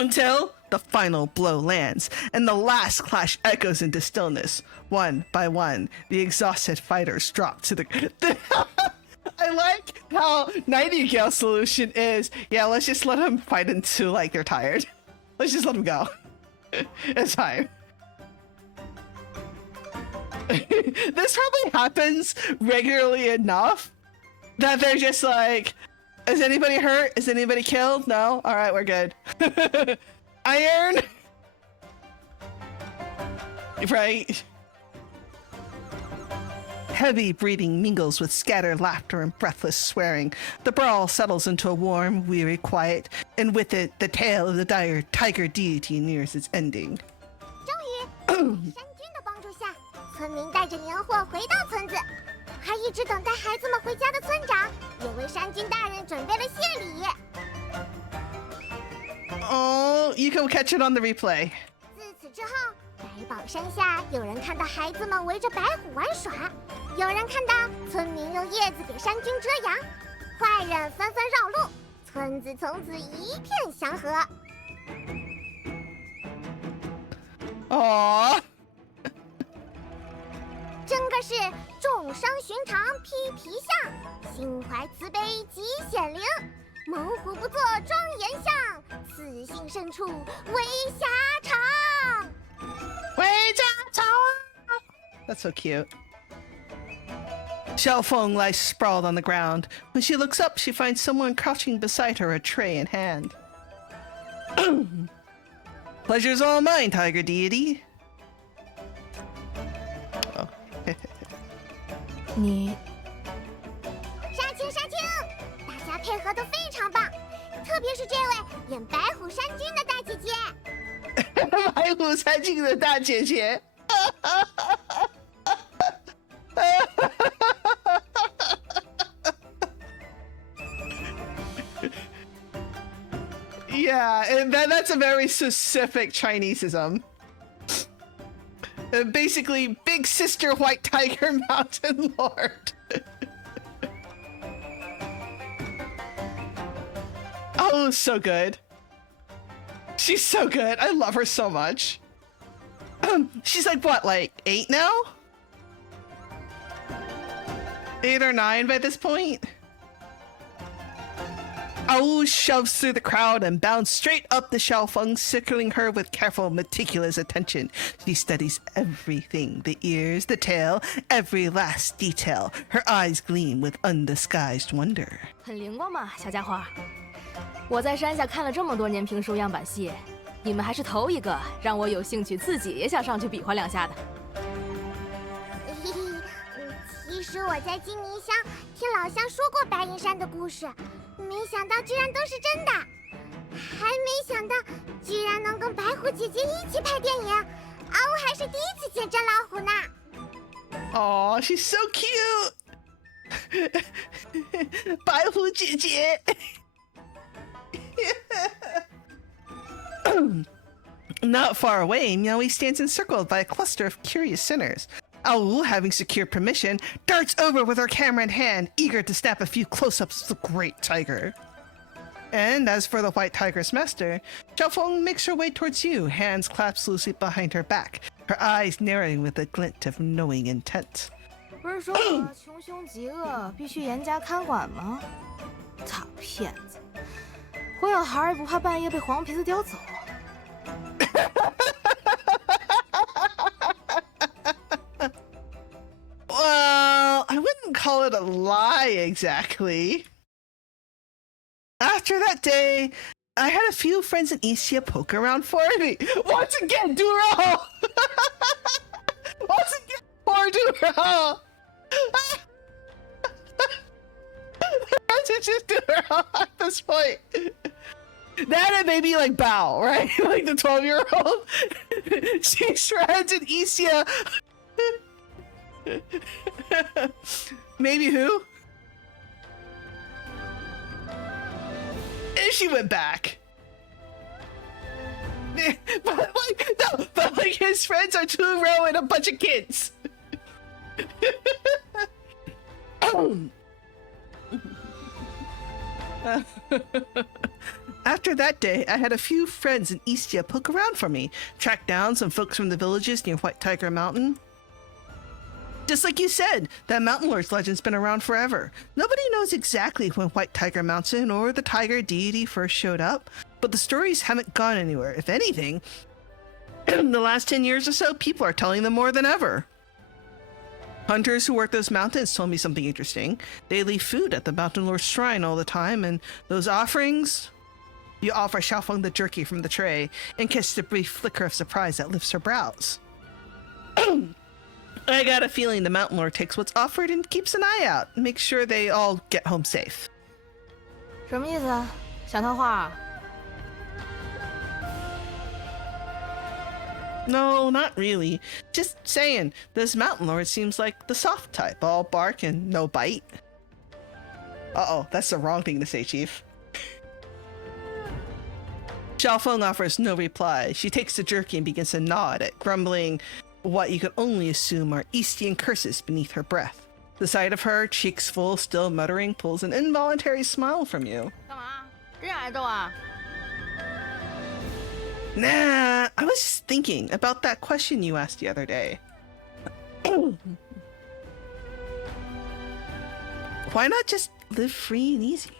Until the final blow lands, and the last clash echoes into stillness. One by one, the exhausted fighters drop to the... I like how Nightingale's solution is, yeah, let's just let them fight until, like, they're tired. Let's just let them go. It's fine. This probably happens regularly enough that they're just like, is anybody hurt? Is anybody killed? No? All right, we're good. Iron! Right? Heavy breathing mingles with scattered laughter and breathless swearing. The brawl settles into a warm, weary quiet, and with it, the tale of the dire tiger deity nears its ending. 终于，山君的帮助下，村民带着年货回到村子，还一直等待孩子们回家的村长也为山君大人准备了谢礼。 Oh, you can catch it on the replay. 自此之后，百宝山下有人看到孩子们围着白虎玩耍，有人看到村民用叶子给山君遮阳，坏人纷纷绕路，村子从此一片祥和。Aww. 真个是众生寻常披皮相，心怀慈悲极显灵。 猛虎不做庄严相，此性深处为侠常。为家常. That's so cute. Xiaofeng lies sprawled on the ground. When she looks up, she finds someone crouching beside her, a tray in hand. Pleasure's all mine, tiger deity. Oh. 你杀青杀青！ 大家配合都非常棒，特别是这位演白虎山君的大姐姐。白虎山君的大姐姐。Yeah, and that's a very specific Chineseism. Basically, Big Sister White Tiger Mountain Lord. Oh, so good. She's so good. I love her so much. She's like, what, like 8 now? 8 or 9 by this point? Awu shoves through the crowd and bounds straight up the Xiaofeng, circling her with careful, meticulous attention. She studies everything, the ears, the tail, every last detail. Her eyes gleam with undisguised wonder. 很灵光嘛，小家伙。我在山下看了这么多年评书样板戏，你们还是头一个让我有兴趣自己也想上去比划两下的。其实我在金泥乡听老乡说过白银山的故事，没想到居然都是真的，还没想到居然能跟白虎姐姐一起拍电影，啊，我还是第一次见真老虎呢。Aw, she's so cute. 白虎姐姐。Not far away, Miaoi stands encircled by a cluster of curious sinners. Awu, having secured permission, darts over with her camera in hand, eager to snap a few close-ups of the great tiger. And as for the white tiger's master, Xiaofeng makes her way towards you, hands clasped loosely behind her back, her eyes narrowing with a glint of knowing intent. 不是说穷凶极恶必须严加看管吗？大骗子！活小孩不怕半夜被黄皮子叼走。Well, I wouldn't call it a lie exactly. After that day, I had a few friends in Isia poke around for me. Once again, Duro! Once again, poor Duro! It's just Duro at this point. That and maybe like Bao, right? Like the 12-year-old. She shreds in Isia. Maybe who? And she went back. But like his friends are Turo and a bunch of kids. After that day, I had a few friends in Istia poke around for me, track down some folks from the villages near White Tiger Mountain. Just like you said, that Mountain Lord's legend's been around forever. Nobody knows exactly when White Tiger Mountain or the tiger deity first showed up, but the stories haven't gone anywhere. If anything, in the last 10 years or so, people are telling them more than ever. Hunters who work those mountains told me something interesting. They leave food at the Mountain Lord's shrine all the time, and those offerings... You offer Xiaofeng the jerky from the tray and catch the brief flicker of surprise that lifts her brows. I got a feeling the Mountain Lord takes what's offered and keeps an eye out, makes sure they all get home safe. 什么意思啊？想套话？ No, not really. Just saying, this Mountain Lord seems like the soft type, all bark and no bite. Uh-oh, that's the wrong thing to say, Chief. Xiaofeng offers no reply. She takes the jerky and begins to gnaw at it, grumbling what you could only assume are Eastian curses beneath her breath. The sight of her, cheeks full, still muttering, pulls an involuntary smile from you. 干嘛？真想挨揍啊？ Nah, I was just thinking about that question you asked the other day. Why not just live free and easy?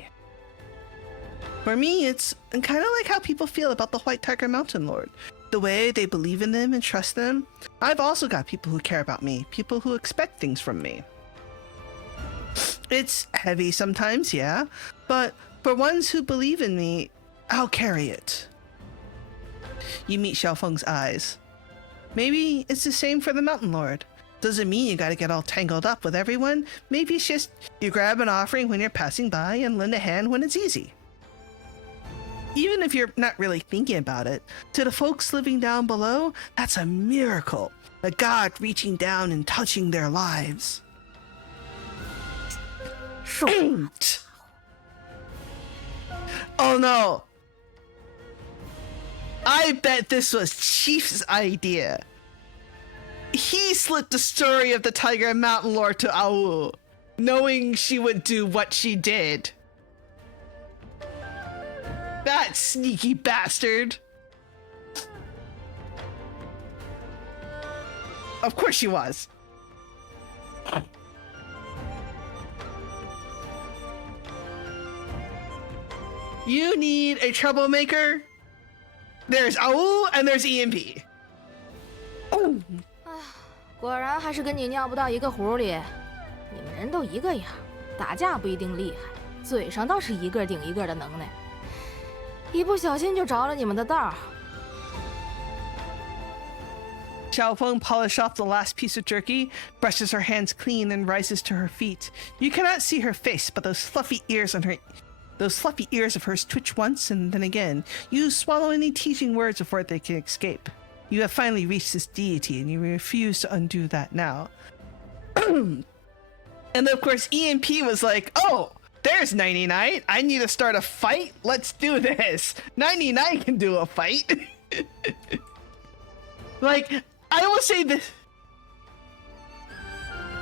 For me, it's kind of like how people feel about the White Tiger Mountain Lord. The way they believe in them and trust them. I've also got people who care about me, people who expect things from me. It's heavy sometimes, yeah, but for ones who believe in me, I'll carry it. You meet Xiaofeng's eyes. Maybe it's the same for the Mountain Lord. Doesn't mean you gotta get all tangled up with everyone. Maybe it's just you grab an offering when you're passing by and lend a hand when it's easy. Even if you're not really thinking about it, to the folks living down below, that's a miracle. A god reaching down and touching their lives. Oh no. I bet this was Chief's idea. He slipped the story of the Tiger Mountain Lord to Awu, knowing she would do what she did. That sneaky bastard. Of course she was. You need a troublemaker. There's Aul and there's EMP. 果然还是跟你尿不到一个壶里。你们人都一个样，打架不一定厉害，嘴上倒是一个顶一个的能耐。一不小心就着了你们的道。Xiaofeng polished off the last piece of jerky, brushes her hands clean, and rises to her feet. You cannot see her face, but those fluffy ears of hers twitch once and then again. You swallow any teasing words before they can escape. You have finally reached this deity, and you refuse to undo that now. And of course, EMP was like, "Oh, there's 99. I need to start a fight. Let's do this. 99 can do a fight." Like, I will say this.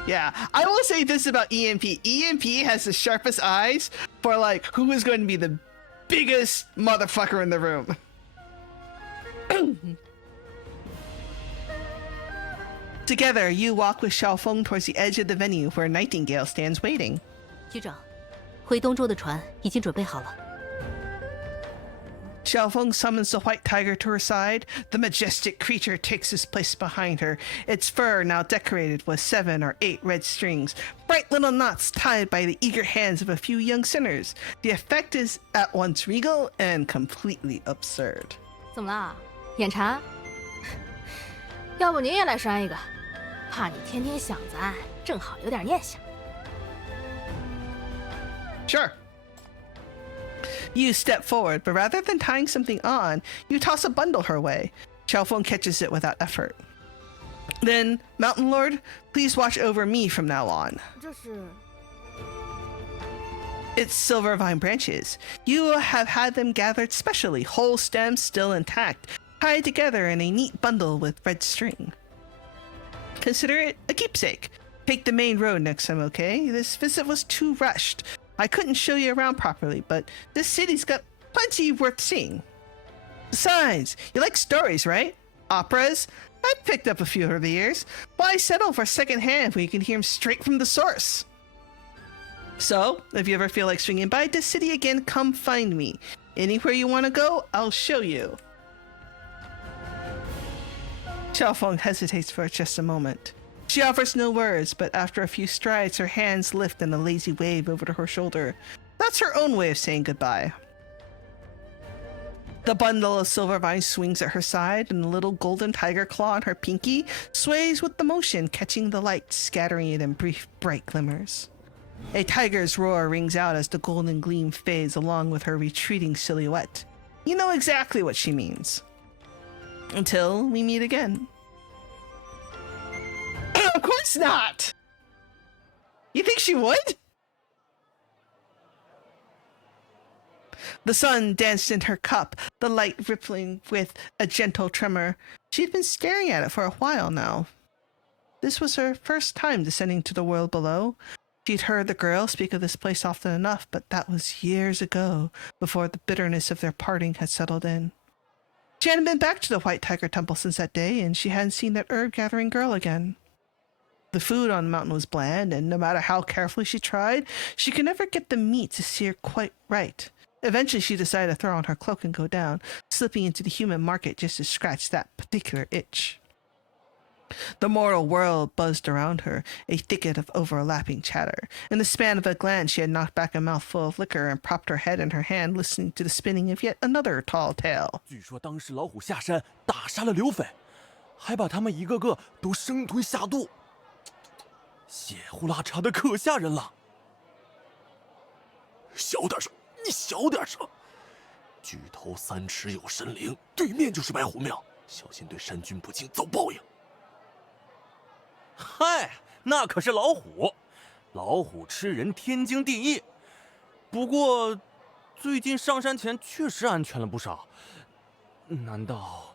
Yeah, I will say this about EMP. EMP has the sharpest eyes for, like, who is going to be the biggest motherfucker in the room. Together, you walk with Xiaofeng towards the edge of the venue where Nightingale stands waiting. 局长，回东周的船已经准备好了。Xiaofeng summons the white tiger to her side. The majestic creature takes its place behind her, its fur now decorated with 7 or 8 red strings, bright little knots tied by the eager hands of a few young sinners. The effect is at once regal and completely absurd. 怎么了？眼馋？要不您也来扇一个？怕你天天想咱，正好有点念想。Sure. You step forward, but rather than tying something on, you toss a bundle her way. Xiaofeng catches it without effort. Then, Mountain Lord, please watch over me from now on. 这是 It's silver vine branches. You have had them gathered specially, whole stems still intact, tied together in a neat bundle with red string. Consider it a keepsake. Take the main road next time, okay? This visit was too rushed. I couldn't show you around properly, but this city's got plenty worth seeing. Besides, you like stories, right? Operas? I've picked up a few over the years. Why settle for secondhand when you can hear them straight from the source? So, if you ever feel like swinging by this city again, come find me. Anywhere you want to go, I'll show you. Xiaofeng hesitates for just a moment. She offers no words, but after a few strides, her hands lift in a lazy wave over to her shoulder. That's her own way of saying goodbye. The bundle of silver vines swings at her side, and the little golden tiger claw on her pinky sways with the motion, catching the light, scattering it in brief, bright glimmers. A tiger's roar rings out as the golden gleam fades along with her retreating silhouette. You know exactly what she means. Until we meet again. Of course not! You think she would? The sun danced in her cup, the light rippling with a gentle tremor. She'd been staring at it for a while now. This was her first time descending to the world below. She'd heard the girl speak of this place often enough, but that was years ago, before the bitterness of their parting had settled in. She hadn't been back to the White Tiger Temple since that day, and she hadn't seen that herb-gathering girl again. The food on the mountain was bland, and no matter how carefully she tried, she could never get the meat to sear quite right. Eventually, she decided to throw on her cloak and go down, slipping into the human market just to scratch that particular itch. The mortal world buzzed around her, a thicket of overlapping chatter. In the span of a glance, she had knocked back a mouthful of liquor and propped her head in her hand, listening to the spinning of yet another tall tale. 据说当时老虎下山大杀了刘匪，还把他们一个个都生吞下肚，血呼啦嚓的可吓人了。小点声，你小点声。举头三尺有神灵，对面就是白虎庙，小心对山君不敬，遭报应。嗨，那可是老虎，老虎吃人天经地义。不过，最近上山前确实安全了不少。难道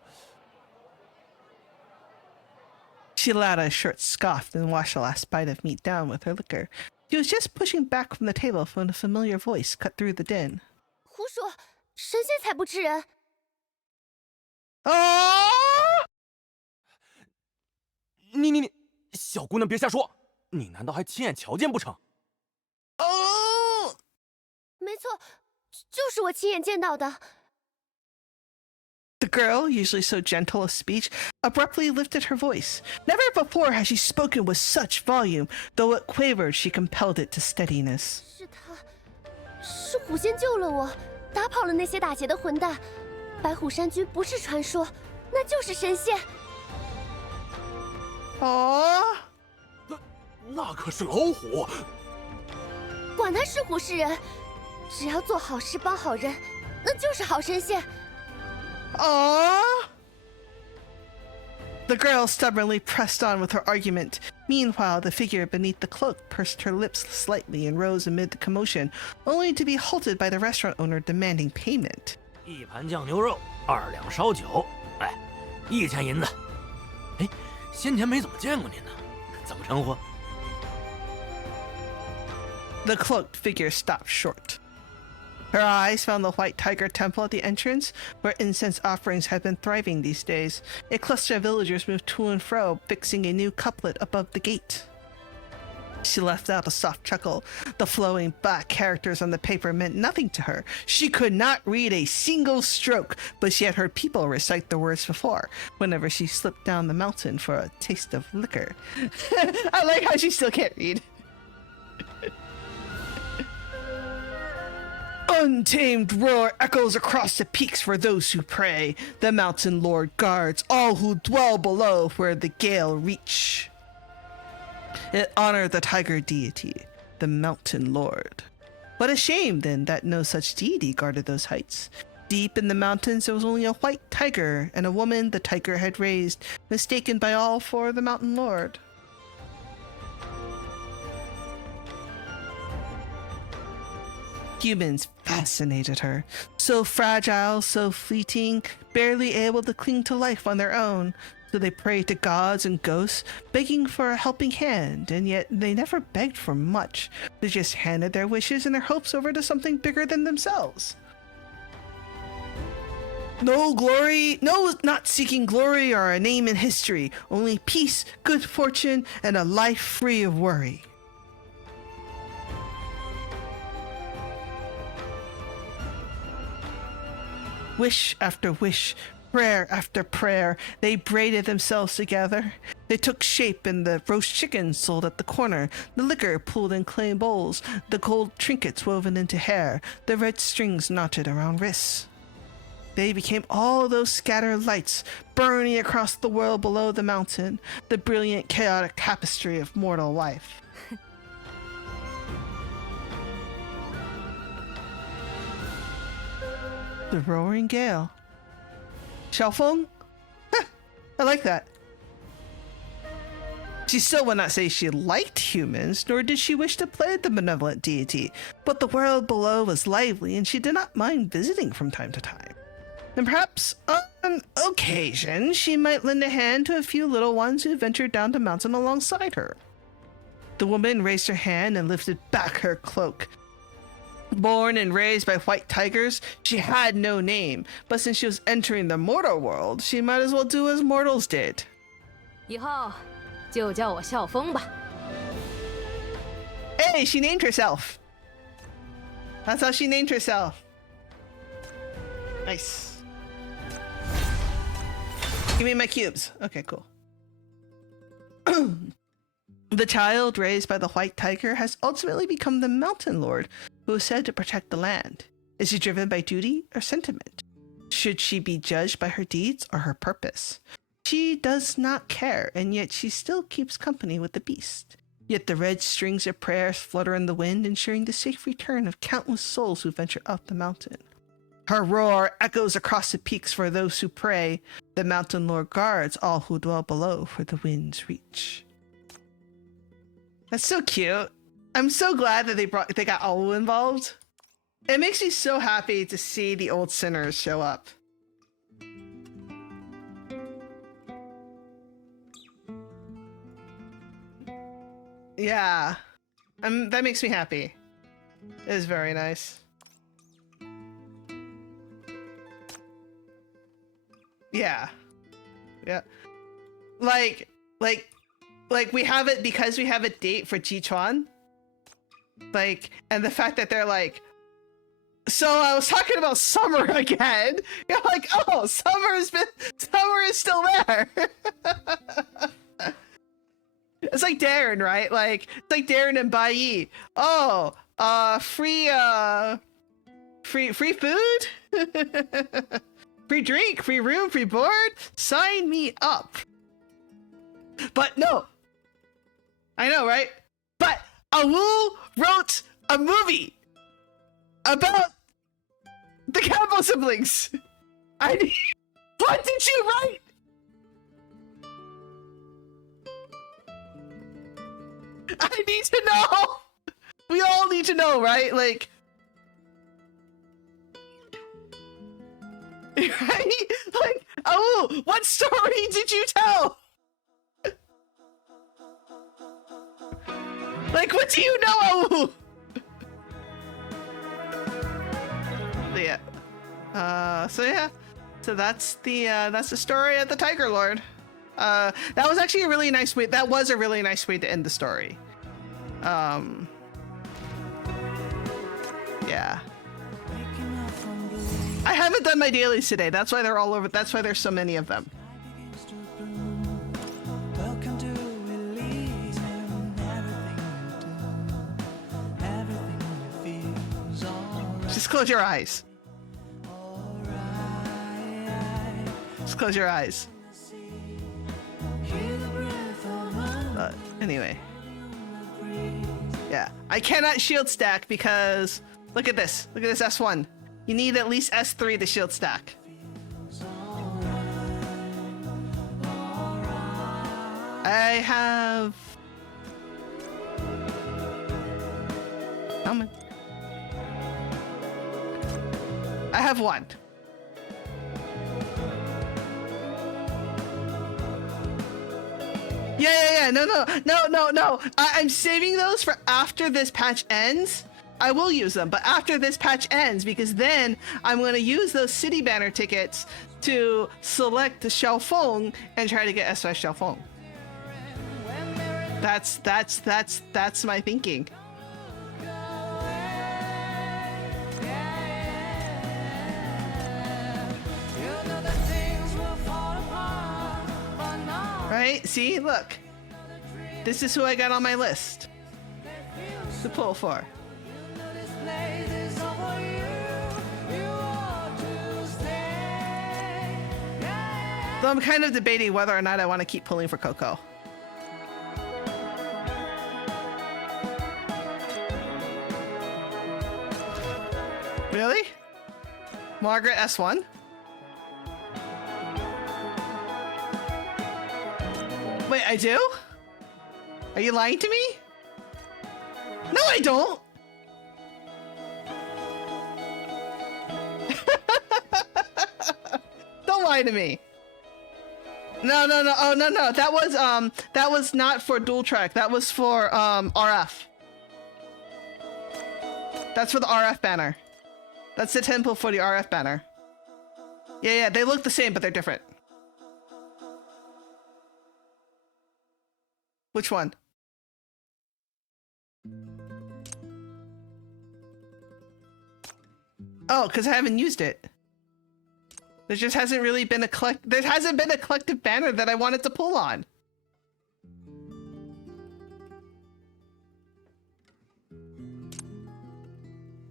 She let out a short scoff and washed the last bite of meat down with her liquor. She was just pushing back from the table when a familiar voice cut through the din. 胡说，神仙才不吃人。你小姑娘别瞎说，你难道还亲眼瞧见不成？哦，没错，就是我亲眼见到的。The girl, usually so gentle of speech, abruptly lifted her voice. Never before had she spoken with such volume, though it quavered, she compelled it to steadiness. 是他，是虎仙救了我，打跑了那些打劫的混蛋。白虎山君不是传说，那就是神仙。哦，那可是老虎。管他是虎是人，只要做好事帮好人，那就是好神仙。Aww. The girl stubbornly pressed on with her argument. Meanwhile, the figure beneath the cloak pursed her lips slightly and rose amid the commotion, only to be halted by the restaurant owner demanding payment. 1盘酱牛肉，2两烧酒，哎，1000银子。哎，先前没怎么见过您呢，怎么称呼？ The cloaked figure stopped short. Her eyes found the White Tiger Temple at the entrance, where incense offerings had been thriving these days. A cluster of villagers moved to and fro, fixing a new couplet above the gate. She left out a soft chuckle. The flowing black characters on the paper meant nothing to her. She could not read a single stroke, but she had heard people recite the words before, whenever she slipped down the mountain for a taste of liquor. I like how she still can't read. Untamed roar echoes across the peaks for those who pray. The mountain lord guards all who dwell below where the gale reach. It honored the tiger deity, the mountain lord. What a shame, then, that no such deity guarded those heights. Deep in the mountains, there was only a white tiger and a woman the tiger had raised, mistaken by all for the mountain lord. Humans fascinated her. So fragile, so fleeting, barely able to cling to life on their own. So they prayed to gods and ghosts, begging for a helping hand, and yet they never begged for much. They just handed their wishes and their hopes over to something bigger than themselves. No glory, no, not seeking glory or a name in history, only peace, good fortune, and a life free of worry. Wish after wish, prayer after prayer, they braided themselves together. They took shape in the roast chicken sold at the corner, the liquor pooled in clay bowls, the gold trinkets woven into hair, the red strings knotted around wrists. They became all those scattered lights burning across the world below the mountain, the brilliant, chaotic tapestry of mortal life. The roaring gale. Xiaofeng? I like that. She still would not say she liked humans, nor did she wish to play the benevolent deity, but the world below was lively and she did not mind visiting from time to time. And perhaps, on occasion, she might lend a hand to a few little ones who ventured down the mountain alongside her. The woman raised her hand and lifted back her cloak. Born and raised by white tigers, she had no name, but since she was entering the mortal world, she might as well do as mortals did. 以后就叫我笑风吧。 Hey, she named herself. That's how she named herself. Nice. Give me my cubes. Okay, cool. The child raised by the white tiger has ultimately become the mountain lord, who is said to protect the land. Is she driven by duty or sentiment? Should she be judged by her deeds or her purpose? She does not care, and yet she still keeps company with the beast. Yet the red strings of prayers flutter in the wind, ensuring the safe return of countless souls who venture up the mountain. Her roar echoes across the peaks for those who pray. The mountain lord guards all who dwell below where the winds reach. That's so cute. I'm so glad that they got Awu involved. It makes me so happy to see the old sinners show up. Yeah. That makes me happy. It is very nice. Yeah. Yeah. Like like we have it because we have a date for Jichuan. Like, and the fact that they're like, so I was talking about summer again. You're like, oh, summer is still there. It's like Darren, right? Like, it's like Darren and Bai. Oh, free food, free drink, free room, free board. Sign me up. But no, I know, right? But Awu wrote a movie about the Campbell siblings. What did you write? I need to know. We all need to know, right? Like, right? Like, oh, what story did you tell? Like, what do you know, oh? Yeah. So that's the story of the Tiger Lord. That was actually a really nice way. That was a really nice way to end the story. Yeah. I haven't done my dailies today. That's why they're all over. That's why there's so many of them. Just close your eyes. Just close your eyes. Anyway. Yeah. I cannot shield stack because look at this. Look at this S1. You need at least S3 to shield stack. I have... Coming. I have one. Yeah. No. I'm saving those for after this patch ends. I will use them, but after this patch ends, because then I'm going to use those city banner tickets to select the Xiaofeng and try to get SOS Xiaofeng. That's my thinking. Right? See, look. This is who I got on my list to pull for. So I'm kind of debating whether or not I want to keep pulling for Coco. Really? Margaret S1? Wait, I do? Are you lying to me? No, I don't. Don't lie to me. No. Oh, no. That was not for dual track. That was for RF. That's for the RF banner. That's the temple for the RF banner. Yeah, they look the same, but they're different. Which one? Oh, because I haven't used it. There just hasn't really been a there hasn't been a collective banner that I wanted to pull on.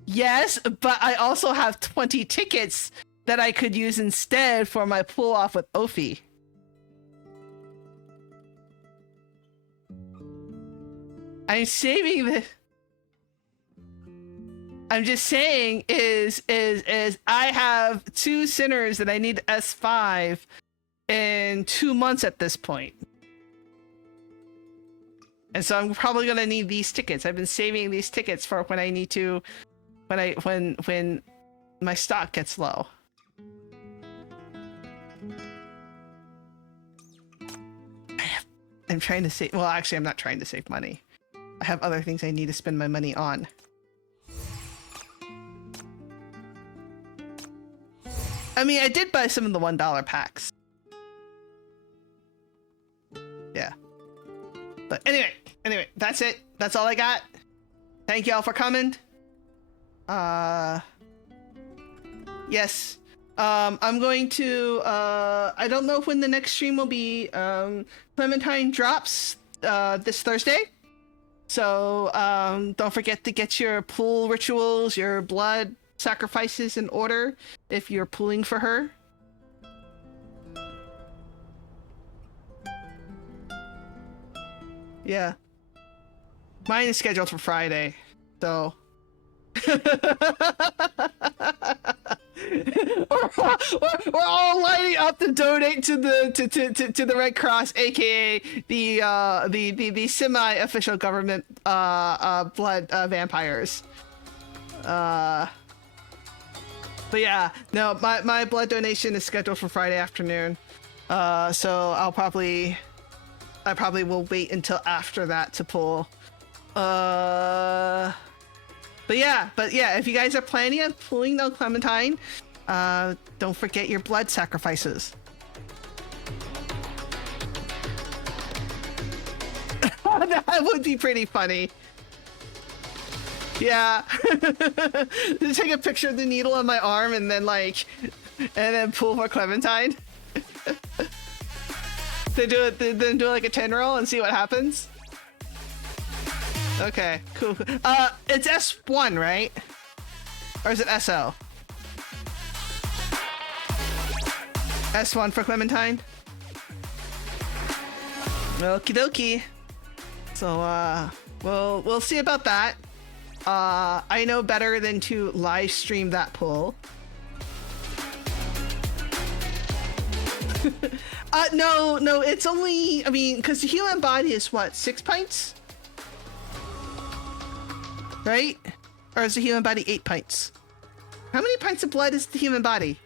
Yes, but I also have 20 tickets that I could use instead for my pull off with Ophi. I'm saving the... I'm just saying is I have 2 sinners that I need S5 in 2 months at this point. And so I'm probably gonna need these tickets. I've been saving these tickets for when I need to, when my stock gets low. I'm trying to save, well actually I'm not trying to save money. I have other things I need to spend my money on. I mean, I did buy some of the $1 packs. Yeah. But anyway, that's it. That's all I got. Thank y'all for coming. Yes. I'm going to, I don't know when the next stream will be. Clementine drops, this Thursday. So, don't forget to get your pool rituals, your blood sacrifices in order if you're pooling for her. Yeah. Mine is scheduled for Friday, so. we're all lining up to donate to the Red Cross, aka the semi-official government blood vampires. But yeah, no, my blood donation is scheduled for Friday afternoon. So I probably will wait until after that to pull. But yeah, if you guys are planning on pulling the Clementine, don't forget your blood sacrifices. That would be pretty funny. Yeah. Just take a picture of the needle on my arm and then pull for Clementine. Then do like a 10 roll and see what happens. Okay, cool. It's S1, right? Or is it SO? S1 for Clementine? Okie dokie. So, we'll see about that. I know better than to live stream that pull. No, it's only, I mean, because the human body is what, 6 pints? Right? Or is the human body 8 pints? How many pints of blood is the human body?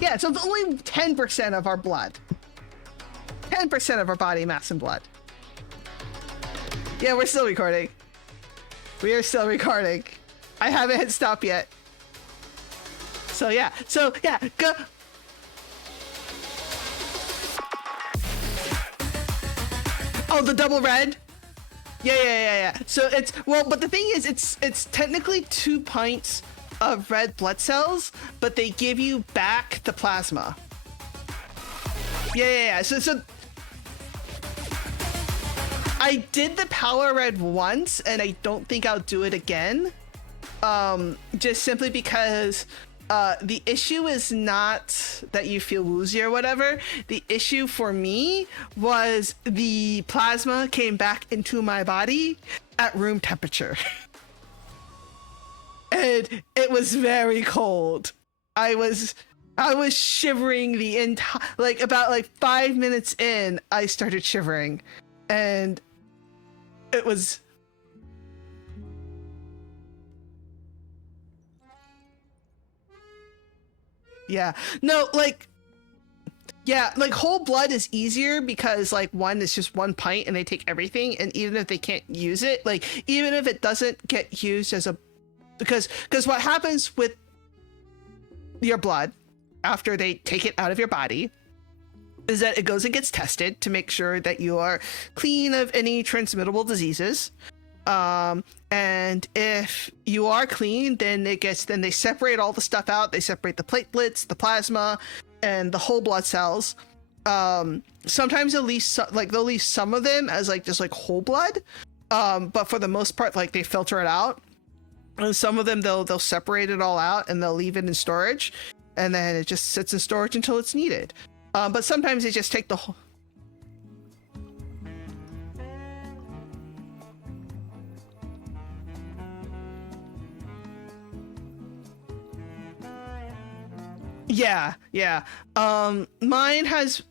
Yeah, so it's only 10% of our blood. 10% of our body mass and blood. Yeah, we're still recording. We are still recording. I haven't hit stop yet. So yeah, go. Oh, the double red? Yeah. So it's, well, but the thing is, it's technically 2 pints of red blood cells, but they give you back the plasma. Yeah. So I did the power red once, and I don't think I'll do it again. Just simply because the issue is not that you feel woozy or whatever. The issue for me was the plasma came back into my body at room temperature. And it was very cold. I was shivering the entire, about 5 minutes in, I started shivering. And it was, yeah, no, whole blood is easier because one is just 1 pint and they take everything, and even if they can't use it, even if it doesn't get used as a, because what happens with your blood after they take it out of your body is that it goes and gets tested to make sure that you are clean of any transmittable diseases. And if you are clean, then they separate all the stuff out. They separate the platelets, the plasma, and the whole blood cells. Sometimes they'll leave some of them as just whole blood. But for the most part, they filter it out. And some of them they'll separate it all out and they'll leave it in storage, and then it just sits in storage until it's needed. But sometimes they just take the whole. Yeah. Mine has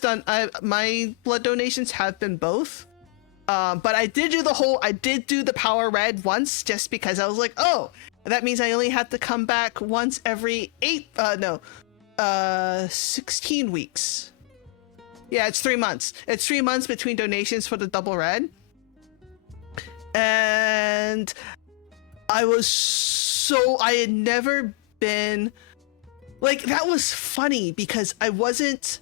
done. My blood donations have been both. But I did do the power red once just because I was like, oh, that means I only have to come back once every 16 weeks. Yeah, it's 3 months. It's 3 months between donations for the double red. And I had never been like, that was funny because I wasn't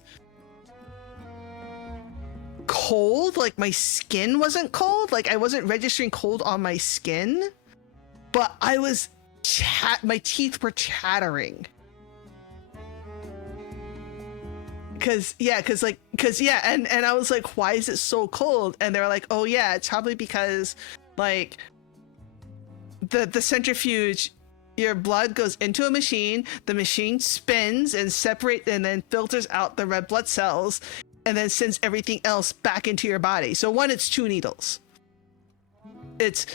cold, like my skin wasn't cold, like I wasn't registering cold on my skin, but I was my teeth were chattering. And I was like, why is it so cold? And they're like, oh yeah, it's probably because like the centrifuge, your blood goes into a machine, the machine spins and then filters out the red blood cells and then sends everything else back into your body. So one, it's 2 needles. Was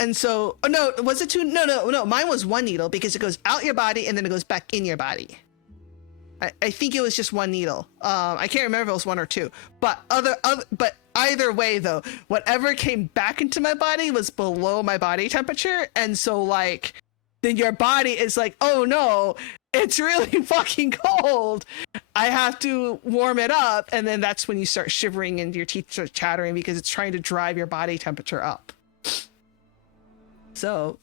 it 2? No, mine was 1 needle because it goes out your body and then it goes back in your body. I think it was just 1 needle. I can't remember if it was 1 or 2. But either way though, whatever came back into my body was below my body temperature, and so like then your body is like, oh no, it's really fucking cold. I have to warm it up, and then that's when you start shivering and your teeth start chattering because it's trying to drive your body temperature up. So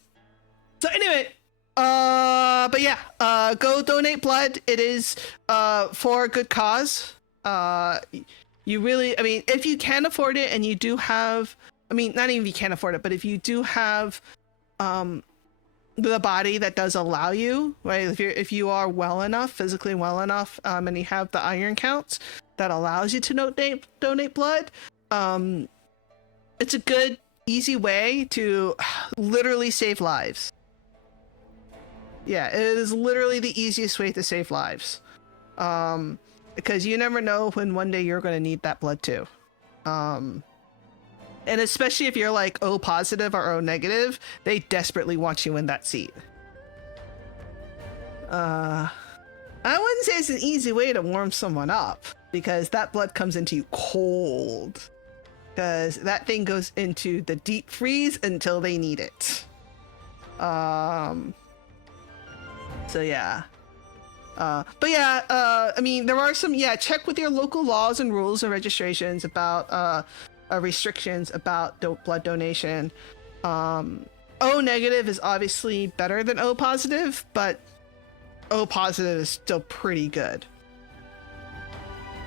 anyway, but yeah, go donate blood. It is for a good cause. You really, I mean, if you can afford it and you do have, I mean, not even if you can't afford it, but if you do have the body that does allow you, right? If you are well enough, physically well enough, and you have the iron counts that allows you to donate blood, it's a good, easy way to literally save lives. Yeah, it is literally the easiest way to save lives. Because you never know when one day you're going to need that blood too. And especially if you're like O positive or O negative, they desperately want you in that seat. I wouldn't say it's an easy way to warm someone up, because that blood comes into you cold. Because that thing goes into the deep freeze until they need it. So yeah. But yeah, I mean, there are some, check with your local laws and rules and registrations about restrictions about blood donation. O negative is obviously better than O positive, but O positive is still pretty good.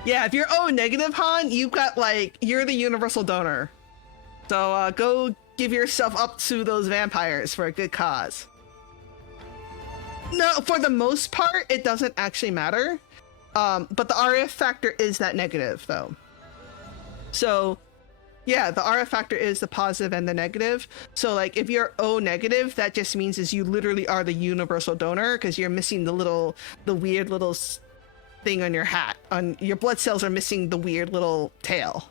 Yeah, if you're O negative, Han, you've got like, you're the universal donor. So go give yourself up to those vampires for a good cause. No, for the most part, it doesn't actually matter. But the RF factor is that negative, though. So, yeah, the RF factor is the positive and the negative. So, like, if you're O negative, that just means is you literally are the universal donor, because you're missing the weird little thing on your hat. On your blood cells are missing the weird little tail.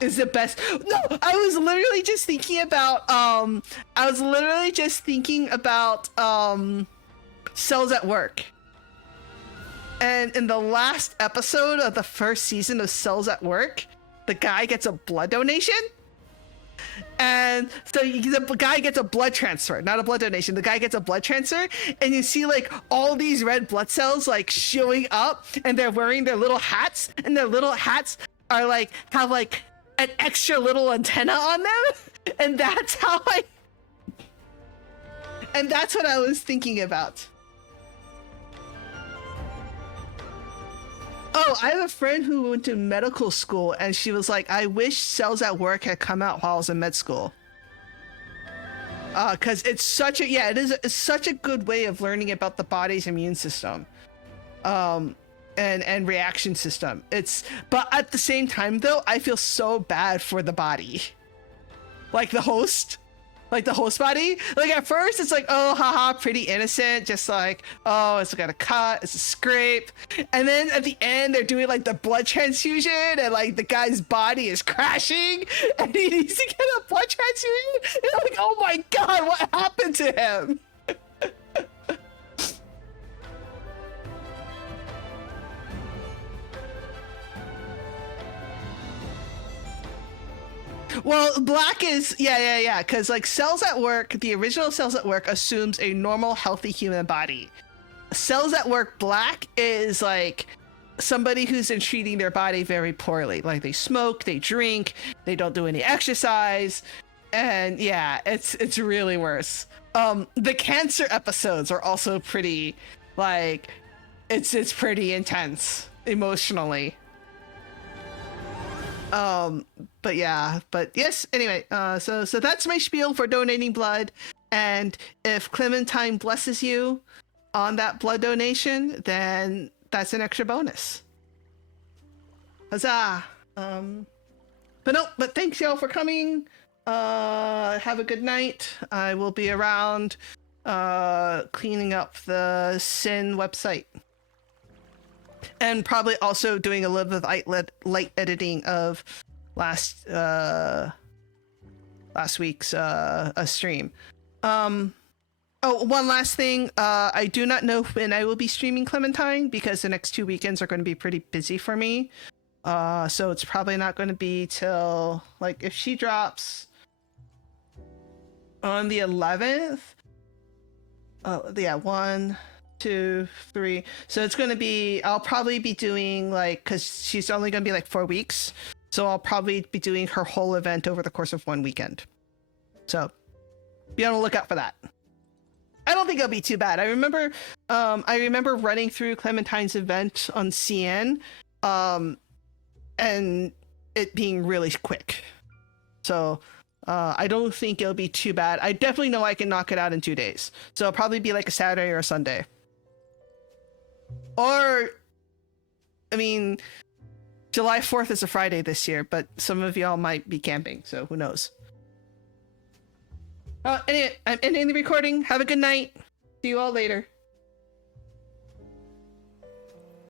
Is the best. No, I was literally just thinking about Cells at Work. And in the last episode of the first season of Cells at Work, the guy gets a blood donation. And so the guy gets a blood transfer, not a blood donation. The guy gets a blood transfer, and you see like all these red blood cells like showing up, and they're wearing their little hats, and their little hats are like, have like an extra little antenna on them. And that's what I was thinking about. Oh, I have a friend who went to medical school, and she was like, I wish Cells at Work had come out while I was in med school. Because it's such it's such a good way of learning about the body's immune system. And reaction system. But at the same time though, I feel so bad for the body. Like the host body. Like at first it's like, oh haha, pretty innocent, just like, oh, it's got a cut, it's a scrape. And then at the end they're doing like the blood transfusion, and like the guy's body is crashing and he needs to get a blood transfusion. And I'm like, oh my god, what happened to him? Well, black is, because like Cells at Work, the original Cells at Work assumes a normal, healthy human body. Cells at Work black is like somebody who's been treating their body very poorly. Like they smoke, they drink, they don't do any exercise, And yeah, it's really worse. The cancer episodes are also pretty, like, it's pretty intense emotionally. But yes, anyway, so that's my spiel for donating blood. And if Clementine blesses you on that blood donation, then that's an extra bonus. Huzzah! But thanks y'all for coming. Have a good night. I will be around cleaning up the Sin website. And probably also doing a little bit of light editing of last week's stream. Oh, one last thing. I do not know when I will be streaming Clementine because the next 2 weekends are going to be pretty busy for me. So it's probably not going to be till, like, if she drops on the 11th. Oh, yeah, 1, 2, 3. So it's going to be, I'll probably be doing, like, because she's only going to be like 4 weeks. So I'll probably be doing her whole event over the course of 1 weekend. So be on the lookout for that. I don't think it'll be too bad. I remember running through Clementine's event on CN, and it being really quick. So I don't think it'll be too bad. I definitely know I can knock it out in 2 days. So it'll probably be like a Saturday or a Sunday. Or, I mean, July 4th is a Friday this year, but some of y'all might be camping, so who knows. Anyway, I'm ending the recording. Have a good night. See you all later.